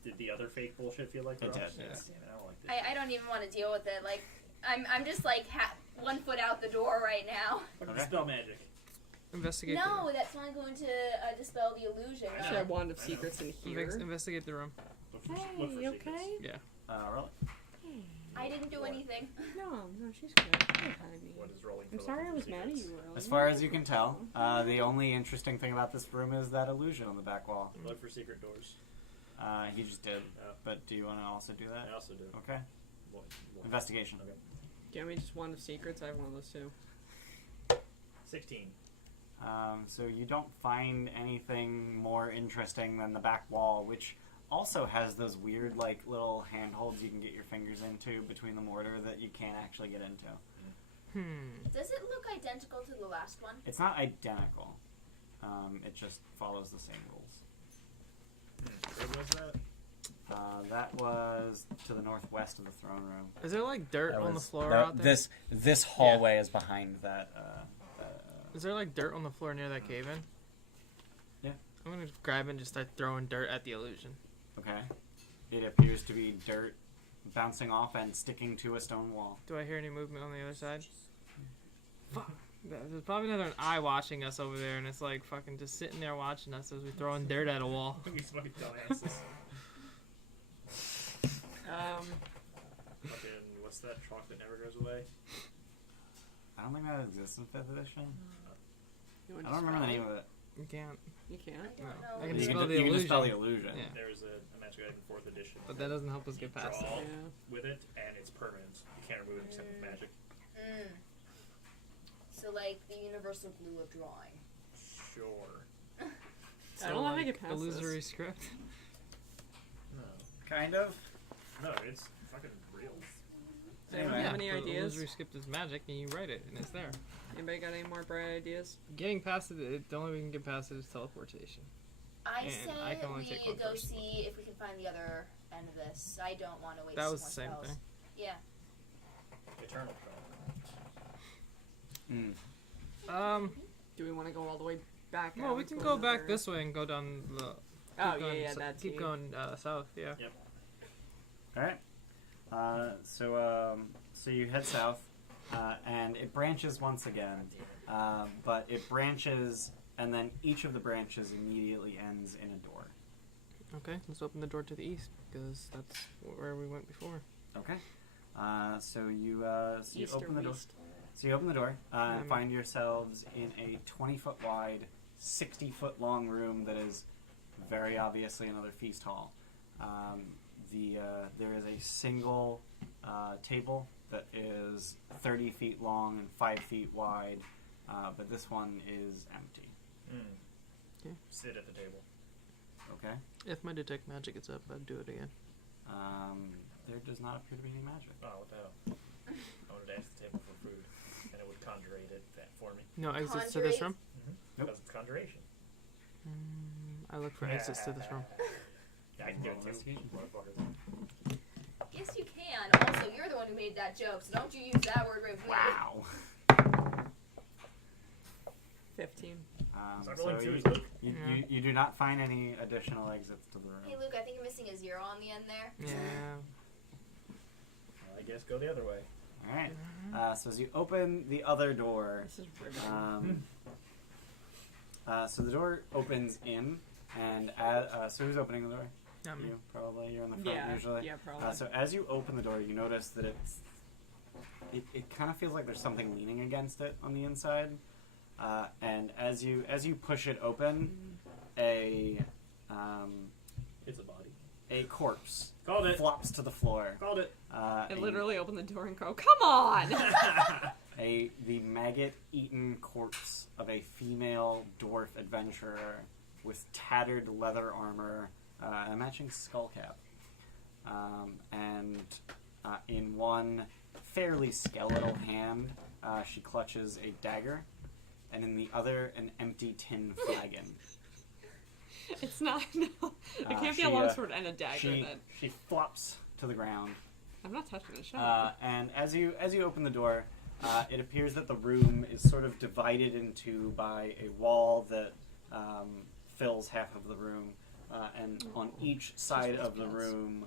Did the other fake bullshit feel like It rocks? did, God yes. damn it, I don't like this. I don't even want to deal with it. Like, I'm just like 1 foot out the door right now. What Okay. Dispel magic. Investigate. No, that's only going to dispel the illusion. I Should know. I wand of I know. secrets in The here? room. Investigate the room. Look for, Hey, look for you secrets. okay? Roll it. I didn't do anything. No, she's good. You're honey. What is rolling for I'm looking sorry I for was mad at secrets? you earlier. As far as you can tell, the only interesting thing about this room is that illusion on the back wall. Look for secret doors. He just did. Oh. But do you want to also do I that? also do. Okay. What? Investigation. Okay. Do you want me to just wand of secrets? I have one of those too. 16. So you don't find anything more interesting than the back wall, which also has those weird, like, little handholds you can get your fingers into between the mortar that you can't actually get into. Does it look identical to the last one? It's not identical. It just follows the same rules. Where was that? That was to the northwest of the throne room. Is there like dirt That on the was- floor that- out there? This hallway is behind that. Is there like dirt on the floor near that cave-in? Yeah. I'm gonna grab it and just start throwing dirt at the illusion. Okay. It appears to be dirt bouncing off and sticking to a stone wall. Do I hear any movement on the other side? Fuck. There's probably another eye watching us over there, and it's like fucking just sitting there watching us as we're throwing dirt at a wall. These fucking dumbasses. Fucking, what's that chalk that never goes away? I don't think that exists in 5th edition. You want I to don't remember the spell name of it. You can't. it? You can't? I don't No. know. I can You dispel the you can dispel the illusion. illusion. Yeah. There's a magic item in 4th edition. But that doesn't help us get past it. Draw Yeah. with it, and it's permanent. You can't remove it except with magic. So, like, the universal glue of drawing. Sure. I don't know how I get past illusory this. script. No. Kind of. No, it's fucking real. Anyone Anyway, have any the ideas? illusory script is magic, and you write it, and it's there. Anybody got any more bright ideas? Getting past it, the only way we can get past it is teleportation. I And say I can only take we one go person. see if we can find the other end of this. I don't want to waste That was more the same spells. thing. Yeah. Eternal Mm. Do we want to go all the way back? Well, out we can to go back another- this way and go down the. Oh, keep going yeah, that Keep too. going south, yeah. All right. So you head south, and it branches once again, but it branches, and then each of the branches immediately ends in a door. Okay, let's open the door to the east, because that's where we went before. Okay. So you East open or the door. west? So you open the door and Um, find yourselves in a 20-foot wide, 60-foot long room that is very obviously another feast hall. There is a single table that is 30 feet long and 5 feet wide, but this one is empty. Okay. Sit at the table. Okay. If my detect magic is up, I'd do it again. There does not appear to be any magic. Oh, what the hell? I wanted to ask the table for food, and it would conjurate it for me. No exits to this room? Nope. Because it's conjuration. I look for exits to this room. Yeah, I can get Roll it too. investigation. Motherfuckers. Yes, you can. Also, you're the one who made that joke, so don't you use that word with me. Wow. 15. Start So rolling you, twos, Luke. you do not find any additional exits to the room. Hey, Luke, I think you're missing a 0 on the end there. Yeah. Well, I guess go the other way. All right. So as you open the other door, This is riveting. so the door opens in, and so who's opening the door? Not me. You probably. You're in the front yeah, usually. yeah, probably. So as you open the door, you notice that it kind of feels like there's something leaning against it on the inside, and as you push it open, It's a body. a corpse Called it. flops to the floor. Called it. I literally opened the door and go, come on! The maggot-eaten corpse of a female dwarf adventurer with tattered leather armor and a matching skull cap. And in one fairly skeletal hand, she clutches a dagger, and in the other, an empty tin flagon. It's not, no. It can't be a she, longsword and a dagger then. She flops to the ground. I'm not touching it, shut up. And as you open the door, it appears that the room is sort of divided into by a wall that fills half of the room, and on each side of the room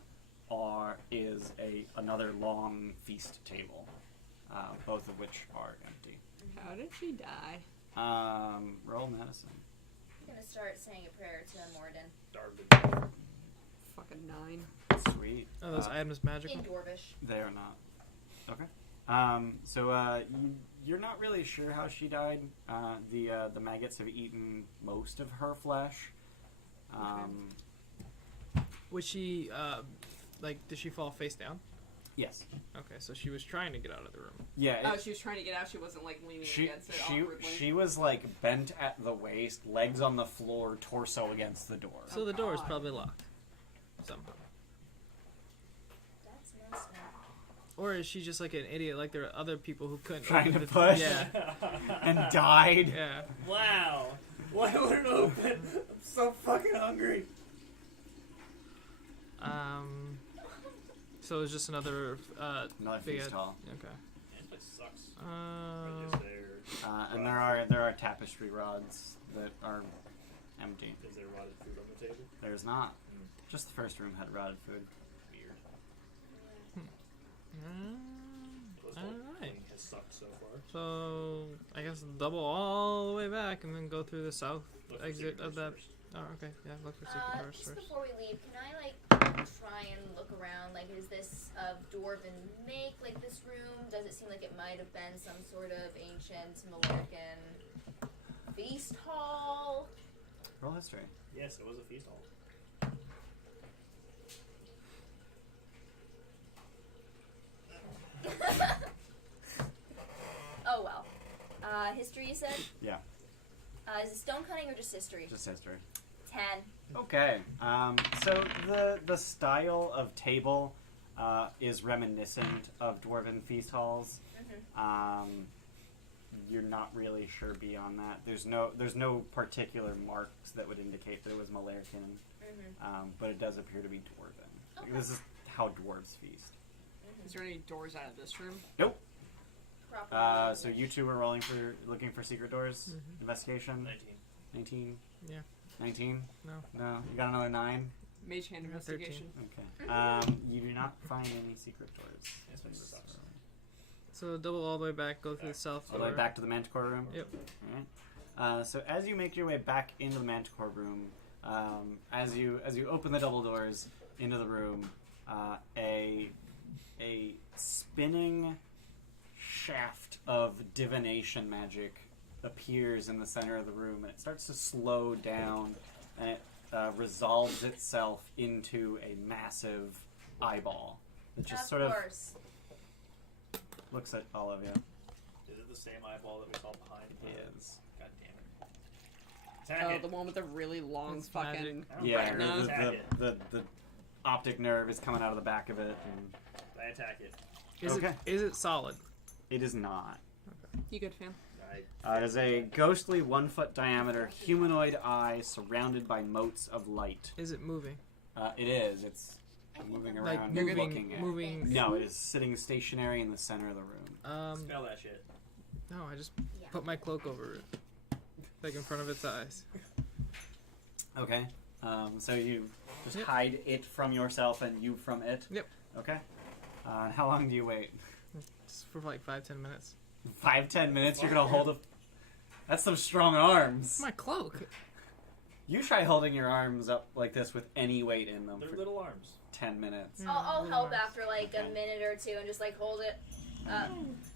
is another long feast table, both of which are empty. How did she die? Roll medicine. I'm gonna start saying a prayer to Morden. Darby. Fucking 9. Sweet. Are those items magical? In Dwarvish. They are not. Okay. So you're not really sure how she died. The maggots have eaten most of her flesh. Was she, did she fall face down? Yes. Okay, so she was trying to get out of the room. Yeah. Oh, she was trying to get out. She wasn't, like, leaning against it awkwardly. She was like bent at the waist, legs on the floor, torso against the door. So the door is God. probably locked. Somehow. That's messed up. Or is she just like an idiot, like there are other people who couldn't Trying open to the push? Yeah, And died. yeah. Wow. Why would it open? I'm so fucking hungry. So it's just another, Another big feast ed- hall. Okay. This place sucks. Right, is there, And there are tapestry rods that are empty. is there rotted food on the table? There's not. Just the first room had rotted food. Weird. This whole Alright. thing has sucked so far. So I guess double all the way back and then go through the south Look for exit secret of that. doors Oh, okay. Yeah, look for secret doors Just first. before we leave, can I try and look around? Like, is this of dwarven make? Like this room? Does it seem like it might have been some sort of ancient Mallorcan feast hall? Roll history. Yes, it was a feast hall. Oh well. said? Yeah. Is it stone cutting or just history? Just history. 10. Okay. So the style of table is reminiscent of dwarven feast halls. You're not really sure beyond that. There's no particular marks that would indicate that it was Malarkin, but it does appear to be dwarven. Okay. This is how dwarves feast. Is there any doors out of this room? Nope. Proper So you two were looking for secret doors. Investigation. 19. Yeah. 19. No. No. You got another 9. Mage hand Yeah, investigation. Okay. You do not find any secret doors. So double all the way back, go through the south All door. the way back to the Manticore room? Yep. Alright. So as you make your way back into the Manticore room, as you open the double doors into the room, a spinning shaft of divination magic appears in the center of the room, and it starts to slow down, and it resolves itself into a massive eyeball that just sort of looks at all of you. Is it the same eyeball that we saw behind? It is. God damn it. Attack Oh, it. the one with the really long It's fucking. Yeah, No. the optic nerve is coming out of the back of it. And I attack it. Is it solid? it is not. You good, fam? It is a ghostly 1 foot diameter humanoid eye surrounded by motes of light. Is it moving? It is. It's moving Like around, moving, looking at. moving. No, it is sitting stationary in the center of the room. Spell that shit. No, I just put my cloak over it, like in front of its eyes. Okay. So you just Yep. hide it from yourself and you from it. Yep. Okay. And how long do you wait? Just for like 5-10 minutes. 5-10 minutes. You're gonna hold a. That's some strong arms. My cloak. You try holding your arms up like this with any weight in them They're for little arms. 10 minutes. I'll Little help arms. after like a minute or two and just like hold it.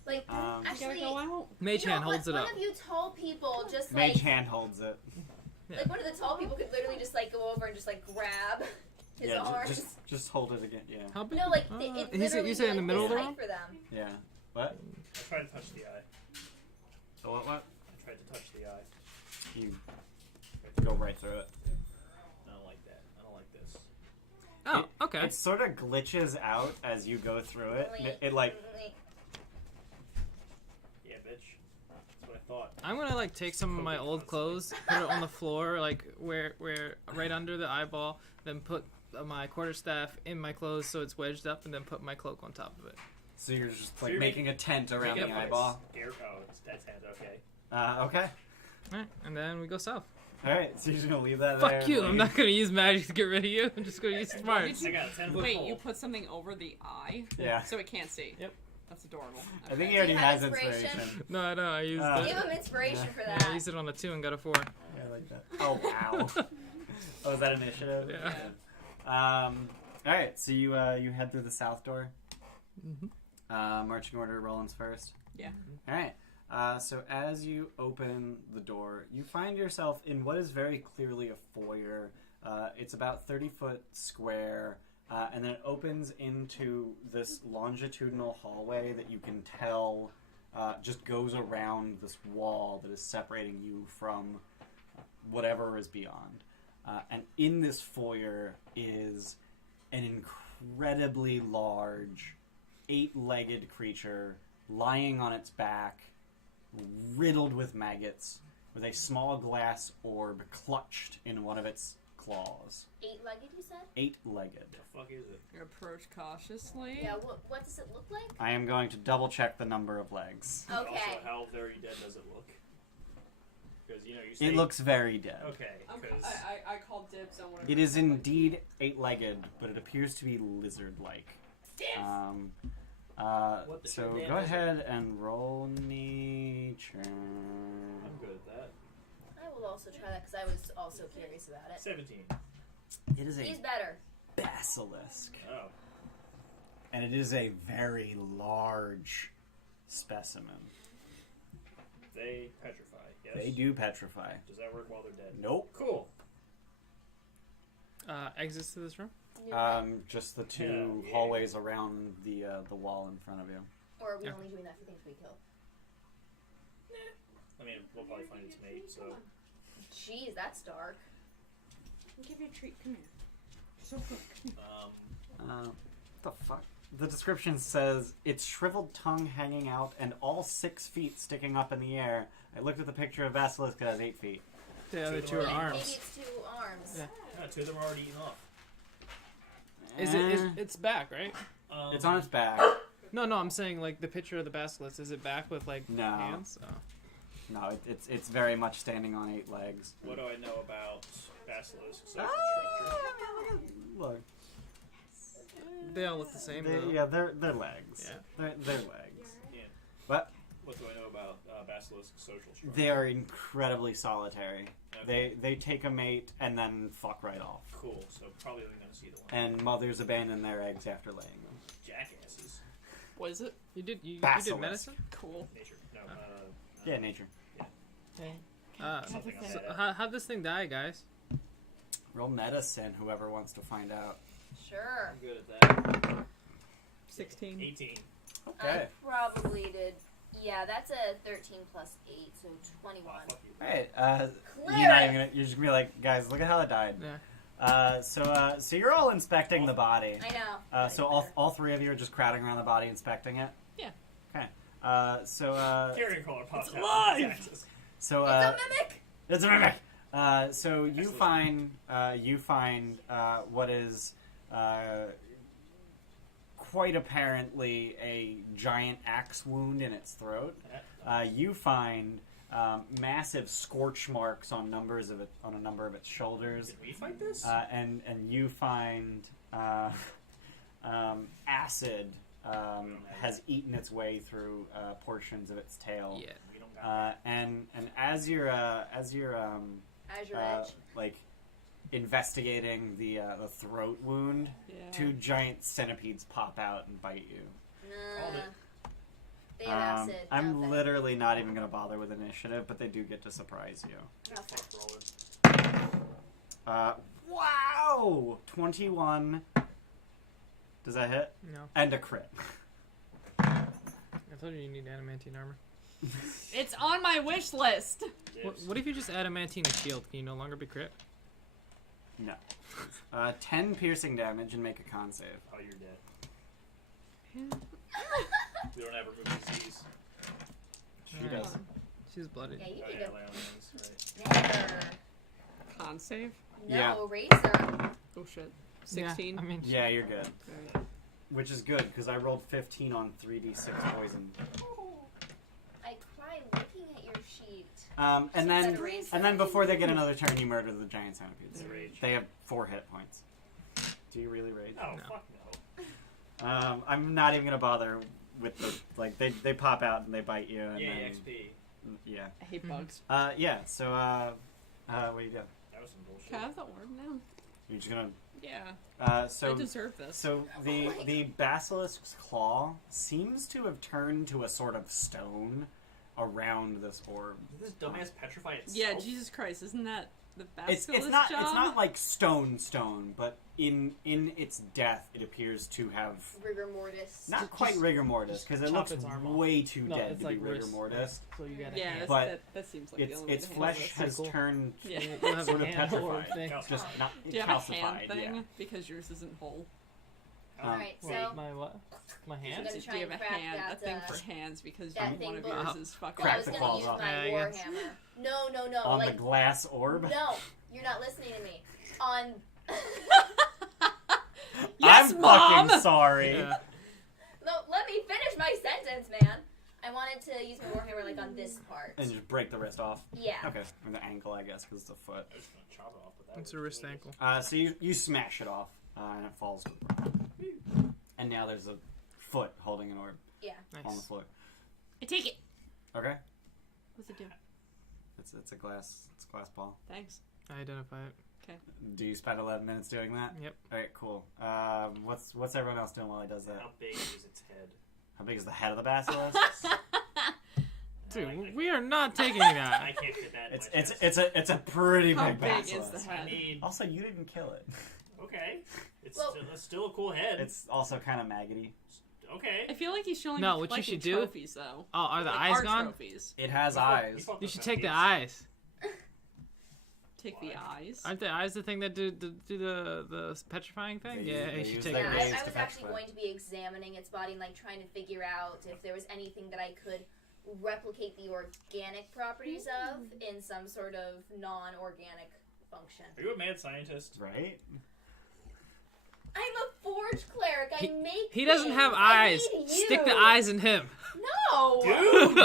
Like Um, You actually, gotta go out. Mage hand holds it one up. of you tall people just Mage like hand holds it. like one of the tall people could literally just like go over and just like grab his arms. just hold it again. Yeah. How big? No, like Ah. it You literally say in the like, middle of the this room? height for them. Yeah. What? I tried to touch the eye. So what? I tried to touch the eye. You go right through it. I don't like that. I don't like this. Oh, okay. It sort of glitches out as you go through it. It like. Yeah, bitch. That's what I thought. I'm gonna like take some of my old clothes, put it on the floor, like where right under the eyeball, then put my quarterstaff in my clothes so it's wedged up, and then put my cloak on top of it. So you're just So like you're making a tent around Take the a eyeball. That's hand. Okay. Okay. Alright, and then we go south. All right. So you're just gonna leave that there. Fuck you! and I'm not gonna use magic to get rid of you. I'm just gonna use smarts. I got a 10-foot Wait, pole. you put something over the eye Yeah. so it can't see. Yep. That's adorable. I think he Do already you has have inspiration? inspiration. No, I used Uh, Give him inspiration for I that. used it on a 2 and got a 4. Yeah, I like that. Oh wow. Oh, is that initiative? Yeah. All right. So you head through the south door. Mm-hmm. Marching order. Rollins first. Yeah. All right. So as you open the door, you find yourself in what is very clearly a foyer. It's about 30 foot square, and then it opens into this longitudinal hallway that you can tell just goes around this wall that is separating you from whatever is beyond. And in this foyer is an incredibly large, 8-legged creature lying on its back, riddled with maggots, with a small glass orb clutched in one of its claws. 8-legged, you said? 8-legged. The fuck is it? You approach cautiously. Yeah. What does it look like? I am going to double check the number of legs. Okay. Also, how very dead does it look? Because you say It looks very dead. Okay. Because I called dibs on whatever. It is indeed 8-legged, but it appears to be lizard-like. What the So shit go is it? ahead and roll nature. I'm good at that. I will also try that because I was also curious about it. 17. It is He's a better. basilisk. Oh. And it is a very large specimen. They petrify. Yes. They do petrify. Does that work while they're dead? Nope. Cool. Exits to this room. Just the two Yeah. hallways around the wall in front of you. Or are we Yeah. only doing that for things we kill? I mean, we'll probably find its mate, so... Jeez, that's dark. I'll give you a treat. Come here. So good. What the fuck? The description says, its shriveled tongue hanging out and all 6 feet sticking up in the air. I looked at the picture of Basilisk that has 8 feet. The other two are Maybe arms. it's 2 arms. Yeah. Yeah, 2 of them are already eaten off. It's back, right? It's on its back. No, I'm saying like the picture of the basilisk. Is it back with like No. hands? Oh. No, it's very much standing on 8 legs. What do I know about Basilisk social Ah, structure? look. They all look the same though. Yeah, they're legs. Yeah. They're legs. Yeah. But What do I know about Basilisk social structure? they are incredibly solitary. Okay. They take a mate and then fuck right off. Cool, so probably only going to see the one. And mothers abandon their eggs after laying them. Jackasses. What is it? You did Basilisk. medicine? Cool. Nature. No, Yeah, nature. something on So that. how'd this thing die, guys? Roll medicine, whoever wants to find out. Sure. I'm good at that. 16. 18. Okay. I probably did. Yeah, that's a 13 plus 8, so 21. Wow, fuck you. Alright, Clear you're not it. even gonna, you're just gonna be like, guys, look at how it died. Yeah. So you're all inspecting the body. I know. So all 3 of you are just crowding around the body inspecting it? Yeah. Okay. Carrier collar pops out. alive! Jackasses. So, It's a mimic! it's a mimic! So you find what is, quite apparently a giant axe wound in its throat. You find massive scorch marks on a number of its shoulders, Did we fight this? and you find acid has eaten its way through portions of its tail. Yeah. We don't got And as you're Azure Edge. like investigating the throat wound, Yeah. 2 giant centipedes pop out and bite you. Called it. They have acid. I'm Nothing. literally not even going to bother with initiative, but they do get to surprise you. Nothing. Fuck rolling. Wow! 21. Does that hit? No. And a crit. I told you need adamantine armor. It's on my wish list. What if you just adamantine a shield? Can you no longer be crit? No. 10 piercing damage and make a con save. Oh, you're dead. We don't have remove disease. She Alright. does. She's blooded. Yeah, you Oh, need yeah, to. lay on hands. Right. Never. Con save. No, Yeah. razor. Oh shit. 16. Yeah, I mean, Yeah, you're good. Alright. Which is good, because I rolled 15 on 3d6 poison. I cry looking at your sheet. And She's then got a razor. and then before they get another turn, you murder the giant centipedes. It's a rage. They have 4 hit points. Do you really rage? Oh, No. fuck no. I'm not even gonna bother with the like they pop out and they bite you. And Yay, then, XP. Yeah. I hate bugs. Yeah. So what do you do? That was some bullshit. Can I have that orb now? You're just gonna. Yeah. I So deserve this. so the basilisk's claw seems to have turned to a sort of stone around this orb. Did this dumbass petrify itself? Yeah, Jesus Christ, isn't that the It's basilisk not job? it's not like stone, but in its death it appears to have Rigor mortis. not quite rigor mortis because it chop looks its arm off. way too No, dead it's to like be rigor wrist. mortis. So you got a Yeah, hand. But that seems like the Its only way its to handle flesh this. has Cool. turned Yeah. You'll have sort a of hand or petrified. thing. Calcified. just not Do you have a hand calcified. thing? Yeah. Because yours isn't whole. Alright, Wait, so. my what? My hand? gonna Do try you have and a crack hand, that, a thing uh, for hands because that one of thing yours book. is fucking. Well, I Crack was the gonna claws use off. my Yeah, I guess. warhammer. No. On like, the glass orb. no, you're not listening to me. On. Yes, I'm Mom! fucking sorry. Yeah. No, let me finish my sentence, man. I wanted to use my warhammer like on this part. And just break the wrist off. Yeah. Okay, or the ankle, I guess, because it's a foot. I was gonna chop it off, but that It's was a wrist really ankle. So you smash it off, and it falls to the ground. And now there's a foot holding an orb Yeah. on the Nice. floor. I take it. Okay, What's it do? it's a glass ball. Thanks. I identify it. Do you spend 11 minutes doing that? Yep. All right, cool. What's everyone else doing while he does that? How big is its head? How big is the head of the basilisk? Dude, we are not taking I that. can't fit that. in it's my it's chest. it's a pretty How big big is the basilisk. I head? need. Also, you didn't kill it. Okay. It's Well- still a cool head. It's also kind of maggoty. Okay. I feel like he's showing No, what you like, should do- trophies though. Oh, are the Like, eyes art gone? Trophies. It has He eyes. fucked You us should up, take the kids. eyes. Take the eyes. Aren't the eyes the thing that do the petrifying thing? They Yeah, use- you they should use take their Yeah, it. gaze I to was catch actually that. going to be examining its body and like trying to figure out if there was anything that I could replicate the organic properties of in some sort of non-organic function. Are you a mad scientist? Right? I'm a forge cleric. I make. He doesn't have things. I eyes. need Stick the you. eyes in him. No. Dude!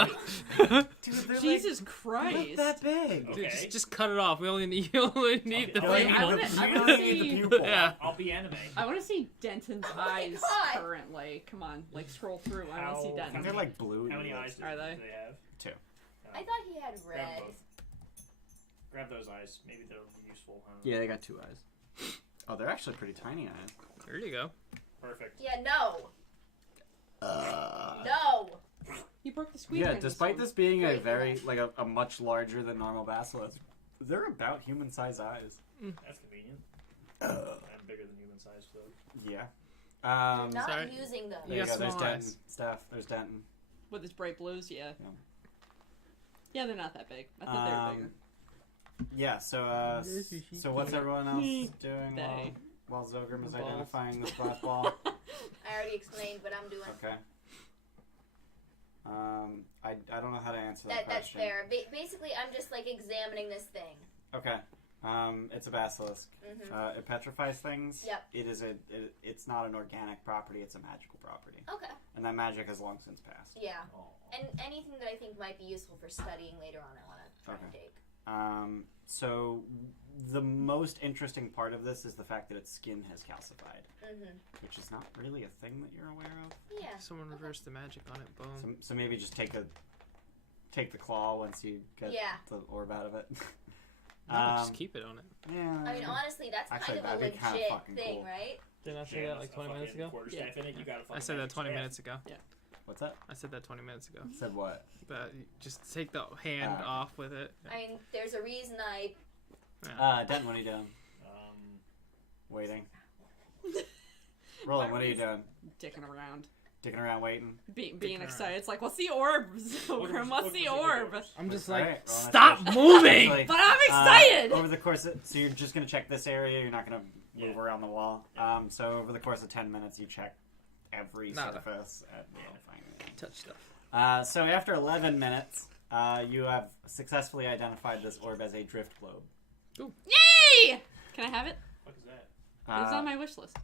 Dude, they're Jesus like, Christ. not that big. Okay. Dude, just cut it off. We only need the I'll brain. be- I wanna- I wanna need the see- pupil. Yeah. I'll be anime. I want to see Denton's Oh my eyes God. currently. Come on, like scroll through. I want to see How- Denton. They're like blue. How many eyes do Are they? they have? 2. I thought he had Grab red. both. Grab those eyes. Maybe they'll be useful. Huh? Yeah, they got 2 eyes. Oh, they're actually pretty tiny eyes. There you go. Perfect. Yeah. No. No. You broke the squeeze. Yeah, ring despite one. this being a Very very, cool. like a much larger than normal basilisk, they're about human-sized eyes. That's convenient. I'm bigger than human size, though. Yeah. You're not sorry. using them. There You you got go. There's small Denton. eyes. Steph, there's Denton. with his bright blues. Yeah. Yeah. Yeah, they're not that big. I thought they were bigger. Yeah, so what's everyone else doing They. while Zogrim is The balls. identifying this black ball? I already explained what I'm doing. Okay. I don't know how to answer that That's question. fair. Basically, I'm just like examining this thing. Okay. It's a basilisk. Mm-hmm. It petrifies things. Yep. It's not an organic property, it's a magical property. Okay. And that magic has long since passed. Yeah. Oh. And anything that I think might be useful for studying later on, I want to try and take. So the most interesting part of this is the fact that its skin has calcified, Mm-hmm. which is not really a thing that you're aware of. Yeah. Someone reversed the magic on it. Boom. So maybe just take the claw once you get Yeah. the orb out of it. No, just keep it on it. Yeah. I mean, honestly, that's Actually, kind of a that'd be kinda legit fucking thing, cool. right? Didn't I say that like 20 minutes ago? Quarterstaff in it, you gotta I said that 20 minutes ago. What's that? I said that 20 minutes ago. Said what? That you just take the hand off with it. I mean, there's a reason I. Denton, what are you doing? Waiting. Roland, Why what are you doing? Dicking around. Dicking around waiting? Being around. excited. It's like, what's the orb? Zogrim, what's the orb? I'm just All like, right, roll an stop initiative. moving! Actually, But I'm excited! over the course of, so you're just going to check this area, you're not going to move around the wall. So over the course of 10 minutes, you check every Nada. surface at will find it. Touch stuff. So after 11 minutes, you have successfully identified this orb as a drift globe. Yay! Can I have it? What is that? It's on my wish list.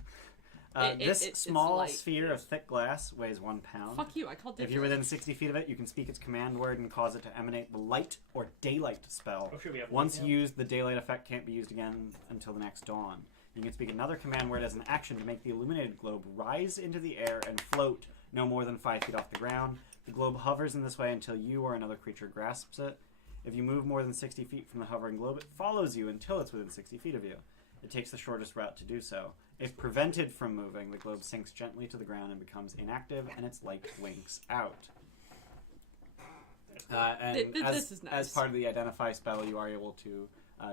This it's small light. sphere of thick glass weighs 1 pound. Fuck you, I called If you're within 60 feet of it, you can speak its command word and cause it to emanate the light or daylight spell. Oh, sure, we have Once light now. used, the daylight effect can't be used again until the next dawn. You can speak another command word as an action to make the illuminated globe rise into the air and float no more than 5 feet off the ground. The globe hovers in this way until you or another creature grasps it. If you move more than 60 feet from the hovering globe, it follows you until it's within 60 feet of you. It takes the shortest route to do so. If prevented from moving, the globe sinks gently to the ground and becomes inactive, and its light winks out. And This is nice. as part of the identify spell, you are able to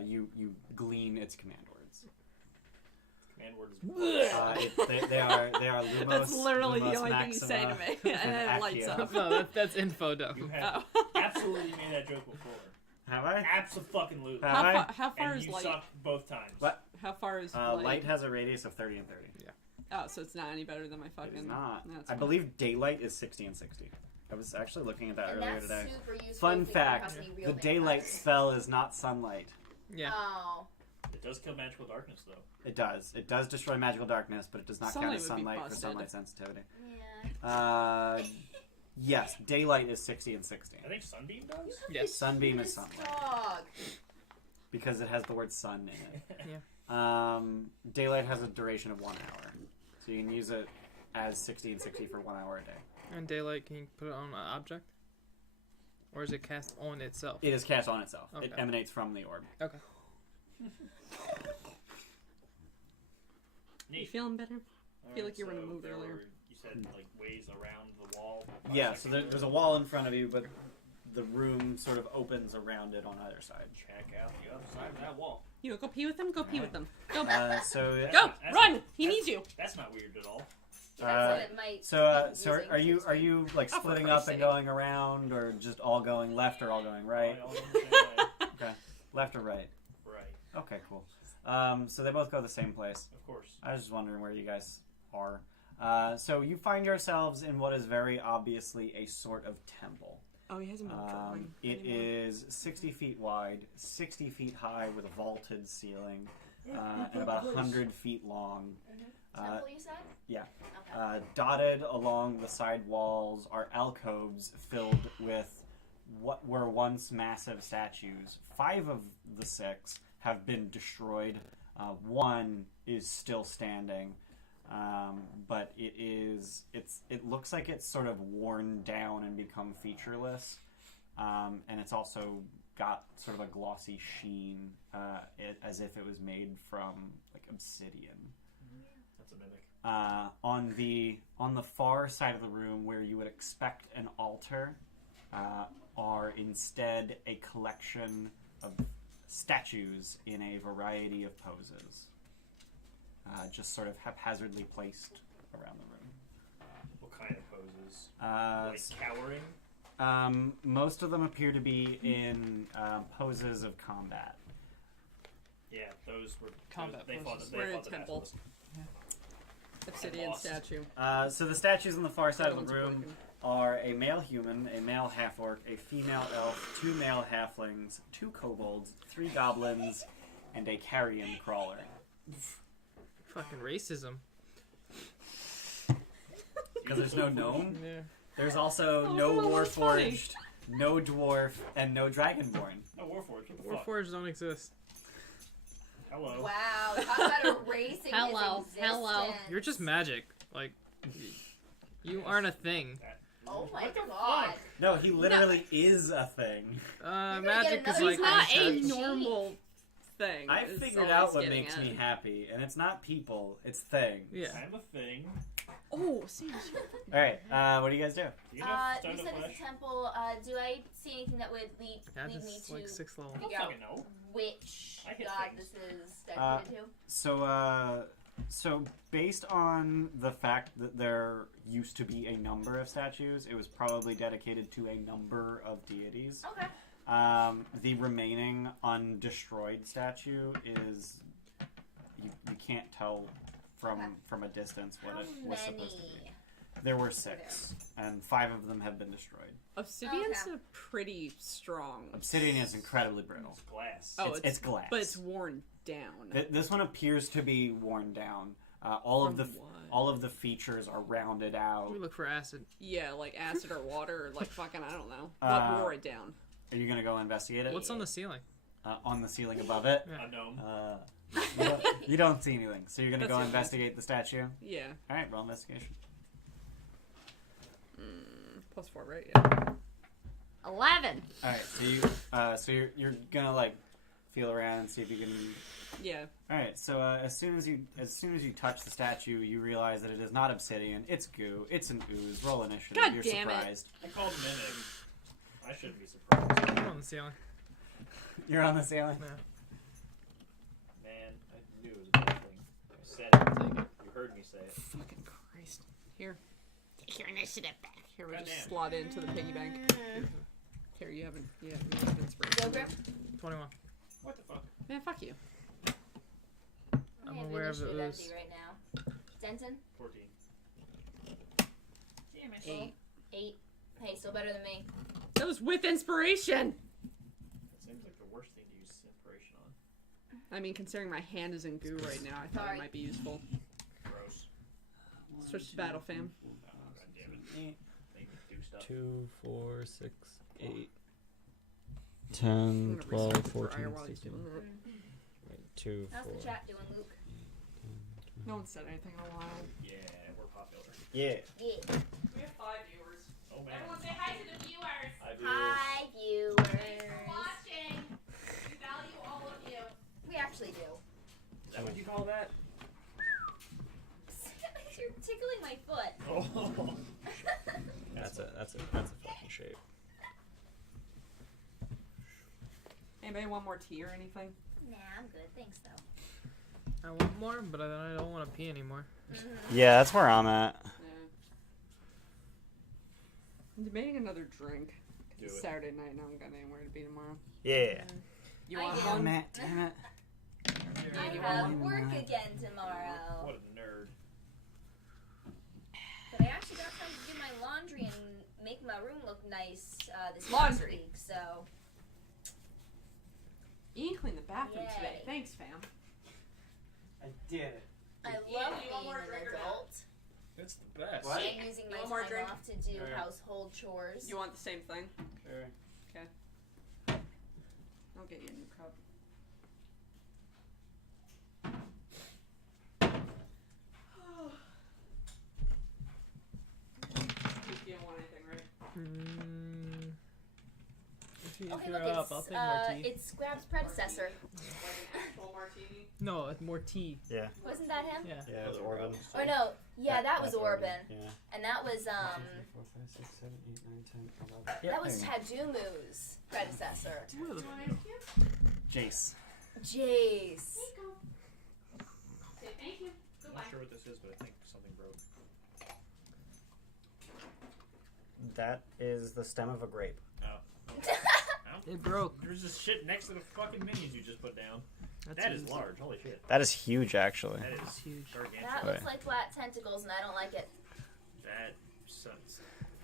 you glean its command words. Command word is. They are Lumos. That's literally the Lumos only thing you say to Maxima, me. And then it lights Accio. up. No, that's info dump. You have Oh. absolutely made that joke before. Have I? Absolutely. How far And is you light? sucked both times. What? How far is Light has a radius of 30 and 30. Oh, so it's not any better than my It fucking. is not. That's I fine. believe daylight is 60 and 60. I was actually looking at that And earlier that's today. super useful. Fun if we don't fact, have any real the daylight vampires. spell is not sunlight. Yeah. Oh. It does kill magical darkness, though. It does. It does destroy magical darkness, but it does not Sunlight count as would be sunlight for busted. sunlight sensitivity. Yeah. Yes, daylight is 60 and 60. I think Sunbeam does. Yes. Sunbeam is This sunlight. dog. Because it has the word sun in it. Yeah. Daylight has a duration of 1 hour. So you can use it as 60 and 60 for 1 hour a day. And daylight, can you put it on an object? Or is it cast on itself? It is cast on itself. It Okay. emanates from the orb. Okay. You Neat. feeling better? Alright, feel like you were in a so mood there earlier. were- You said like ways around the wall. Yeah, so there's a wall in front of you, but the room sort of opens around it on either side. Check out the other side of that wall. You go pee with them? Go pee with them. Go. So Go! That's Run! not- He that's- needs you. That's not weird at all. That's what it might. So, be so confusing are you to are you like Oh, for splitting Christ's up and sake. going around, or just all going left or all going right? All in the same way. Okay, left or right? Right. Okay, cool. So they both go the same place. Of course. I was just wondering where you guys are. So you find yourselves in what is very obviously a sort of temple. Oh, he hasn't been drawing. It anymore. is 60 feet wide, 60 feet high with a vaulted ceiling, and about 100 feet long. Temple, you said? yeah. Okay. Dotted along the side walls are alcoves filled with what were once massive statues. 5 of the 6 have been destroyed. 1 is still standing, but it looks like it's sort of worn down and become featureless, and it's also got sort of a glossy sheen, as if it was made from like obsidian. That's a mimic. On the far side of the room, where you would expect an altar, are instead a collection of statues in a variety of poses, just sort of haphazardly placed around the room. What kind of poses? Like cowering? Most of them appear to be in poses of combat. Yeah, those were Combat They poses. fought We're in the a temple. Basilisk. Obsidian lost. statue. So the statues on the far side of the One's room broken. are a male human, a male half-orc, a female elf, 2 male halflings, 2 kobolds, 3 goblins, and a carrion crawler. Fucking racism. Because there's no gnome. Yeah. There's also Oh, no that's funny. warforged, no dwarf, and no dragonborn. No, Warforged. What the fuck? Warforged don't exist. Hello. Wow, talk about erasing Hello, his existence. hello. You're just magic. Like, you aren't a thing. Oh my What the god. fuck? No, he literally is a thing. gonna Magic get is another like He's not a concept. normal thing. I is figured all out he's what getting makes at. me happy, and it's not people, it's things. Yeah. I'm a thing. Oh, see. Alright, what do you guys do? Do you have You Stone of said Flesh? it's a temple. Do I see anything that would lead Yeah, me this is to like 6th level. I don't figure out fucking know. which I hit god things. this is dedicated to? So based on the fact that there used to be a number of statues, it was probably dedicated to a number of deities. Okay. The remaining undestroyed statue is you can't tell from a distance what How it was supposed to many? be. There were 6, and 5 of them have been destroyed. Obsidian's Okay. a pretty strong. Obsidian is incredibly brittle. It's glass. Oh, it's glass. But it's worn down. This one appears to be worn down. All From of the what? all of the features are rounded out. We look for acid. Yeah, like acid or water, or like fucking, I don't know. Uh, What wore it down? Are you gonna go investigate it? What's on the ceiling? On the ceiling above it? Yeah. A gnome. You don't see anything, so you're gonna That's go okay. investigate the statue. Yeah. All right, roll investigation. +4, right? Yeah. 11. All right, so you're gonna like feel around and see if you can. Yeah. All right, so as soon as you touch the statue, you realize that it is not obsidian. It's goo. It's an ooze. Roll initiative. God you're damn it. surprised. I called mimic. I shouldn't be surprised. We're on the ceiling. You're on the ceiling. Yeah. Man, I knew it was a bad thing. I said it. You heard me say it. Fucking Christ. Here. Take your initiative back. Here, we just Goddamn. slot it into the piggy bank. Here, you haven't inspiration. Go grip. 21. What the fuck? Man, fuck you. I'm I have aware of the initiative ooze. empty right now. Denton? 14. Damn it. 8. 8. Hey, still better than me. That was with inspiration! That seems like the worst thing to use inspiration on. I mean, considering my hand is in goo right now, I thought Sorry. it might be useful. Gross. Switch to battle, fam. Oh, God damn it. They do stuff. 2, 4, 6, 8, I'm 10, gonna 12, research for 14, Ire while he's 16. doing it. Wait, 2, How's 4. the chat doing, Luke? No one said anything in a while. Yeah, we're popular. Yeah. Yeah. We have 5 viewers. Oh man. say hi to the viewers. I do. Hi, viewers. watching. We value all of you. We actually do. Is that what you call that? You're tickling my foot. Oh. That's a fucking shape. Anybody want more tea or anything? Nah, I'm good. Thanks, though. I want more, but I don't want to pee anymore. Yeah, that's where I'm at. I'm debating another drink. Do It's it. Saturday night and I haven't got anywhere to be tomorrow. Yeah. You I want do. one? Damn it. Damn it. I you have want work again tomorrow. What a nerd. But I actually got time to do my laundry and make my room look nice this past Laundry. week, so... Ian cleaned the bathroom Yay. today. Thanks, fam. I did it. I Ian, love do you want being more an drink or no? adult It's the best. What? and using my You want more time drink? off to do Alright. household chores. You want the same thing? Sure. I'll get you a new cup. You don't want anything, right? If Okay, you're look, up, I'll take more tea. it's Scrab's predecessor. Like an actual martini? No, more tea. Yeah. Wasn't that him? Yeah. Yeah, it's Orban. Or no, yeah, that was That's Orban. Yeah. And that was, 1, 2, 3, 4, 5, 6, 7, 8, 9, 10, 11. that was Taduumu's predecessor. What the- Do you want ice cube? Jace. Jace. There you go. Say thank you. I'm Goodbye. not sure what this is, but I think something broke. That is the stem of a grape. It broke. There's this shit next to the fucking minis you just put down. That's That is easy. large. Holy shit. That is huge, actually. That It's is huge. gargantuan. That looks like flat tentacles, and I don't like it. That sucks.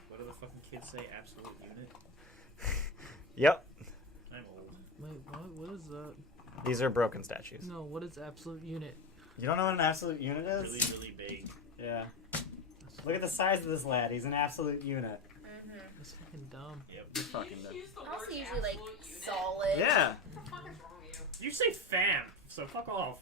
What do the fucking kids say? Absolute unit? Yep. I'm old. Wait, what is that? These are broken statues. No, what is absolute unit? You don't know what an absolute unit is? Really, really big. Yeah. Look at the size of this lad. He's an absolute unit. Mm-hmm. That's fucking dumb. Yep. You're fucking You dead. use the Also word usually, like, absolute unit. solid. Yeah. What the fuck is wrong with you? You say fam, so fuck off.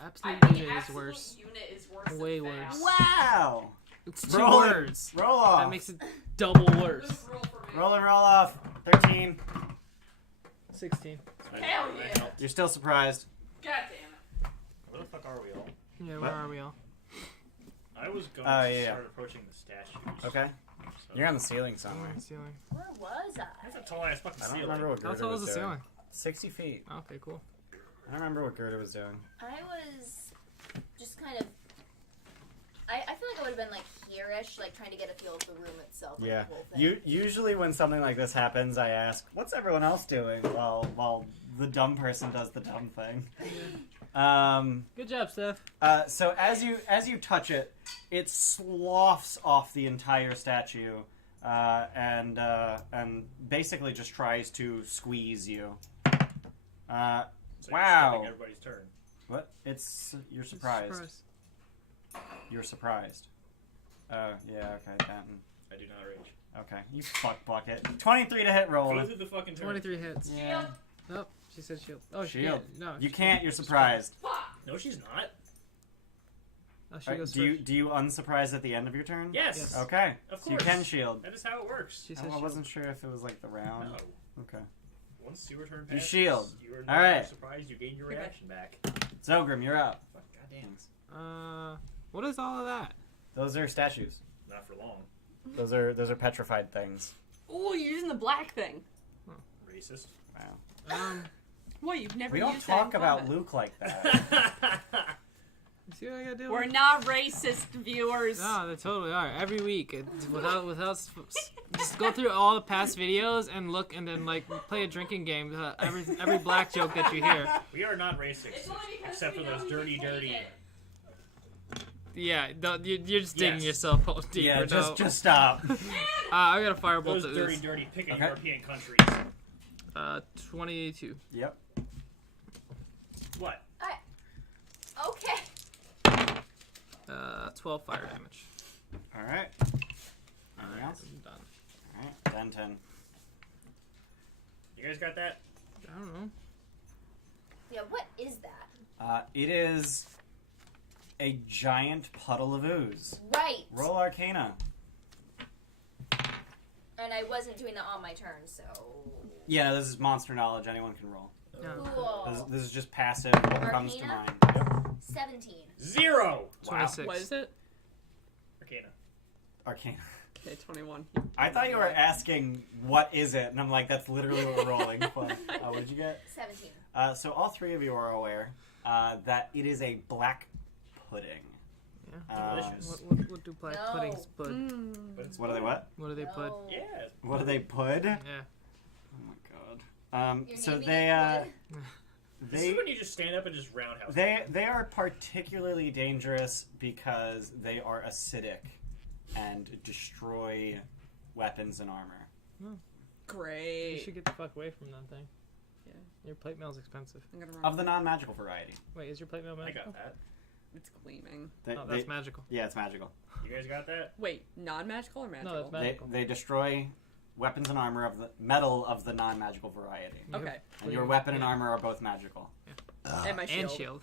Absolute I think unit is absolute worse. unit is worse Way than worse. fam. Wow. It's two Roll it. words. Roll off. That makes it double worse. Just roll for me. Roll and roll off. 13. 16. Hell yeah. You're still surprised. God damn it. Where the fuck are we all? Yeah, What? where are we all? I was going Oh, to yeah. start approaching the statues. Okay. So- You're on the ceiling somewhere. Somewhere ceiling. Where was I? That's a tall ass fucking I don't ceiling. remember what How Gerda tall was is the doing. ceiling? 60 feet. Okay, cool. I don't remember what Gerda was doing. I was just kind of. I feel like I would have been like here-ish, like trying to get a feel of the room itself. Like Yeah. The whole thing. Usually when something like this happens, I ask, "What's everyone else doing?" While the dumb person does the dumb thing. Good job, Steph. So as you touch it, it sloughs off the entire statue, and basically just tries to squeeze you. So Wow. You're skipping everybody's turn. What? You're surprised. You're surprised. Oh yeah. Okay. Then. I do not rage. Okay. You fuck bucket. 23 to hit roll. Go through the fucking turn. 23 hits. Yeah. Oh, she said shield. Oh, she Shield. can't. No. You she can't. You're surprised. No, she's not. Oh, she Alright, goes do first. you unsurprise at the end of your turn? Yes. Yes. Okay. Of So you course. can shield. That is how it works. She said I shield. wasn't sure if it was like the round. No. Okay. Once your turn You passes, shield. You are All no right. surprised you gain your reaction back. Zogrim, you're up. Fuck, goddamn. What is all of that? Those are statues. Not for long. Those are petrified things. Oh, you're using the black thing. Racist. Wow. What, you've never We don't used that in talk about combat? Luke like that. You see what I gotta do? We're not racist, viewers. No, they totally are. Every week, just go through all the past videos and look, and then like play a drinking game. Every black joke that you hear. We are not racist, It's only because except for we know those who dirty, you take dirty. it. Yeah, you're just digging Yes. yourself hole deeper. Yeah, no. just stop. I got a firebolt Those at dirty, this. dirty picking Okay. European countries. 22. Yep. What? Okay. 12 fire damage. All right. Anything else? I'm done. All right. 10, 10. You guys got that? I don't know. Yeah. What is that? It is a giant puddle of ooze. Right. Roll Arcana. And I wasn't doing that on my turn, so. Yeah, this is monster knowledge. Anyone can roll. No. Cool. This is just passive. What comes to Arcana? mind? Yep. 17. 0! 26. What is it? Arcana. Arcana. Okay, 21. I thought you were asking what is it, and I'm like, that's literally what we're rolling. But, what did you get? 17. So all three of you are aware that it is a black pudding. Delicious. What do black No. puddings put? But it's What do they what? What do they put? No. Yeah. What do they put? Yeah. Oh my god. You're So naming they it wood? This is when you just stand up and just roundhouse. they are particularly dangerous because they are acidic and destroy weapons and armor. You Great. should get the fuck away from that thing. Yeah. Your plate mail's expensive. I'm gonna run. Of the non-magical variety. Wait, is your plate mail I magical? got that. It's gleaming. They, Oh, they- that's magical. yeah, it's magical. You guys got that? Wait, non-magical or magical? No, that's They, magical. they destroy weapons and armor of the metal of the non-magical variety. You have Okay. And your blue- weapon and yeah. armor are both magical. And my And shield. shield.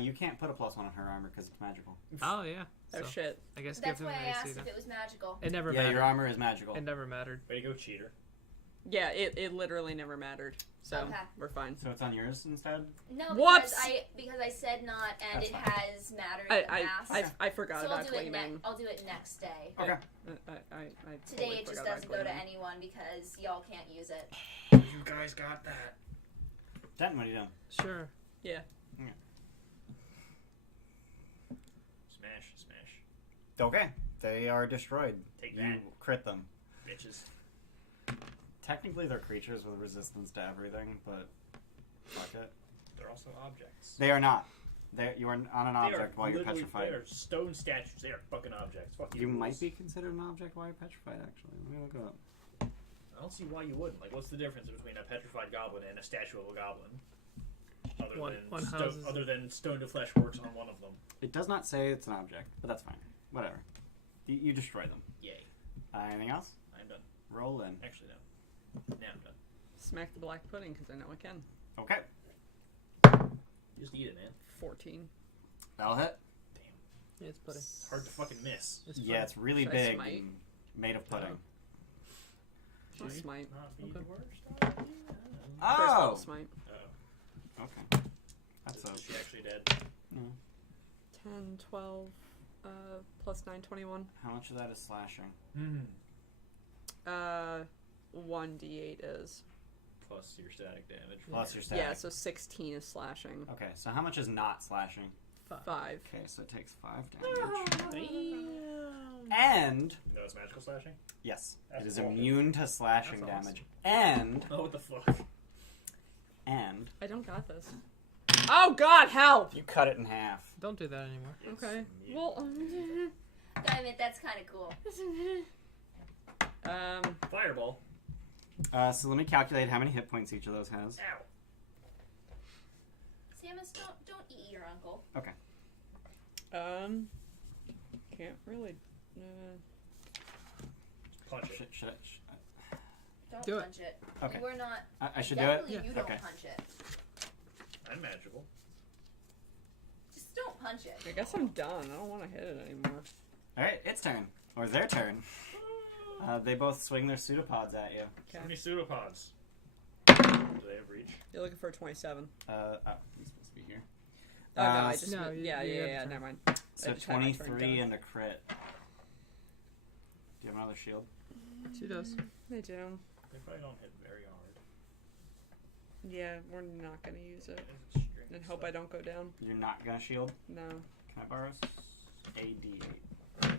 You can't put a +1 on her armor because it's magical. Oh yeah. Oh So, shit. I guess That's give why him I an AC asked then. if it was magical. It never Yeah, mattered. your armor is magical. It never mattered. Way to go, cheater. Yeah, it literally never mattered. So Okay. we're fine. So it's on yours instead? No, Whoops! because I said not, and That's it fine. has mattered in the past. I forgot so about gleaming. I'll do it next day. Okay. I Today totally it just forgot about doesn't go to gleaming. anyone because y'all can't use it. You guys got that. Denton, what are you doing? Sure. Yeah. Smash. Okay. They are destroyed. Take You that, crit them. bitches. Technically, they're creatures with resistance to everything, but fuck it. They're also objects. They are not. You are on an They object are while you're literally- petrified. They are stone statues. They are fucking objects. Fuck You rules. might be considered an object while you're petrified, actually. Let me look it up. I don't see why you wouldn't. Like, what's the difference between a petrified goblin and a statue of a goblin? Other than stone to flesh works on one of them. It does not say it's an object, but that's fine. Whatever. You destroy them. Yay. Anything else? I'm done. Roll in. Actually, no. Now I'm done. Smack the black pudding because I know I can. Okay. You just eat it, man. 14. That'll hit. Yeah, it's pudding. It's hard to fucking miss. It's Yeah, it's really Should I big smite? and made of pudding. I'll smite. Not be Okay. the worst. First level Oh! smite. Okay. That's Is she actually dead? 10, 12, plus 9, 21. How much of that is slashing? 1d8 is. Plus your static damage. Plus your static. Yeah, so 16 is slashing. Okay, so how much is not slashing? 5. Okay, so it takes 5 damage. Damn. And, No, it's magical slashing? yes, That's it is awful. immune to slashing That's awesome. damage. And, Oh, what the fuck? I don't got this. Oh god, help! you cut it in half. Don't do that anymore. Okay. Yeah. Well, Damn it, that's kind of cool. Fireball. So let me calculate how many hit points each of those has. Ow. Samus, don't eat your uncle. can't really. Punch it. Should I, Don't Do it. punch it. Okay. You are not. I should do it? Definitely, you don't Okay. punch it. I'm magical. Just don't punch it. I guess I'm done. I don't want to hit it anymore. Alright, its turn. Or their turn. They both swing their pseudopods at you. How Okay. many pseudopods? Do they have reach? You're looking for a 27. Oh, he's supposed to be here. Oh no, I just no, yeah, you have yeah. turn. Never mind. So just had my turn 23 done. and a crit. Do you have another shield? She does. I do. They probably don't hit very hard. Yeah, we're not gonna use it. It's string And hope stuff. I don't go down. You're not gonna shield? No. Can I borrow a D8?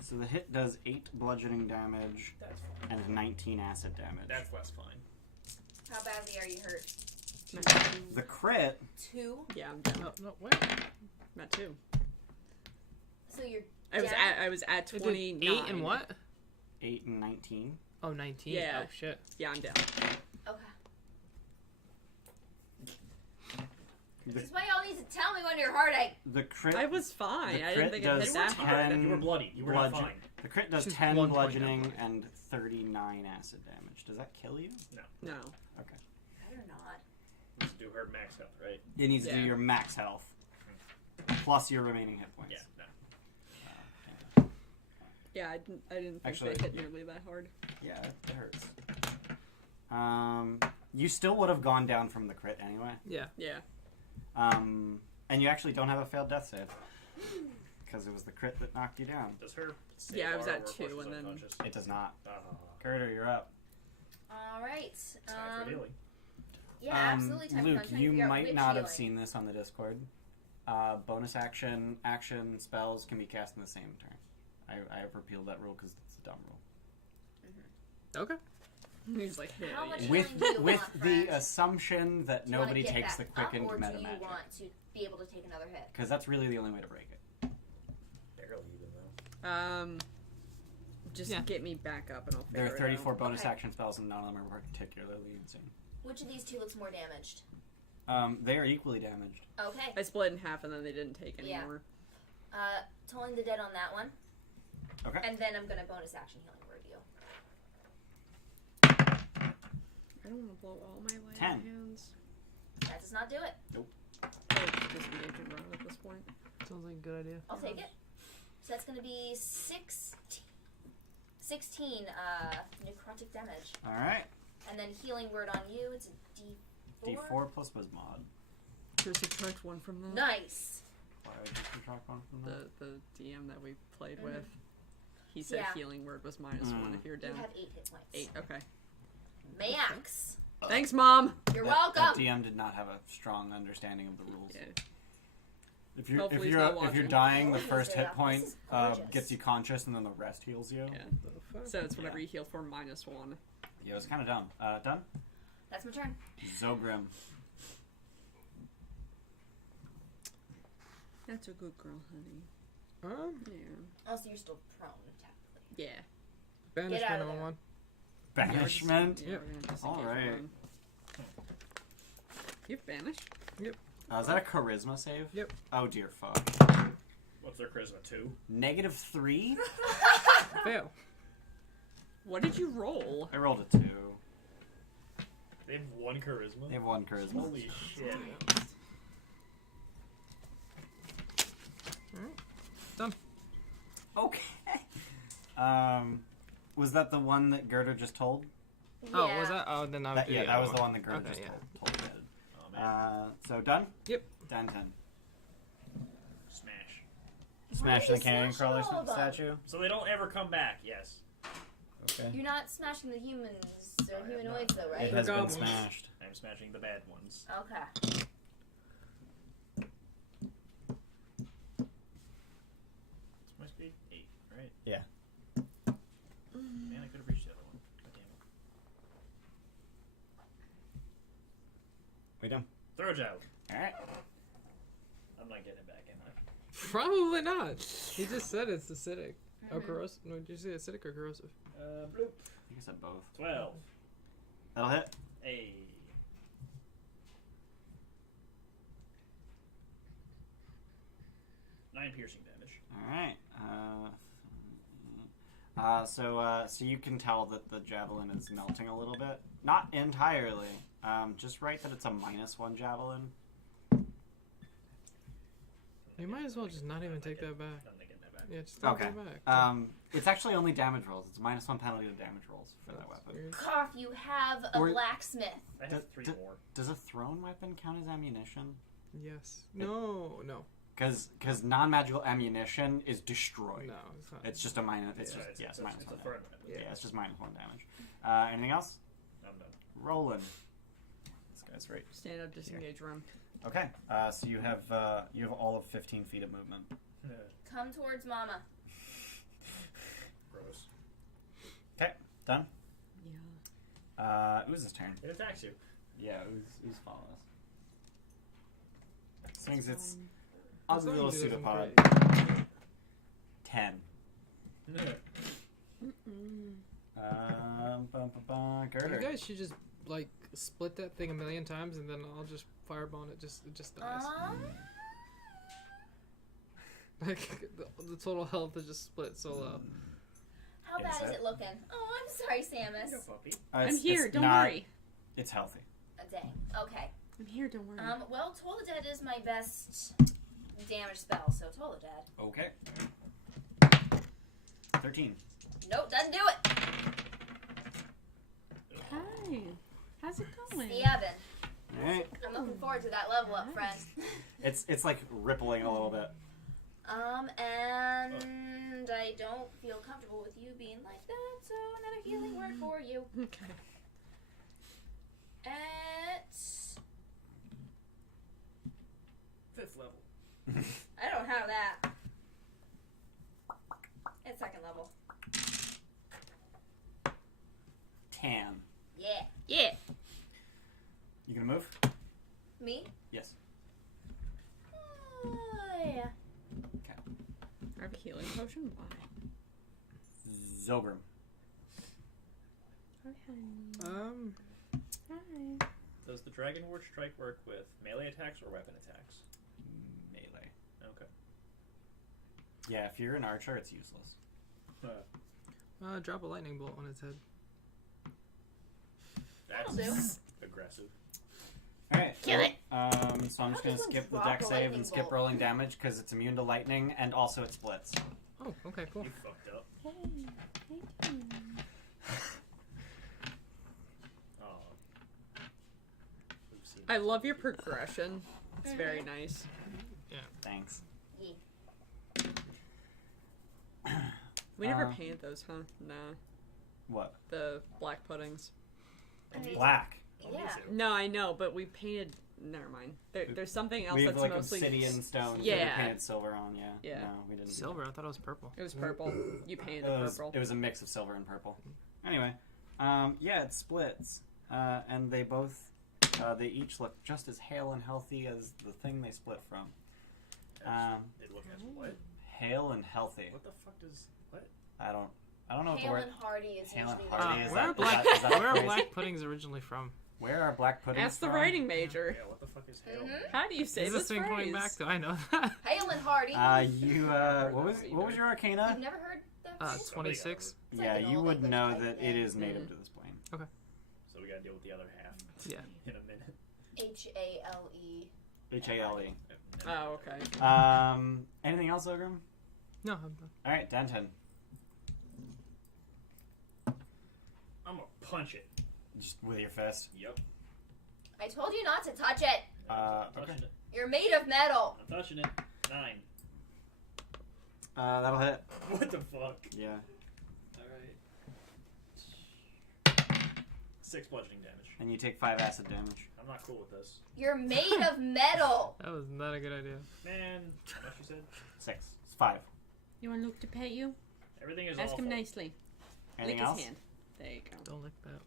So the hit does 8 bludgeoning damage That's fine. and 19 acid damage. That's less fine. How badly are you hurt? The crit, 2. Yeah, I'm down. No, wait. I'm at 2. So you're. I was down? I was at It did 29. 8 and what? 8 and 19. Oh, 19. Yeah. Oh, shit. Yeah, I'm down. Okay. The, This is why y'all need to tell me when you're hurting. the crit, I was fine. The I didn't crit think I does hit that You were hard. tired. You were bloody. You were not bludgeon- fine. the crit does She's 10 1 point bludgeoning down. and 39 acid damage. Does that kill you? No. Okay. Better not. Let's do her max health, right? It needs to do Yeah. your max health plus your remaining hit points. Yeah. No. Yeah, I didn't think Actually, they hit nearly that hard. Yeah, it hurts. You still would have gone down from the crit anyway. Yeah. Yeah. And you actually don't have a failed death save because it was the crit that knocked you down. Does her save Yeah, I was bar at work 2 while she's and then- unconscious? It does not. Uh, Carter, you're up. All right. Time for healing. Yeah, absolutely. Time Luke, for you might not have healing. seen this on the Discord. Bonus action spells can be cast in the same turn. I have repealed that rule because it's a dumb rule. Okay. He's like, How much hey. healing do you With want, the friend? assumption that Do you wanna nobody get takes the back quickened up, or meta do you magic. want to be able to take another hit? Because that's really the only way to break it. Barely even though. Just Yeah. get me back up and I'll There figure are 34 it bonus Okay. action spells, and none of them are particularly insane. Which of these two looks more damaged? They are equally damaged. Okay. out. I split in half and then they didn't take Yeah. anymore. Tolling the dead on that one. Okay. And then I'm gonna bonus action healing word you. I don't want to blow all my light 10. hands. That does not do it. I would just disengage and run at this point. Sounds like a good idea. I'll take it. So that's gonna be 16 necrotic damage. All right. And then healing word on you, it's a D4. D4 plus was mod. Just subtract one from that. Nice. Why would you subtract one from that? The DM that we played Mhm. with, he said Yeah. healing word was -1 if you're You down. have 8 hit points. 8, okay. Max. Thanks, Mom! You're That welcome. DM did not have a strong understanding of the rules. Yeah. If you're Hopefully he's not if you're watching. dying, the Okay, first so hit yeah, point this is gorgeous. gets you conscious, and then the rest heals you. Yeah. So it's whatever you heal for -1. Yeah, it was kind of dumb. Done. That's my turn. Zogrim. That's a good girl, honey. Yeah. Also, you're still prone, technically. Yeah. Banishment of on there. one. Banishment. Yeah, we're gonna disengage All right. one. You've banished? Is that a charisma save? Yep. Oh dear fuck. What's their charisma? 2? -3. Fail. What did you roll? I rolled a 2. They have 1 charisma? They have 1 charisma. Holy shit. Done. Okay. Was that the one that Gerda just told? Oh, Yeah. was that? Oh, then I would do Yeah, the that other was the one. one that Gerda Okay, just yeah. told me. Oh man. So done? Yep. Done 10. Smash. Smash are the you cannon crawler smashing all of them? statue. So they don't ever come back, yes. Okay. You're not smashing the humans or I am humanoids, not. though, It right? has been Goblins. smashed. I'm smashing the bad ones. Okay. It's my speed? 8, right? Yeah. Man, I could have reached the other one. God damn it. We done. Throw job. Alright. I'm not getting it back, am I? Probably not. He just said it's acidic. Oh, corrosive. No, did you say acidic or corrosive? Bloop. You said both. 12. That'll hit. Hey. 9 piercing damage. Alright. So you can tell that the javelin is melting a little bit. Not entirely. Just write that it's a -1 javelin. You might as well just not even take that back. I'm not getting that back. Yeah, just take Okay. that back. It's actually only damage rolls. It's -1 penalty to damage rolls for that weapon. Weird. Cough, you have a Or- blacksmith. I have 3 more. Does a thrown weapon count as ammunition? Yes. No. Because non-magical ammunition is destroyed. No, it's not. It's just a minus. It's It's, just it's, minus it's 1 a damage. firm weapon. Yeah, it's just -1 damage. Anything else? I'm done. Roland. This guy's right. Stand up, disengage, run. Okay. So you have all of 15 feet of movement. Come towards Mama. Gross. Okay. Done. Yeah. Ooze's turn. It attacks you. Yeah, Ooze follows. Swings its As ugly long little as it doesn't pseudopod. break. 10. Girder. You guys should just like split that thing a million times, and then I'll just fireball it. It just dies. Like the total health is just split so low. How bad is it looking? Oh, I'm sorry, Samus. No puppy. I'm It's- here, it's don't not- worry. It's healthy. Dang. Okay. I'm here, don't worry. Well, Toll the Dead is my best damage spell, so Toll the Dead. Okay. 13. Nope, doesn't do it. Hi. How's it going? The oven. Alright. I'm looking forward to that level up, friend. It's like rippling a little bit. And I don't feel comfortable with you being like that, so another healing word for you. Okay. At 5th level. I don't have that. At 2nd level. Tan. Yeah. Yeah. You gonna move? Me? Yes. Yeah. I have a healing potion. Why? Zogrim. Hi. Does the Dragon Ward Strike work with melee attacks or weapon attacks? Melee. Okay. Yeah, if you're an archer, it's useless. Drop a lightning bolt on its head. That's That'll do. aggressive. Alright. Kill it. So I'm How just does gonna one skip the drop deck a save lightning and skip bolt? rolling damage because it's immune to lightning and also it splits. Oh, okay, cool. You fucked up. Oh. Oopsie. I love your progression. It's very nice. Thanks. We never Uh, painted those, huh? Nah. What? The black puddings. I mean, Black. Oh, me Yeah. too. No, I know, but we painted. Never mind. There's something else We have that's like mostly. obsidian stones that Yeah. we painted silver on, yeah. Yeah. No, we didn't. do Silver, I thought it was purple. It was purple. You painted that. it It was, purple. it was a mix of silver and purple. Anyway, yeah, it splits. And they both, they each look just as hale and healthy as the thing they split from. They look as what? Hale and healthy. What the fuck does what? I don't know what the Hale word. and Hardy is Hale and usually Hardy the is Where are that- black? is that a Where are phrase? black puddings originally from? Where are black puddings Ask the from? writing major. Yeah, what the fuck is hail? Mhm. How do you say Is this this thing phrase? coming back to? I know that. Hale and Hardy. What was your arcana? You've never heard that phrase? 26. It's Yeah, like an you old would English know type that thing. it is native to this plane. So we gotta deal with the other half Yeah. in a minute. H-A-L-E. H-A-L-E. Oh, okay. Anything else, Ogrim? No, I'm done. Alright, Denton. I'm gonna punch it. Just with your fist. Yep. I told you not to touch it. I'm okay. touching it. You're made of metal. I'm touching it. 9. That'll hit. What the fuck? Yeah. Alright. 6 bludgeoning damage. And you take 5 acid damage. I'm not cool with this. You're made of metal. That was not a good idea. Man, what you said? 6. It's 5. You want Luke to pet you? Everything is Ask awful. him nicely. Anything Lick else? his hand. There you go. Don't lick that.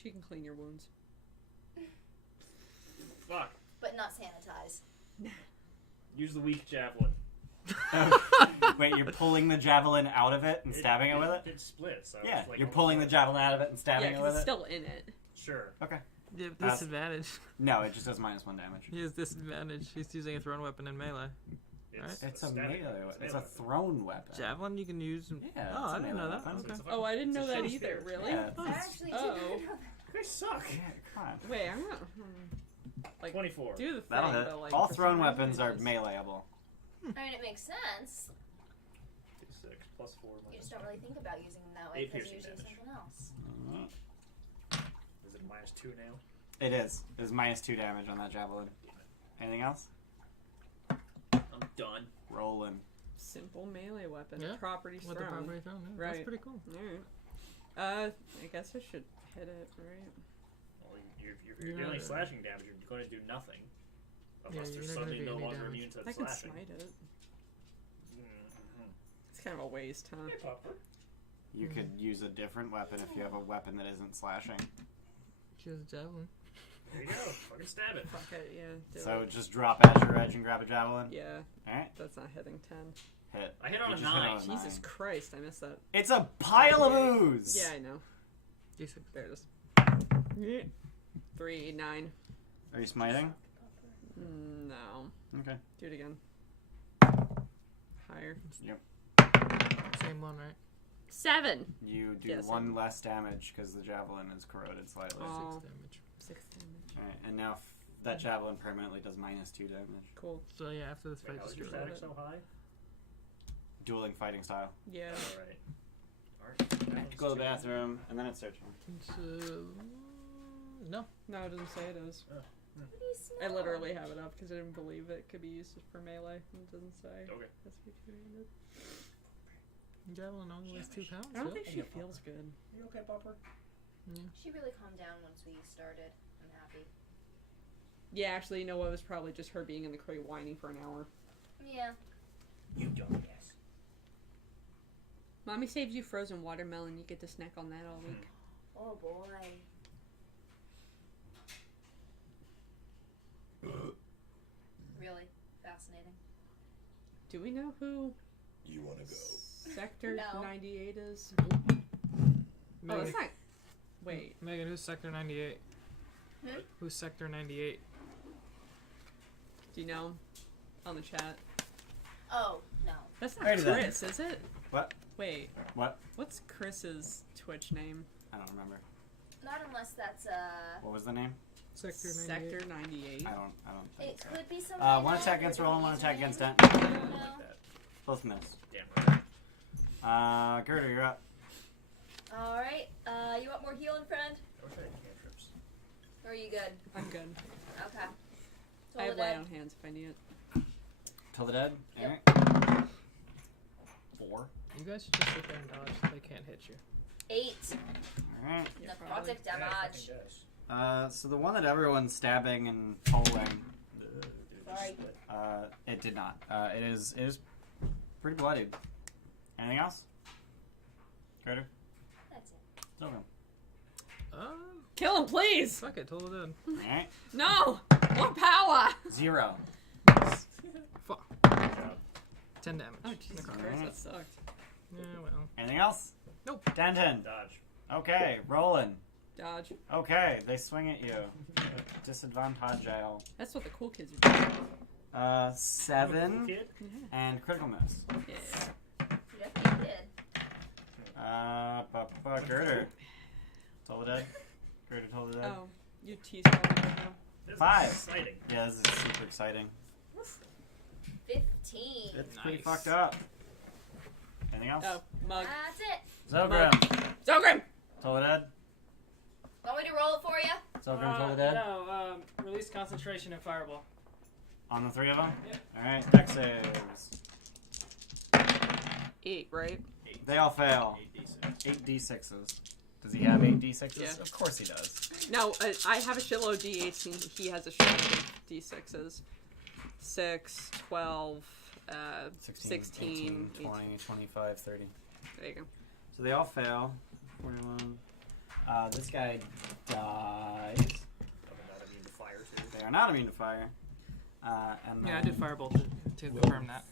She can clean your wounds. Fuck. But not sanitize. Use the weak javelin. Wait, you're pulling the javelin out of it and stabbing it with it? It splits. So Yeah, it's like you're almost pulling the like- javelin out of it and Yeah, stabbing it because with it's it? still in it. Sure. Okay. You have That's- disadvantage. No, it just does -1 damage. He has disadvantage. He's using a thrown weapon in melee. It's, It's a stabbing- melee weapon. It's a weapon. thrown weapon. Javelin you can use. Yeah, Oh, it's a I didn't know melee that. weapon. Okay. It's a Oh, I didn't know it's a that short either. spear. Really? Yeah, I actually Oh. didn't know that. You guys suck. Yeah, come on. Wait, I'm not. Like, 24. do the thing. That'll hit. But, like, All for thrown some reason weapons it are just- meleeable. I mean, it makes sense. 6 plus 4 You minus just don't really think about using them that way 8 because you piercing usually use damage. something else. Is it -2 now? It is. It's -2 damage on that javelin. Anything else? I'm done. Rolling. Simple melee weapon. Yeah, Property What the thrown. property thrown? Yeah, Right. That's pretty cool. Alright. I guess I should hit it, right? Well, you're You're dealing not- slashing damage. You're going to do nothing. Unless you're they're not gonna suddenly do no any longer damage. immune to I can slashing. smite it. Mm-hmm. It's kind of a waste, huh? Hey, Popper. You could use a different weapon if you have a weapon that isn't slashing. Choose a javelin. There you go. Fucking stab it. Fuck it, yeah. Do So it. just drop at your edge and grab a javelin. Yeah, Alright, that's not hitting 10. hit. I hit on You a just hit 9. on a Jesus 9. Christ, I missed that. It's a pile of ooze! Yeah, I know. D6. There it is. 3, 9. Are you smiting? No. Okay. Do it again. Higher. Same one, right? 7. You do Yes, 1 less damage because the javelin is corroded slightly. Oh. 6 damage. 6 damage. Alright, and now that javelin permanently does -2 damage. Cool. So yeah, after this Wait, fight, how is just your reload static it. so high? Dueling fighting style. Yeah. Alright. I have to go to the bathroom, and then it's their turn. It's, no. No, it doesn't say it is. What do you I smell? literally have it up because I didn't believe it could be used for melee. It doesn't say. Okay. Has to be two-handed. Javelin only weighs 2 pounds. I don't yeah. think she feels good. You okay, Popper? She really calmed down once we started. I'm happy. Yeah, actually, you know what? It was probably just her being in the crate whining for an hour. Yeah. You don't guess. Mommy saves you frozen watermelon. You get to snack on that all week. Oh boy. Really fascinating. Do we know who You want to go? Sector No. 98 is? Megan, Oh, that's not. Wait. Megan, who's Sector 98? Hmm? Who's Sector 98? Do you know? On the chat. Oh no. That's not Alrighty then. Chris, is it? What? Wait. What? What's Chris's Twitch name? I don't remember. Not unless that's What was the name? Sector 98. Sector 98. I don't think It so. could be someone. One attack against Roland, one attack against Dent. I I don't don't know. like that. Both miss. Damn right. Gerder, you're up. All right. You want more healing, friend? I wish I had cantrips. Or are you good? I'm good. Okay. I have Told lay it. on hands if I need it. Till the dead. Yep. Alright. 4. You guys should just sit there and dodge. They can't hit you. 8. Alright. Yeah, probably. Necrotic Yeah, I damage. fucking does. So the one that everyone's stabbing and pulling, Sorry. it did not. It is pretty bloodied. Anything else? Gerder? That's it. Okay. Kill him, please! Fuck it, total dead. Alright. No! More power! 0. Fuck. Good job. 10 damage. Oh, Jesus Christ, that sucked. Yeah, well. Anything else? Nope. Denton. Dodge. Okay. Rolling. Dodge. Okay. They swing at you. Disadvantage jail. That's what the cool kids are doing. 7 Kid? and critical miss. Yeah. You definitely did. Girder. Total dead. Girder total dead. Oh, you tease me right now. This is 5. exciting. Yeah, this is super exciting. 15. It's pretty Nice. fucked up. Anything else? Oh, mug. That's it. Zogrim. Zogrim! Total dead. Want me to roll it for you? Zogrim total dead. No, release concentration and fireball. On the 3 of them? Yep. Alright, dex saves. 8, right? They all fail. 8d6. 8d6s. Does he have 8d6s? Yeah. Of course he does. No, I have a shitload of D8s and he has a shitload of D6s. 6, 12, 16, 20, 25, 30. There you go. So they all fail. 41. This guy dies. I'm not immune to fire, too. They are not immune to fire. And Yeah, I then did fireball to confirm that.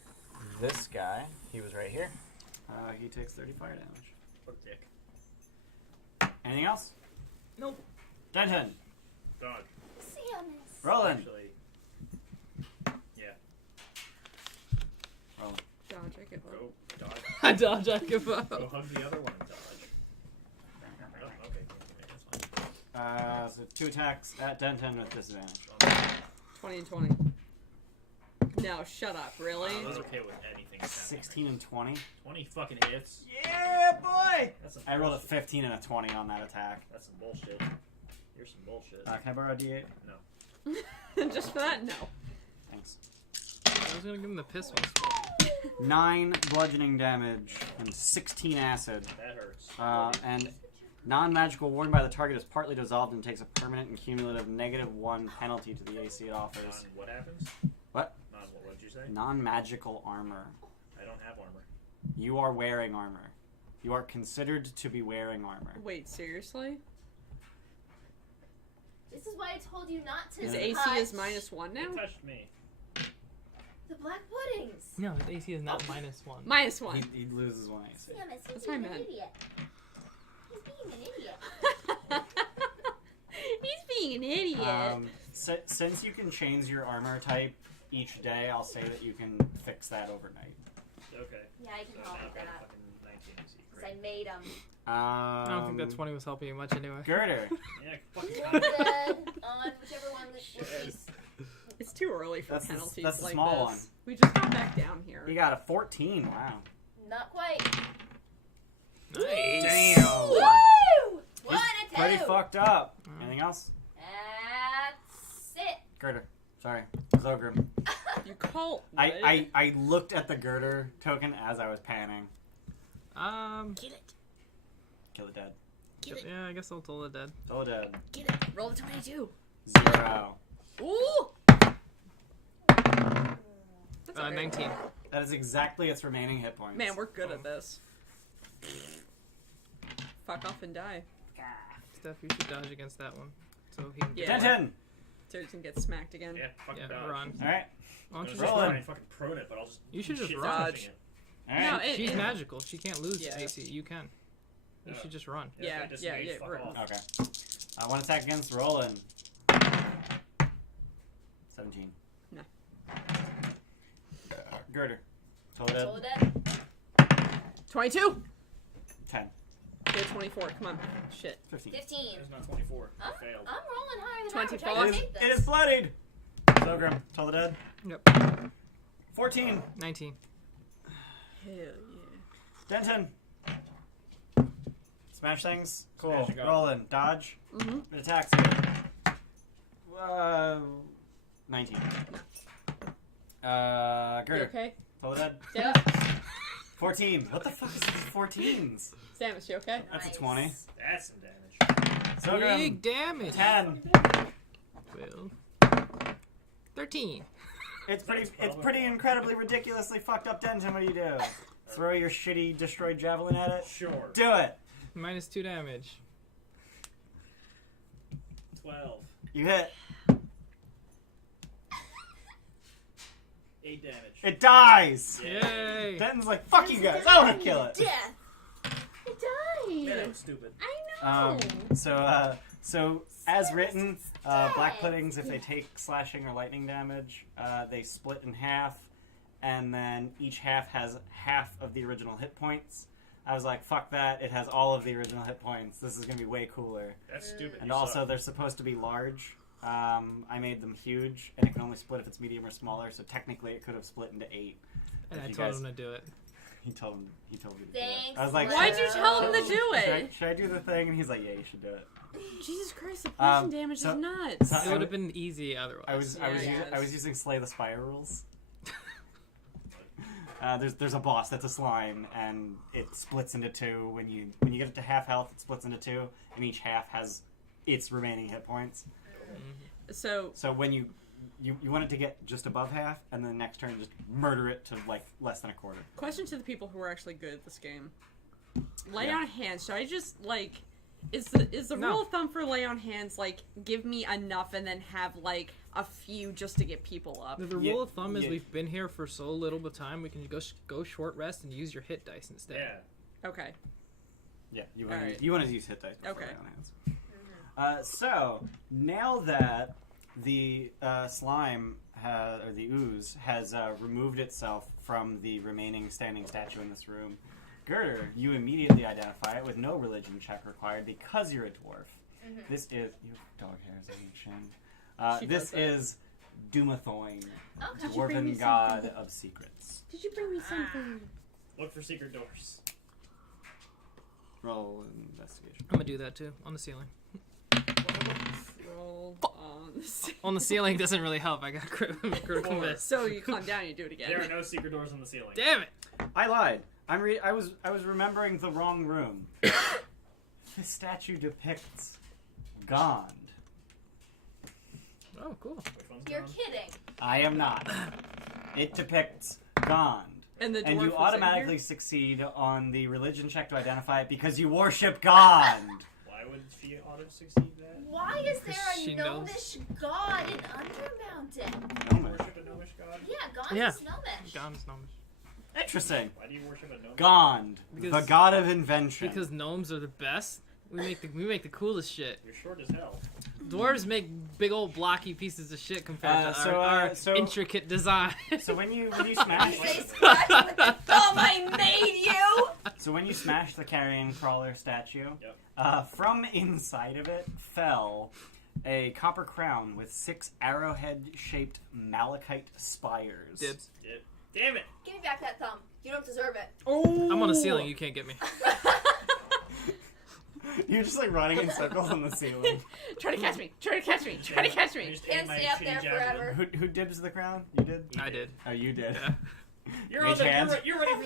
this guy, he was right here. He takes 30 fire damage. What a dick. Anything else? Nope. Denton. Dodge. Samus. Roland. Actually, yeah. Roland. Dodge, I give up. Go dodge. I dodge, I give up. Go hug the other one and dodge. Oh, okay. Yeah, that's fine. So 2 attacks at Denton with disadvantage. 20 and 20. No, shut up, really? I was okay with anything. 16 and 20. 20 fucking hits. Yeah, boy! That's some I rolled a bullshit. 15 and a 20 on that attack. That's some bullshit. You're some bullshit. Can I borrow a d8? No. Just for that? No. Thanks. I was gonna give him the piss one. 9 bludgeoning damage and 16 acid. That hurts. And non-magical warned by the target is partly dissolved and takes a permanent and cumulative -1 penalty to the AC it offers. Non, what happens? What? Non, what did you say? Non-magical armor. I don't have armor. You are wearing armor. You are considered to be wearing armor. Wait, seriously? This is why I told you not to His Yeah. AC touch is -1 now? It touched me. the black puddings. No, his AC is not -1. -1. He loses 1 AC. Samus, he's That's what I being an meant. idiot. He's being an idiot. He's being an idiot. Since you can change your armor type each day, I'll say that you can fix that overnight. Okay. Yeah, I So can now help I've with got a that. fucking 19 AC. Because I Great. made him. I don't think that 20 was helping you much anyway. Girder. Yeah, fucking Dead on whichever one was least. It's too early for That's the- penalties that's the like small this. We just got back down here. He got a 14. Wow. Not quite. Nice. Damn. Woo! One and two. Pretty fucked up. Anything else? That's it. Girder. Sorry. Zogrim. You call I looked at the girder token as I was panning. Get it. Kill the dead. Get it. Yeah, I guess I'll toll the dead. Kill the dead. Get it. Roll the 22. 0. Ooh! That's alright. 19. That is exactly its remaining hit points. Man, we're good at this. Fuck off and die. Steph, you should dodge against that one. So he can Yeah. get 10. So he can get smacked again. Yeah, fucking Yeah, dodge. run. All right. Why don't you I was just roll trying run? to fucking prone it, but I'll just. You should just shit run. pushing it. All right. No, it, She's it, magical. She can't lose Yeah. AC. You can. You Yeah. should just run. Yeah, if I yeah, disengage, yeah, fuck right. off. Okay. One attack against Roland. 17. No. Girder. Toll dead. Roll dead. 22! 10. Okay, 24. Come on. Shit. 15. 15. There's not 24. I failed. I'm rolling higher than 24. average. I It can is, take this. it is bloodied. Sogrim. Toll the dead. Yep. 14. 19. Hell yeah. Denton. Smash things. Cool. Smash and go. Roland. Dodge. Mm-hmm. It attacks you. 19. You Girder. okay? Toll the dead. Samus? 14. What the fuck is these 14s? Samus, you okay? That's a Nice. 20. That's some damage. Sogrim. Big damage. 10. 12. 13. It's pretty incredibly ridiculously fucked up, Denton. What do you do? Throw your shitty destroyed javelin at it? Sure. Do it. Minus 2 damage. 12. You hit. 8 damage. It dies. Yay! Denton's like, fuck you guys. I want to kill it. Death. It Man, that died. was stupid. I know. So as written, black puddings, if they take slashing or lightning damage, they split in half, and then each half has half of the original hit points. I was like, fuck that, it has all of the original hit points. This is going to be way cooler. That's stupid. And You also, suck. they're supposed to be large. I made them huge, and it can only split if it's medium or smaller, so technically it could have split into 8. And If I you told guys- him to do it. He told me to do it. Thanks, I was like, Why'd you tell him to do should it? I do the thing? And he's like, yeah, you should do it. Jesus Christ, the poison damage so- is nuts. so- It would have been easy otherwise. I was using Slay the Spire rules. There's a boss that's a slime, and it splits into 2. When you get it to half health, it splits into 2, and each half has its remaining hit points. So, So when you want it to get just above half, and then the next turn just murder it to like less than a quarter. question to the people who are actually good at this game. Lay Yeah. on hands. Should I just, like... Is the No. rule of thumb for lay on hands, like, give me enough and then have, like, a few just to get people up? The Yeah, rule of thumb is yeah. we've been here for so little bit of time, we can go short rest and use your hit dice instead. Yeah. Okay. Yeah, you Alright. want to use hit dice before Okay. lay on hands. So now that the slime or the ooze has removed itself from the remaining standing statue in this room, Girder, you immediately identify it with no religion check required because you're a dwarf. This is you have dog hairs on your chin. She This does that. is Dumathoin, Okay. you bring me dwarven god something? of secrets. Did you bring me something? Look for secret doors. Roll investigation. I'm gonna do that too on the ceiling. Roll on the On the ceiling doesn't really help. I got critical miss. So you climb down and you do it again. There are no secret doors on the ceiling. Damn it! I lied. I was remembering the wrong room. This statue depicts Gond. Oh, cool. Which one's You're gone? kidding. I am not. It depicts Gond. And the And dwarf you was in automatically here? succeed on the religion check to identify it because you worship Gond. Why would she auto succeed that? Why is there She a knows. gnomish god in Undermountain? Do you worship a gnomish god? Yeah, God Yeah. is gnomish. Gnome's gnomish. Interesting. Why do you worship a gnomish? Gond, the Because- god of invention. Because gnomes are the best. We make the coolest shit. You're short as hell. Dwarves make big old blocky pieces of shit compared to our intricate design. So when you smash They scratch with the thumb I made you! So when you smash the carrion crawler statue, Yep. from inside of it fell a copper crown with 6 arrowhead-shaped malachite spires. Dibs. Damn it! Give me back that thumb. You don't deserve it. Oh! I'm on the ceiling. You can't get me. You're just like running in circles on the ceiling. Try to catch me! Try to catch me! Try to catch I me! just Can't ate my stay up shitty there javelin. forever. Who dibs the crown? You did? I did. Oh, you did. Yeah. You're on Mage the. hand? You're ready for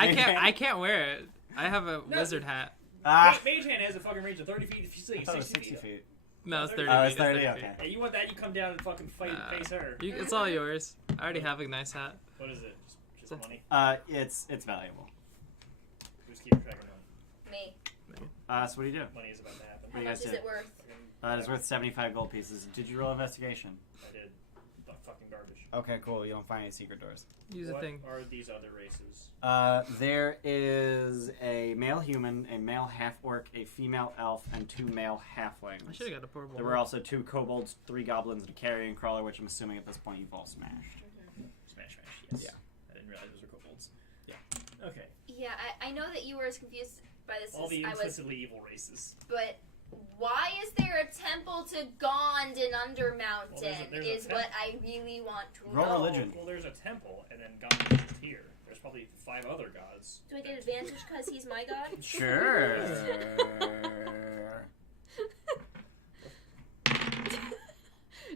the. I can't wear it. I have a wizard hat. Mage hand has a fucking range of 30 feet. If you say I thought it was 60 60 feet. feet. No, it's 30 Oh, feet. it's 30, feet. okay. Hey, you want that? You come down and fucking face her. It's all yours. I already have a nice hat. What is it? Just money? It's valuable. Who's keeping track of money? Me. So what do you do? Money is about to happen. How you much guys is do? it worth? It's worth 75 gold pieces. Did you roll investigation? I did. Fucking garbage. Okay, cool. You don't find any secret doors. Use a thing. What are these other races? There is a male human, a male half-orc, a female elf, and 2 male halflings. I should have got a portable. There were also 2 kobolds, 3 goblins, and a carrion crawler, which I'm assuming at this point you've all smashed. Smash, yes. Yeah. I didn't realize those were kobolds. Yeah. Okay. Yeah, I know that you were as confused by this All as the I was, implicitly evil races. but why is there a temple to Gond in Undermountain? Well, there's a is what I really want to Roll know. religion. Well, there's a temple, and then God is just here. There's probably 5 other gods. Do I get advantage because he's my god? Sure.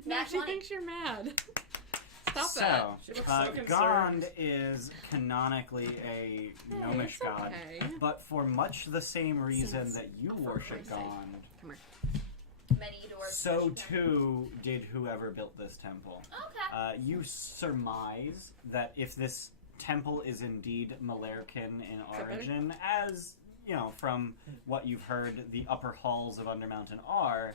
No, Nat she 20. thinks you're mad. Stop that. She looks so concerned. Gond is canonically a gnomish it's god, okay. but for much the same reason Seems that you worship crazy. Gond, Come here. Many doors. so too did whoever built this temple. Okay. You surmise that if this temple is indeed Malarkin in origin, as you know from what you've heard, the upper halls of Undermountain are.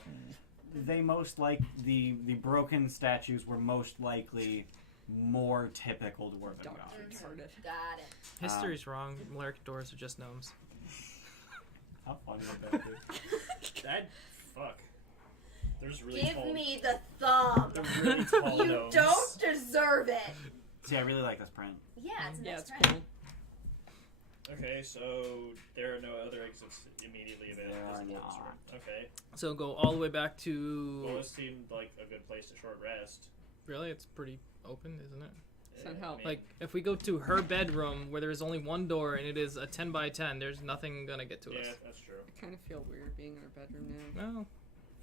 They most the broken statues were most likely more typical dwarven Dark gods. retarded. Got it. History's wrong. Malaric doors are just gnomes. How funny would that be? That fuck. There's really Give tall. me the thumb. They're really tall You gnomes. don't deserve it. See, I really like this print. Yeah, it's a Yeah, nice it's friend. cool. Okay, so there are no other exits immediately available. There are Just wolves, not. right? Okay. So go all the way back Well, to. this seemed like a good place to short rest. Really, it's pretty open, isn't it? Doesn't help. Like, if we go to her bedroom where there is only one door and it is a 10 by 10, there's nothing gonna get to yeah, us. that's true. I kind of feel weird being in our bedroom now. Well,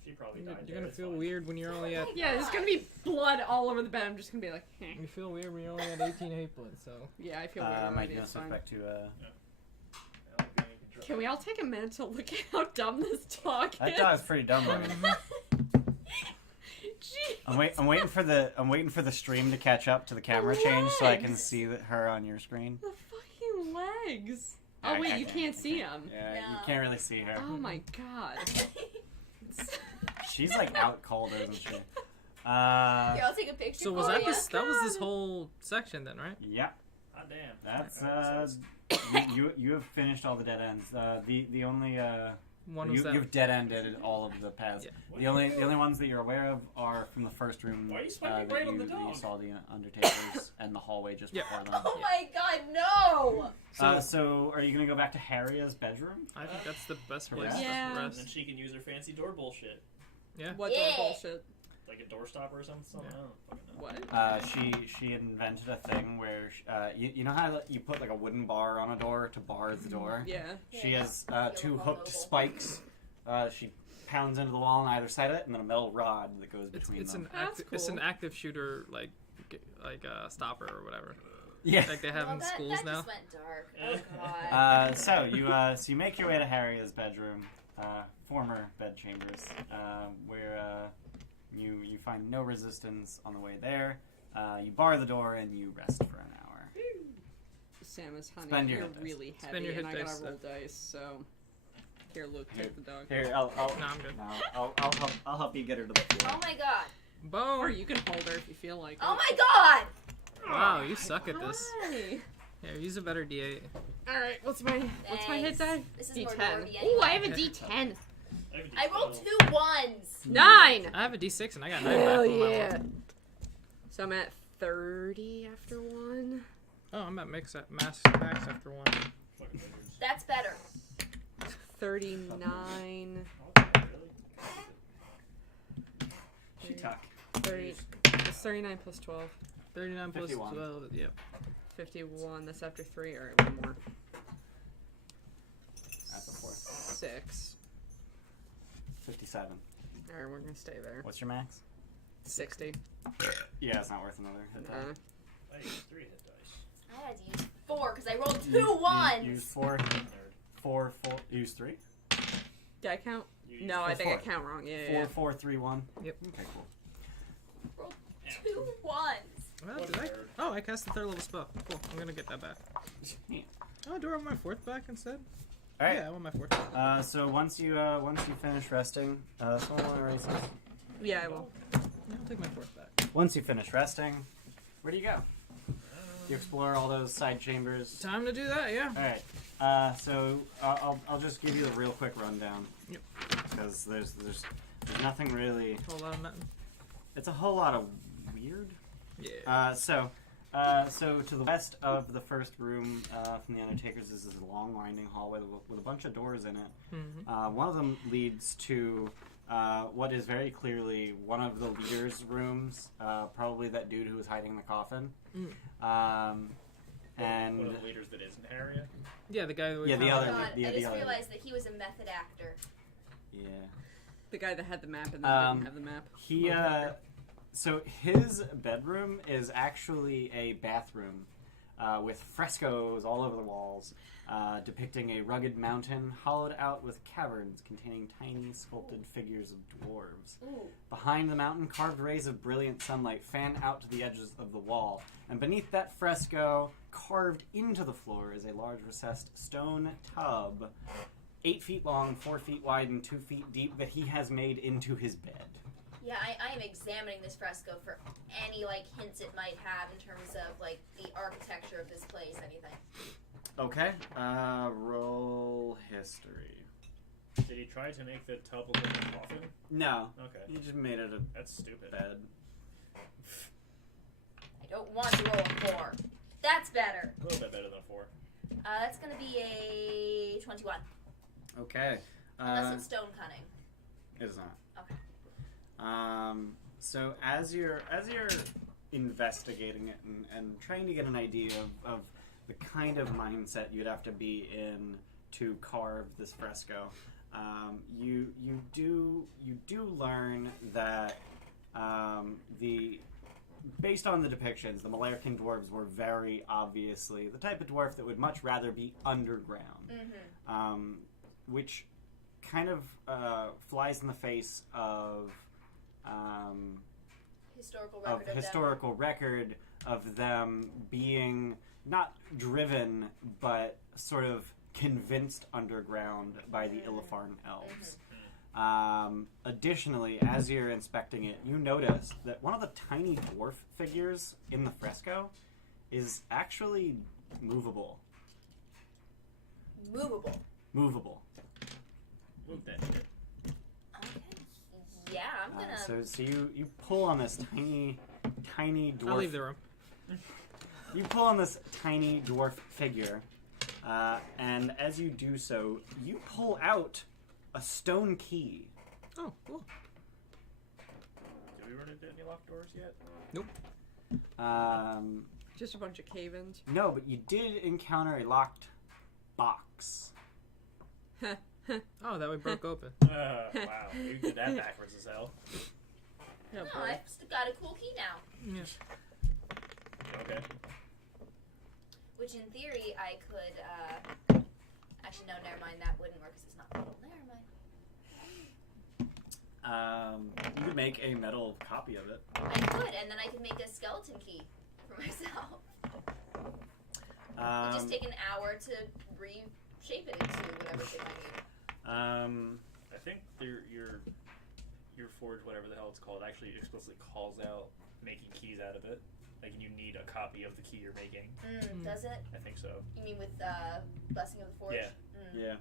She probably you're died. gonna there, it's feel fine. weird when you're only at. Yeah, there's gonna be blood all over the bed. I'm just gonna be like, You feel weird when you're only at 18 hate points, so. yeah, I feel weird Mike, already. you It's switch fine. back to Can we all take a minute to look at how dumb this talk that is? dog's pretty dumb. Right? Gee. I'm waiting for the stream to catch up to the camera change so I can see her on your screen. The fucking legs. I- Oh wait, I you can't see them. Yeah, you No. can't really see her. Oh my god. She's like out cold, isn't she? Here, I'll take a picture. So was for that ya. this? That was this God. whole section then, right? Yeah, Ah, damn. that's Alright, so you have finished all the dead ends. The only One was that. you've dead ended all of the paths. Yeah. The only ones that you're aware of are from the first room Why are you swiping that right on the that you dog? saw the Undertakers and the hallway just Yeah. before them. Oh my god, no! So are you gonna go back to Harria's bedroom? I think that's the best place Yeah. to And rest. then she can use her fancy door bullshit. Yeah. What Yeah. door bullshit? Like a door stopper or something? Yeah. I don't fucking know. What? She invented a thing where you know how you put like a wooden bar on a door to bar the door. Yeah. She Yeah. has Yeah, 2 we'll hooked mobile. spikes. She pounds into the wall on either side of it, and then a metal rod that goes between It's them. That's an cool. active shooter like stopper or whatever. Yeah. Like they have Well, in that, schools that now. just went dark. Oh god. So you make your way to Harria's bedroom, former bedchambers, where you find no resistance on the way there. You bar the door and you rest for an hour. Samus, honey, Spend your you're hit dice. really heavy, Spend your and I hit gotta dice. roll dice. So here, Luke, take the dog. Here, I'll No, I'm good. no, I'll help you get her to the floor. Oh my god. Boom! Or you can hold her if you feel like Oh it. my god! Wow, you suck at this. Hi. Yeah, use a better D8. All right, what's my hit Thanks. die? This is more D10. nerdy Ooh, I anyway. have a D10. I rolled 2 ones. 9. I have a D6 and I got 9 back Hell from my yeah. one. So I'm at 30 after 1. Oh, I'm at max after 1. Fucking wizards. That's better. 39. Oh, really? She tuck. 30. It's 39 plus 12. 39 plus 51. 12. Yep. 51. That's after 3. All right, one more. That's a 4. 6. 57. All right, we're gonna stay there. What's your max? 60. Yeah, it's not worth another hit die. I used 3 hit dice. I had to use 4 because I rolled 2 You ones. use 4. Nerd. 4, 4. Use 3. Did I count? You No, I use think I 4. count wrong. Yeah, 4, yeah. 4, 3, 1. Yep. Okay, cool. Roll 2 ones. Well, What did I? nerd. Oh, I cast the 3rd level spell. Cool. I'm gonna get that back. Yeah. Oh, do I want my 4th back instead? All right. Yeah, I want my 4th. So once you finish resting, someone want to erase this? Yeah, I will. Yeah, I'll take my 4th back. Once you finish resting, where do you go? You explore all those side chambers. Time to do that. Yeah. All right. So I'll just give you a real quick rundown. Yep. Because there's nothing really. Whole lot of nothing. It's a whole lot of weird. Yeah. So to the west of the first room from the Undertaker's is this long winding hallway with a bunch of doors in it. Mm-hmm. One of them leads to what is very clearly one of the leaders' rooms, probably that dude who was hiding in the coffin. And One of the leaders that isn't Harriet. Yeah, the guy that we Yeah, the found. other- God, the I just other- realized that he was a method actor. yeah, The guy that had the map and then didn't have the map. he so his bedroom is actually a bathroom with frescoes all over the walls, depicting a rugged mountain hollowed out with caverns containing tiny sculpted figures of dwarves. Ooh. Behind the mountain, carved rays of brilliant sunlight fan out to the edges of the wall, and beneath that fresco, carved into the floor, is a large recessed stone tub, 8 feet long, 4 feet wide, and 2 feet deep, that he has made into his bed. Yeah, I am examining this fresco for any hints it might have in terms of the architecture of this place. Anything? Okay, roll history. Did he try to make the tub look like a coffin? No, Okay. he just made it a That's stupid. bed. I don't want to roll a 4. That's better. A little bit better than a 4. That's gonna be a 21. Okay, Unless it's stone cunning. it is not. Okay. So as you're investigating it and trying to get an idea of the kind of mindset you'd have to be in to carve this fresco, you do learn that based on the depictions, the Malarkin dwarves were very obviously the type of dwarf that would much rather be underground, Mm-hmm. which kind of flies in the face of Historical record of them being not driven but sort of convinced underground by the Illifarn elves. Additionally, as you're inspecting it, you notice that one of the tiny dwarf figures in the fresco is actually movable. Movable. Move that shit. Yeah, I'm gonna. So you pull on this tiny dwarf. I'll leave the room. You pull on this tiny dwarf figure, and as you do so, you pull out a stone key. Oh, cool. Did we run into any locked doors yet? Just a bunch of cave-ins. No, but you did encounter a locked box. Oh, that we broke open. Wow. You did that backwards as hell. Yeah, No, boy. I've still got a cool key now. Yeah. Okay. Which in theory I could. Actually, no, never mind. That wouldn't work because it's not metal. Never mind. You could make a metal copy of it. I could, and then I could make a skeleton key for myself. It'd just take an hour to reshape it into whatever thing I need. I think your forge, whatever the hell it's called, actually explicitly calls out making keys out of it. Like, you need a copy of the key you're making. Does it? I think so. You mean with Blessing of the Forge? Yeah. Yeah.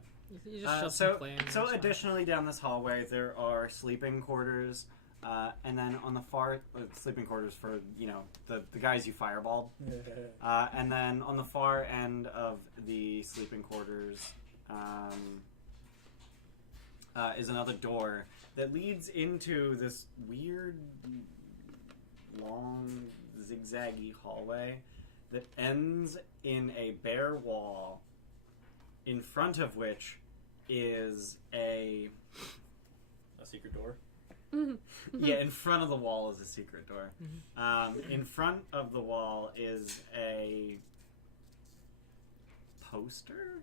You just shove some clay in. So it's fine. additionally, down this hallway, there are sleeping quarters, and then on the far sleeping quarters for the guys you fireballed, and then on the far end of the sleeping quarters is another door that leads into this weird, long, zigzaggy hallway that ends in a bare wall, in front of which is a secret door. yeah, in front of the wall is a secret door. In front of the wall is a poster.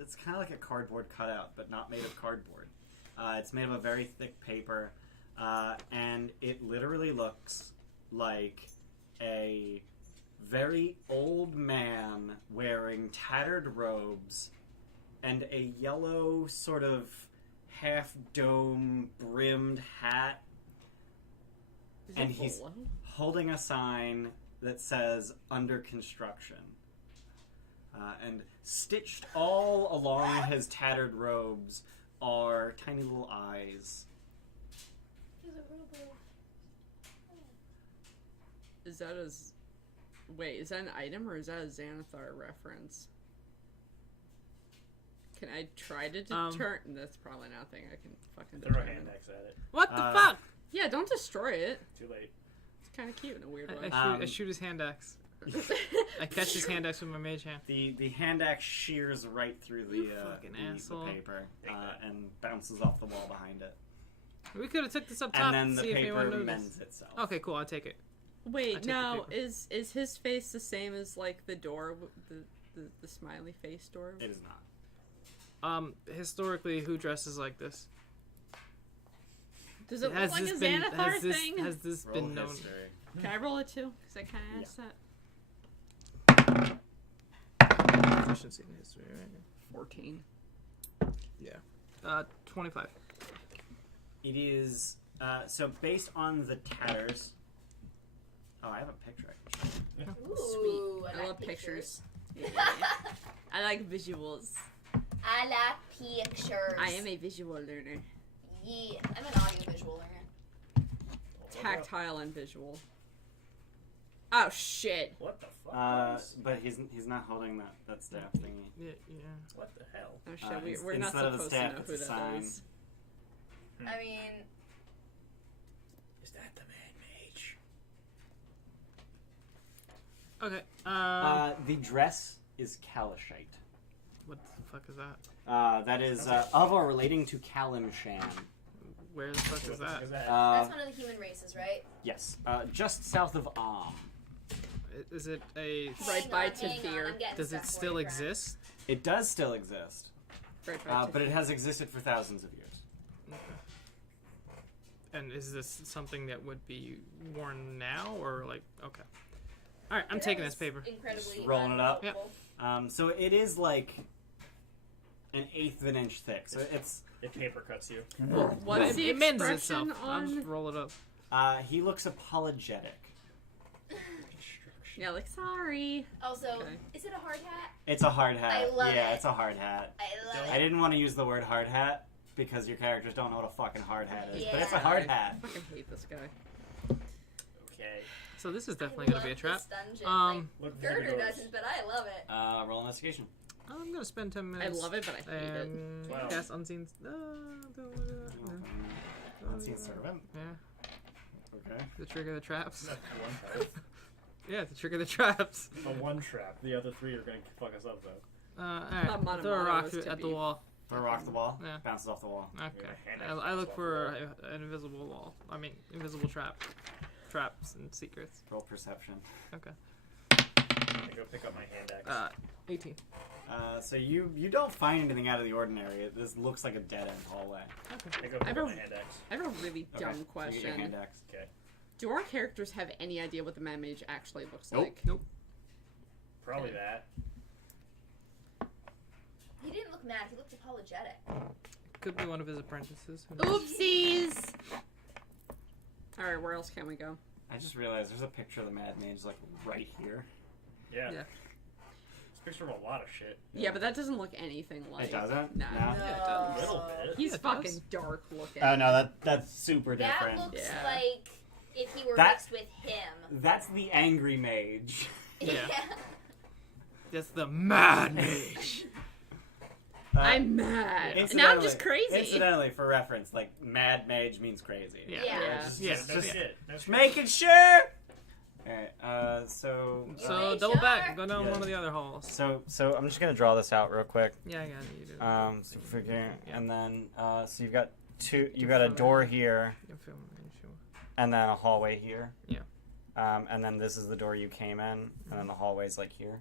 it's kind of like a cardboard cutout, but not made of cardboard. It's made of a very thick paper, and it literally looks like a very old man wearing tattered robes and a yellow sort of half-dome brimmed hat. And he's holding a sign that says "Under Construction." And stitched all along his tattered robes are tiny little eyes. Is that a... Wait, is that an item or is that a Xanathar reference? Can I try to deter... That's probably not a thing I can fucking Throw a determine. hand axe at it. What the fuck? Yeah, don't destroy it. Too late. It's kind of cute in a weird way. I shoot his hand axe. I catch his hand axe with my mage hand. The hand axe shears right through the paper and bounces off the wall behind it. We could have took this up top And then the see if anyone paper noticed. mends itself. Okay, cool. I'll take it. I Wait, take now the paper. is his face the same as like the door, the smiley face door? It is not. Historically, who dresses like this? Does it look like a Xanathar thing? Has this Roll been known? history. Can I roll it too? Because I kind of asked that. Proficiency in history, right? 14. 25. It is so based on the tatters. Oh, I have a picture. Ooh, Sweet. I like love pictures. Yeah. pictures. I like visuals. I like pictures. I am a visual learner. Yeah, I'm an audiovisual learner. Tactile and visual. Oh shit. What the fuck? But he's not holding that staff thingy. Yeah. What the hell? Oh shit, we're not instead of a supposed staff, to know it's who a that sign. is. I mean, Is that the Mad Mage? Okay. The dress is Kalashite. What the fuck is that? That is of or relating to Kalimshan. Where the fuck is that? that's one of the human races, right? Yes, just south of Is it a? Right by Tavir. I'm getting Does stuff it for still you, friend. It exist? does still exist, Right by but it has existed for thousands of years. And is this something that would be worn now, or like? Okay. All right, I'm That taking was this paper. Incredibly Just rolling it up. unhelpful. So it is like an eighth of an inch thick. So it's It paper cuts you. What's the it mends expression itself. I'll just on? roll it up. he looks apologetic. Yeah, like sorry. Also, Okay. is it a hard hat? It's a hard hat. I love yeah, it. it's a hard hat. I love I it. didn't want to use the word hard hat because your characters don't know what a fucking hard hat is, but it's a Yeah. hard I hat. fucking hate this guy. Okay. So this is I definitely gonna be a love trap. this dungeon. Look like, through the Girder doors. doesn't, but I love it. Roll investigation. I'm gonna spend 10 I minutes. love it, but I hate it. And 12. cast unseen. Unseen servant. Yeah, Okay. to trigger the traps. That's one health. Yeah, to trigger the traps. A one trap. The other three are gonna fuck us up though. Alright, Mono throw a Mono rock is to at the be- wall. Throw a rock at the wall. Yeah. Bounces off the wall. Okay. hand I look axe for off an invisible wall. I mean, invisible traps and secrets. Roll perception. Okay. I go pick up my hand axe. 18. So you don't find anything out of the ordinary. This looks like a dead end hallway. Okay. I go pick I up don't- my hand axe. I have a really Okay, dumb so you get your question. hand axe. Okay. Do our characters have any idea what the Mad Mage actually looks Nope. like? Nope. Probably Okay. that. He didn't look mad. He looked apologetic. Could be one of his apprentices. Who knows? Oopsies! Alright, where else can we go? I just realized there's a picture of the Mad Mage like right here. Yeah. Yeah. It's a picture of a lot of shit. Yeah, but that doesn't look anything like. It doesn't? No. No? Yeah, it does. A little bit. He's Yeah, it fucking does. dark looking. Oh no, that's super That different. looks Yeah. like if he were That- mixed with him. That's the angry mage. Yeah. That's the Mad Mage. I'm mad. Now I'm Incidentally- just crazy. Incidentally, for reference, like Mad Mage means crazy. Yeah. Yeah. Just, Yeah. just, No just shit. No shit. making sure. Alright, so So make double sure. back. Go down Yeah. one of the other halls. so I'm just gonna draw this out real quick. Yeah, I got it. You do. So figure, and then so you've got you got a door here, You feel me, sure. and then a hallway here. Yeah. And then this is the door you came in, and then the hallway's like here.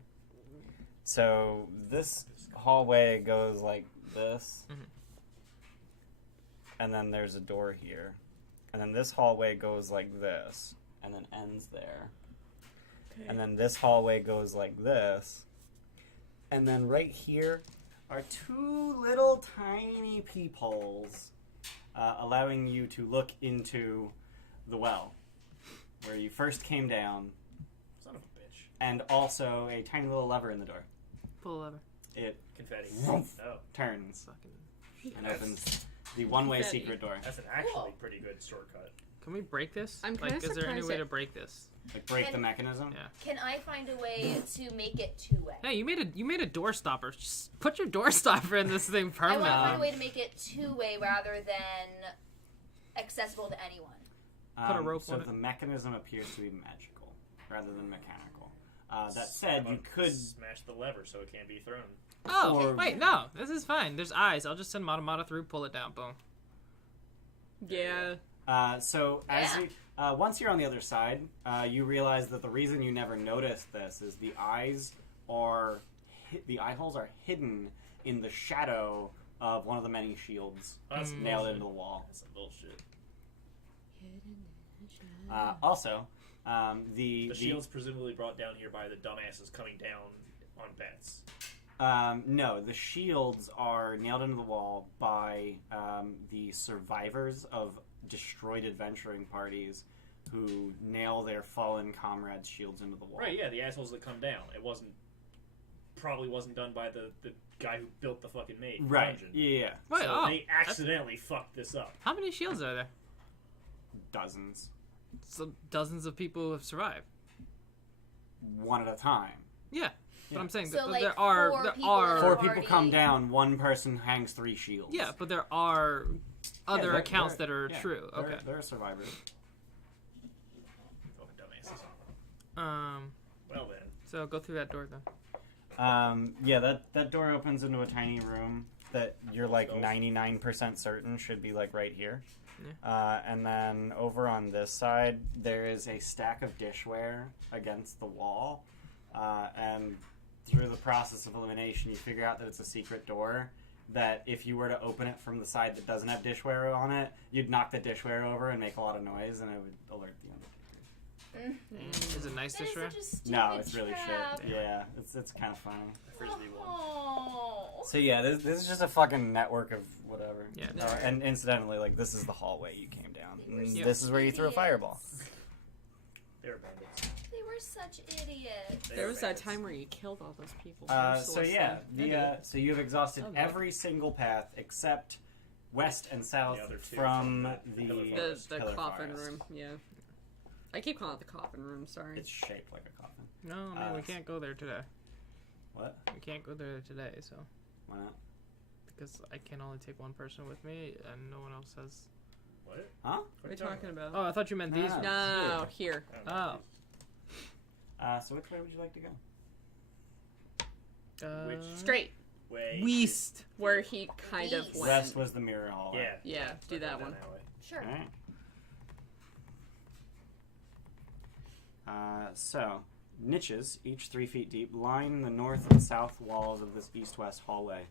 So this hallway goes like this, and then there's a door here, and then this hallway goes like this, and then ends there, and then this hallway goes like this, and then right here are two little tiny peepholes, allowing you to look into the well where you first came down. Son of a bitch. And also a tiny little lever in the door. Pull a lever. It Confetti. turns Fucking. and opens the one-way Confetti. secret door. That's an actually pretty good shortcut. Can we break this? I'm like, kinda is there any surprised way that- to break this? Like break the Can- mechanism. Yeah. Can I find a way to make it two-way? Hey, you made a door stopper. Just put your door stopper in this thing I want to permanently. find a way to make it two-way rather than accessible to anyone. Put a rope so on it. the mechanism appears to be magical rather than mechanical. That said, you could. smash the lever so it can't be thrown. Oh, Or- wait, no. This is fine. There's eyes. I'll just send Mata through, pull it down, boom. Yeah. So as Yeah. you, once you're on the other side, you realize that the reason you never noticed this is the eyes are the eye holes are hidden in the shadow of one of the many shields That's nailed bullshit. into the wall. That's some bullshit. Also, the shield's presumably brought down here by the dumbasses coming down on bets. No, the shields are nailed into the wall by the survivors of destroyed adventuring parties who nail their fallen comrades' shields into the wall. Right, yeah, the assholes that come down. It probably wasn't done by the guy who built the fucking Right. dungeon. Yeah. Wait, So oh. they accidentally fucked this up. How many shields are there? Dozens. So dozens of people have survived. One at a time. Yeah. But Yeah. I'm saying So, that like, there are four there people are in Four a people party. come down, one person hangs 3 shields. yeah, but there are other they're- accounts they're- that are yeah, true. they're- Okay. They're survivors. Fucking dumbasses. Well then. So go through that door then. Yeah, that door opens into a tiny room that you're like Stealth. 99% certain should be like right here. And then over on this side, there is a stack of dishware against the wall. And through the process of elimination, you figure out that it's a secret door. That if you were to open it from the side that doesn't have dishware on it, you'd knock the dishware over and make a lot of noise, and it would alert the Undertaker. Is it nice That is dishware? such a stupid No, it's really trap. shit. Yeah, it's kind of funny. The frisbee one. Oh. So yeah, this is just a fucking network of whatever. Yeah. And incidentally, like this is the hallway you came down. They were And such this is where you threw a idiots. fireball. They were bandits. They were such idiots. They There were was that bandits. time where you killed all those people. So yeah, so you have exhausted Okay. every single path except west and south The other two from from the the Pillar the Forest. Pillar coffin Forest. room. Yeah. I keep calling it the coffin room. Sorry. It's shaped like a coffin. No, man, we can't go there today. What? We can't go there today, so Why not? because I can only take one person with me, and no one else has. What? Huh? What are you talking about? Oh, I thought you meant these. No. ones. No, here. Oh. So which way would you like to go? Which- Straight. Way. West. Where he kind of East. went. West was the mirror hallway. Yeah. Yeah, do that one. way. Sure. Alright. So, niches, each 3 feet deep, line the north and south walls of this east-west hallway.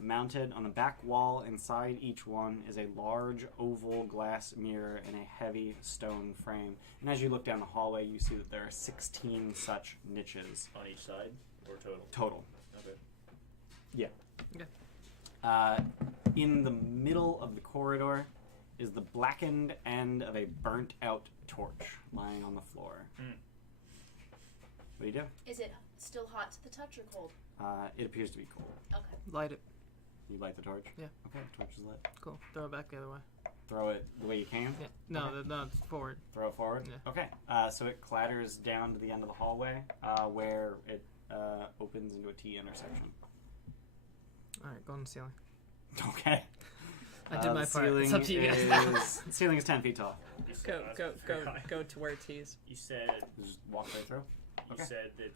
Mounted on the back wall inside each one is a large oval glass mirror in a heavy stone frame. And as you look down the hallway, you see that there are 16 such niches On each side or total? total. Okay. In the middle of the corridor is the blackened end of a burnt-out torch lying on the floor. What do you do? Is it still hot to the touch or cold? It appears to be cold. Okay. Light it. You light the torch? Yeah. Okay, torch is lit. Cool. Throw it back the other way. Throw it the way you can? Yeah. No, Okay. no, forward. Throw it forward? Yeah. Okay. So it clatters down to the end of the hallway where it opens into a T intersection. All right, go on the ceiling. Okay. I did my the part. It's ceiling up to you guys now. The ceiling is 10 feet tall. You said, Go to where T's. You said Just walk right through. you Okay. said that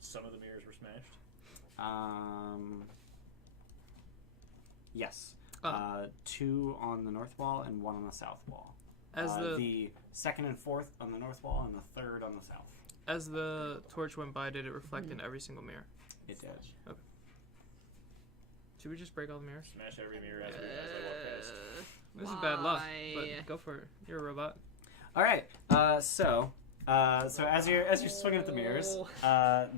some of the mirrors were smashed. Yes. Oh. 2 on the north wall and 1 on the south wall. As The second and fourth on the north wall and the third on the south. as the torch went by, did it reflect in every single mirror? It did. Should we just break all the mirrors? Smash every mirror as I walk past. This is bad luck, Why? but go for it. You're a robot. All right. So as you're swinging at the mirrors,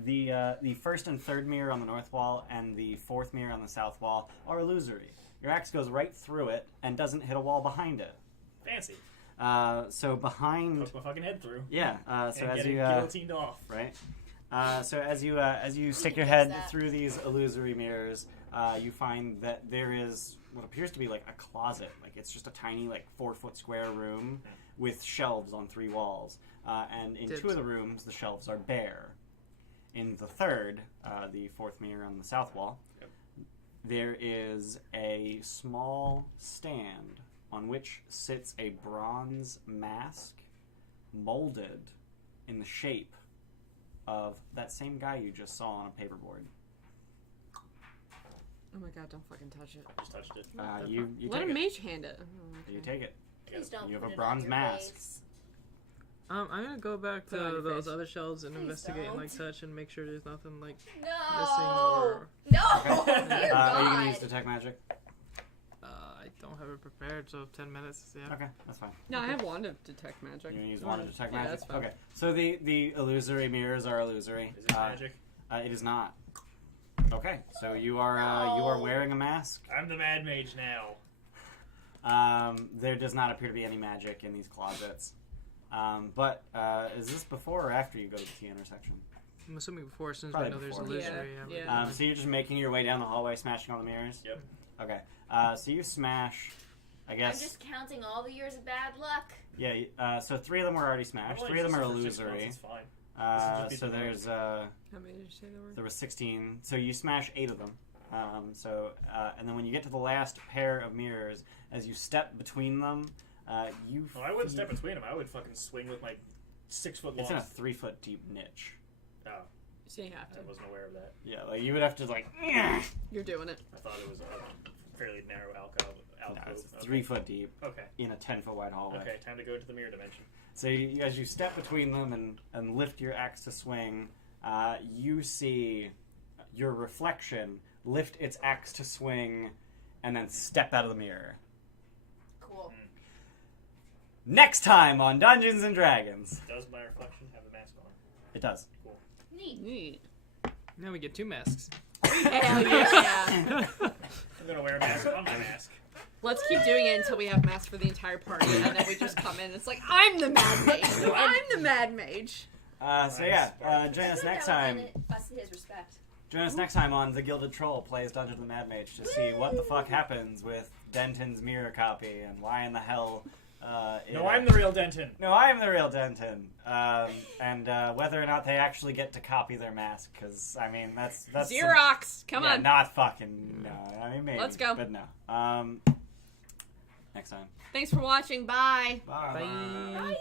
the first and third mirror on the north wall and the fourth mirror on the south wall are illusory. Your axe goes right through it and doesn't hit a wall behind it. Fancy. So behind. Poke my fucking head through. Yeah. So and as get you guillotined off. right. So as you stick your head through these illusory mirrors, you find that there is what appears to be like a closet. Like it's just a tiny 4-foot square room with shelves on 3 walls. And in 2 of the rooms, the shelves are bare. In the third, the fourth mirror on the south wall, there is a small stand on which sits a bronze mask molded in the shape of that same guy you just saw on a paperboard. Oh my god, don't fucking touch it. Just touched it. You Let take a it. mage hand it. Oh, okay. You take it. Please don't You have put a it bronze on your mask. face. I'm gonna go back Put it on to your those face. other shelves and Please investigate and don't. such and make sure there's nothing No. or No. Dear Are you God. gonna use detect magic? I don't have it prepared, so 10 minutes. Yeah. Okay, that's fine. No, I have wand of detect magic. You're gonna use one to detect Yeah, magic. that's fine. Okay, so the illusory mirrors are illusory. Is it magic? It is not. Okay, so you are wearing a mask. I'm the Mad Mage now. There does not appear to be any magic in these closets. But is this before or after you go to the T intersection? I'm assuming before, since Probably we know there's before. illusory. Yeah, yeah. So you're just making your way down the hallway, smashing all the mirrors? Yep. Okay. So you smash, I I'm guess. just counting all the years of bad luck. Yeah, so 3 of them were already smashed. Well, 3 of them are just for 6 months, illusory. It's fine. This is just So be there's How many did you say there were? there was 16. So you smash 8 of them. And then when you get to the last pair of mirrors, as you step between them, you. Well, I wouldn't step between them. I would fucking swing with my 6-foot long. It's in a 3-foot deep niche. Oh, So you have I to. wasn't aware of that. Yeah, you would have to You're doing it. I thought it was a fairly narrow alcove. No, it's Okay. 3 foot deep Okay. in a 10-foot wide hallway. Okay, time to go into the mirror dimension. So as you step between them and lift your axe to swing, you see your reflection lift its axe to swing and then step out of the mirror. Cool. Next time on Dungeons and Dragons. Does my reflection have a mask on? It does. Neat. Neat. Now we get 2 masks. Hell yeah. I'm gonna wear a mask on my mask. Let's keep doing it until we have masks for the entire party, and then we just come in. It's like, I'm the Mad Mage. I'm the Mad Mage. Join us next time. Us his respect. Join us next time on The Gilded Troll Plays Dungeons and Mad Mage to see what the fuck happens with Denton's mirror copy and why in the hell. No, I'm the real Denton. No, I am the real Denton. And whether or not they actually get to copy their mask, because I mean that's Xerox. Come on. Not fucking no. I mean maybe. Let's go. But no. Next time. Thanks for watching. Bye. Bye. Bye. Bye.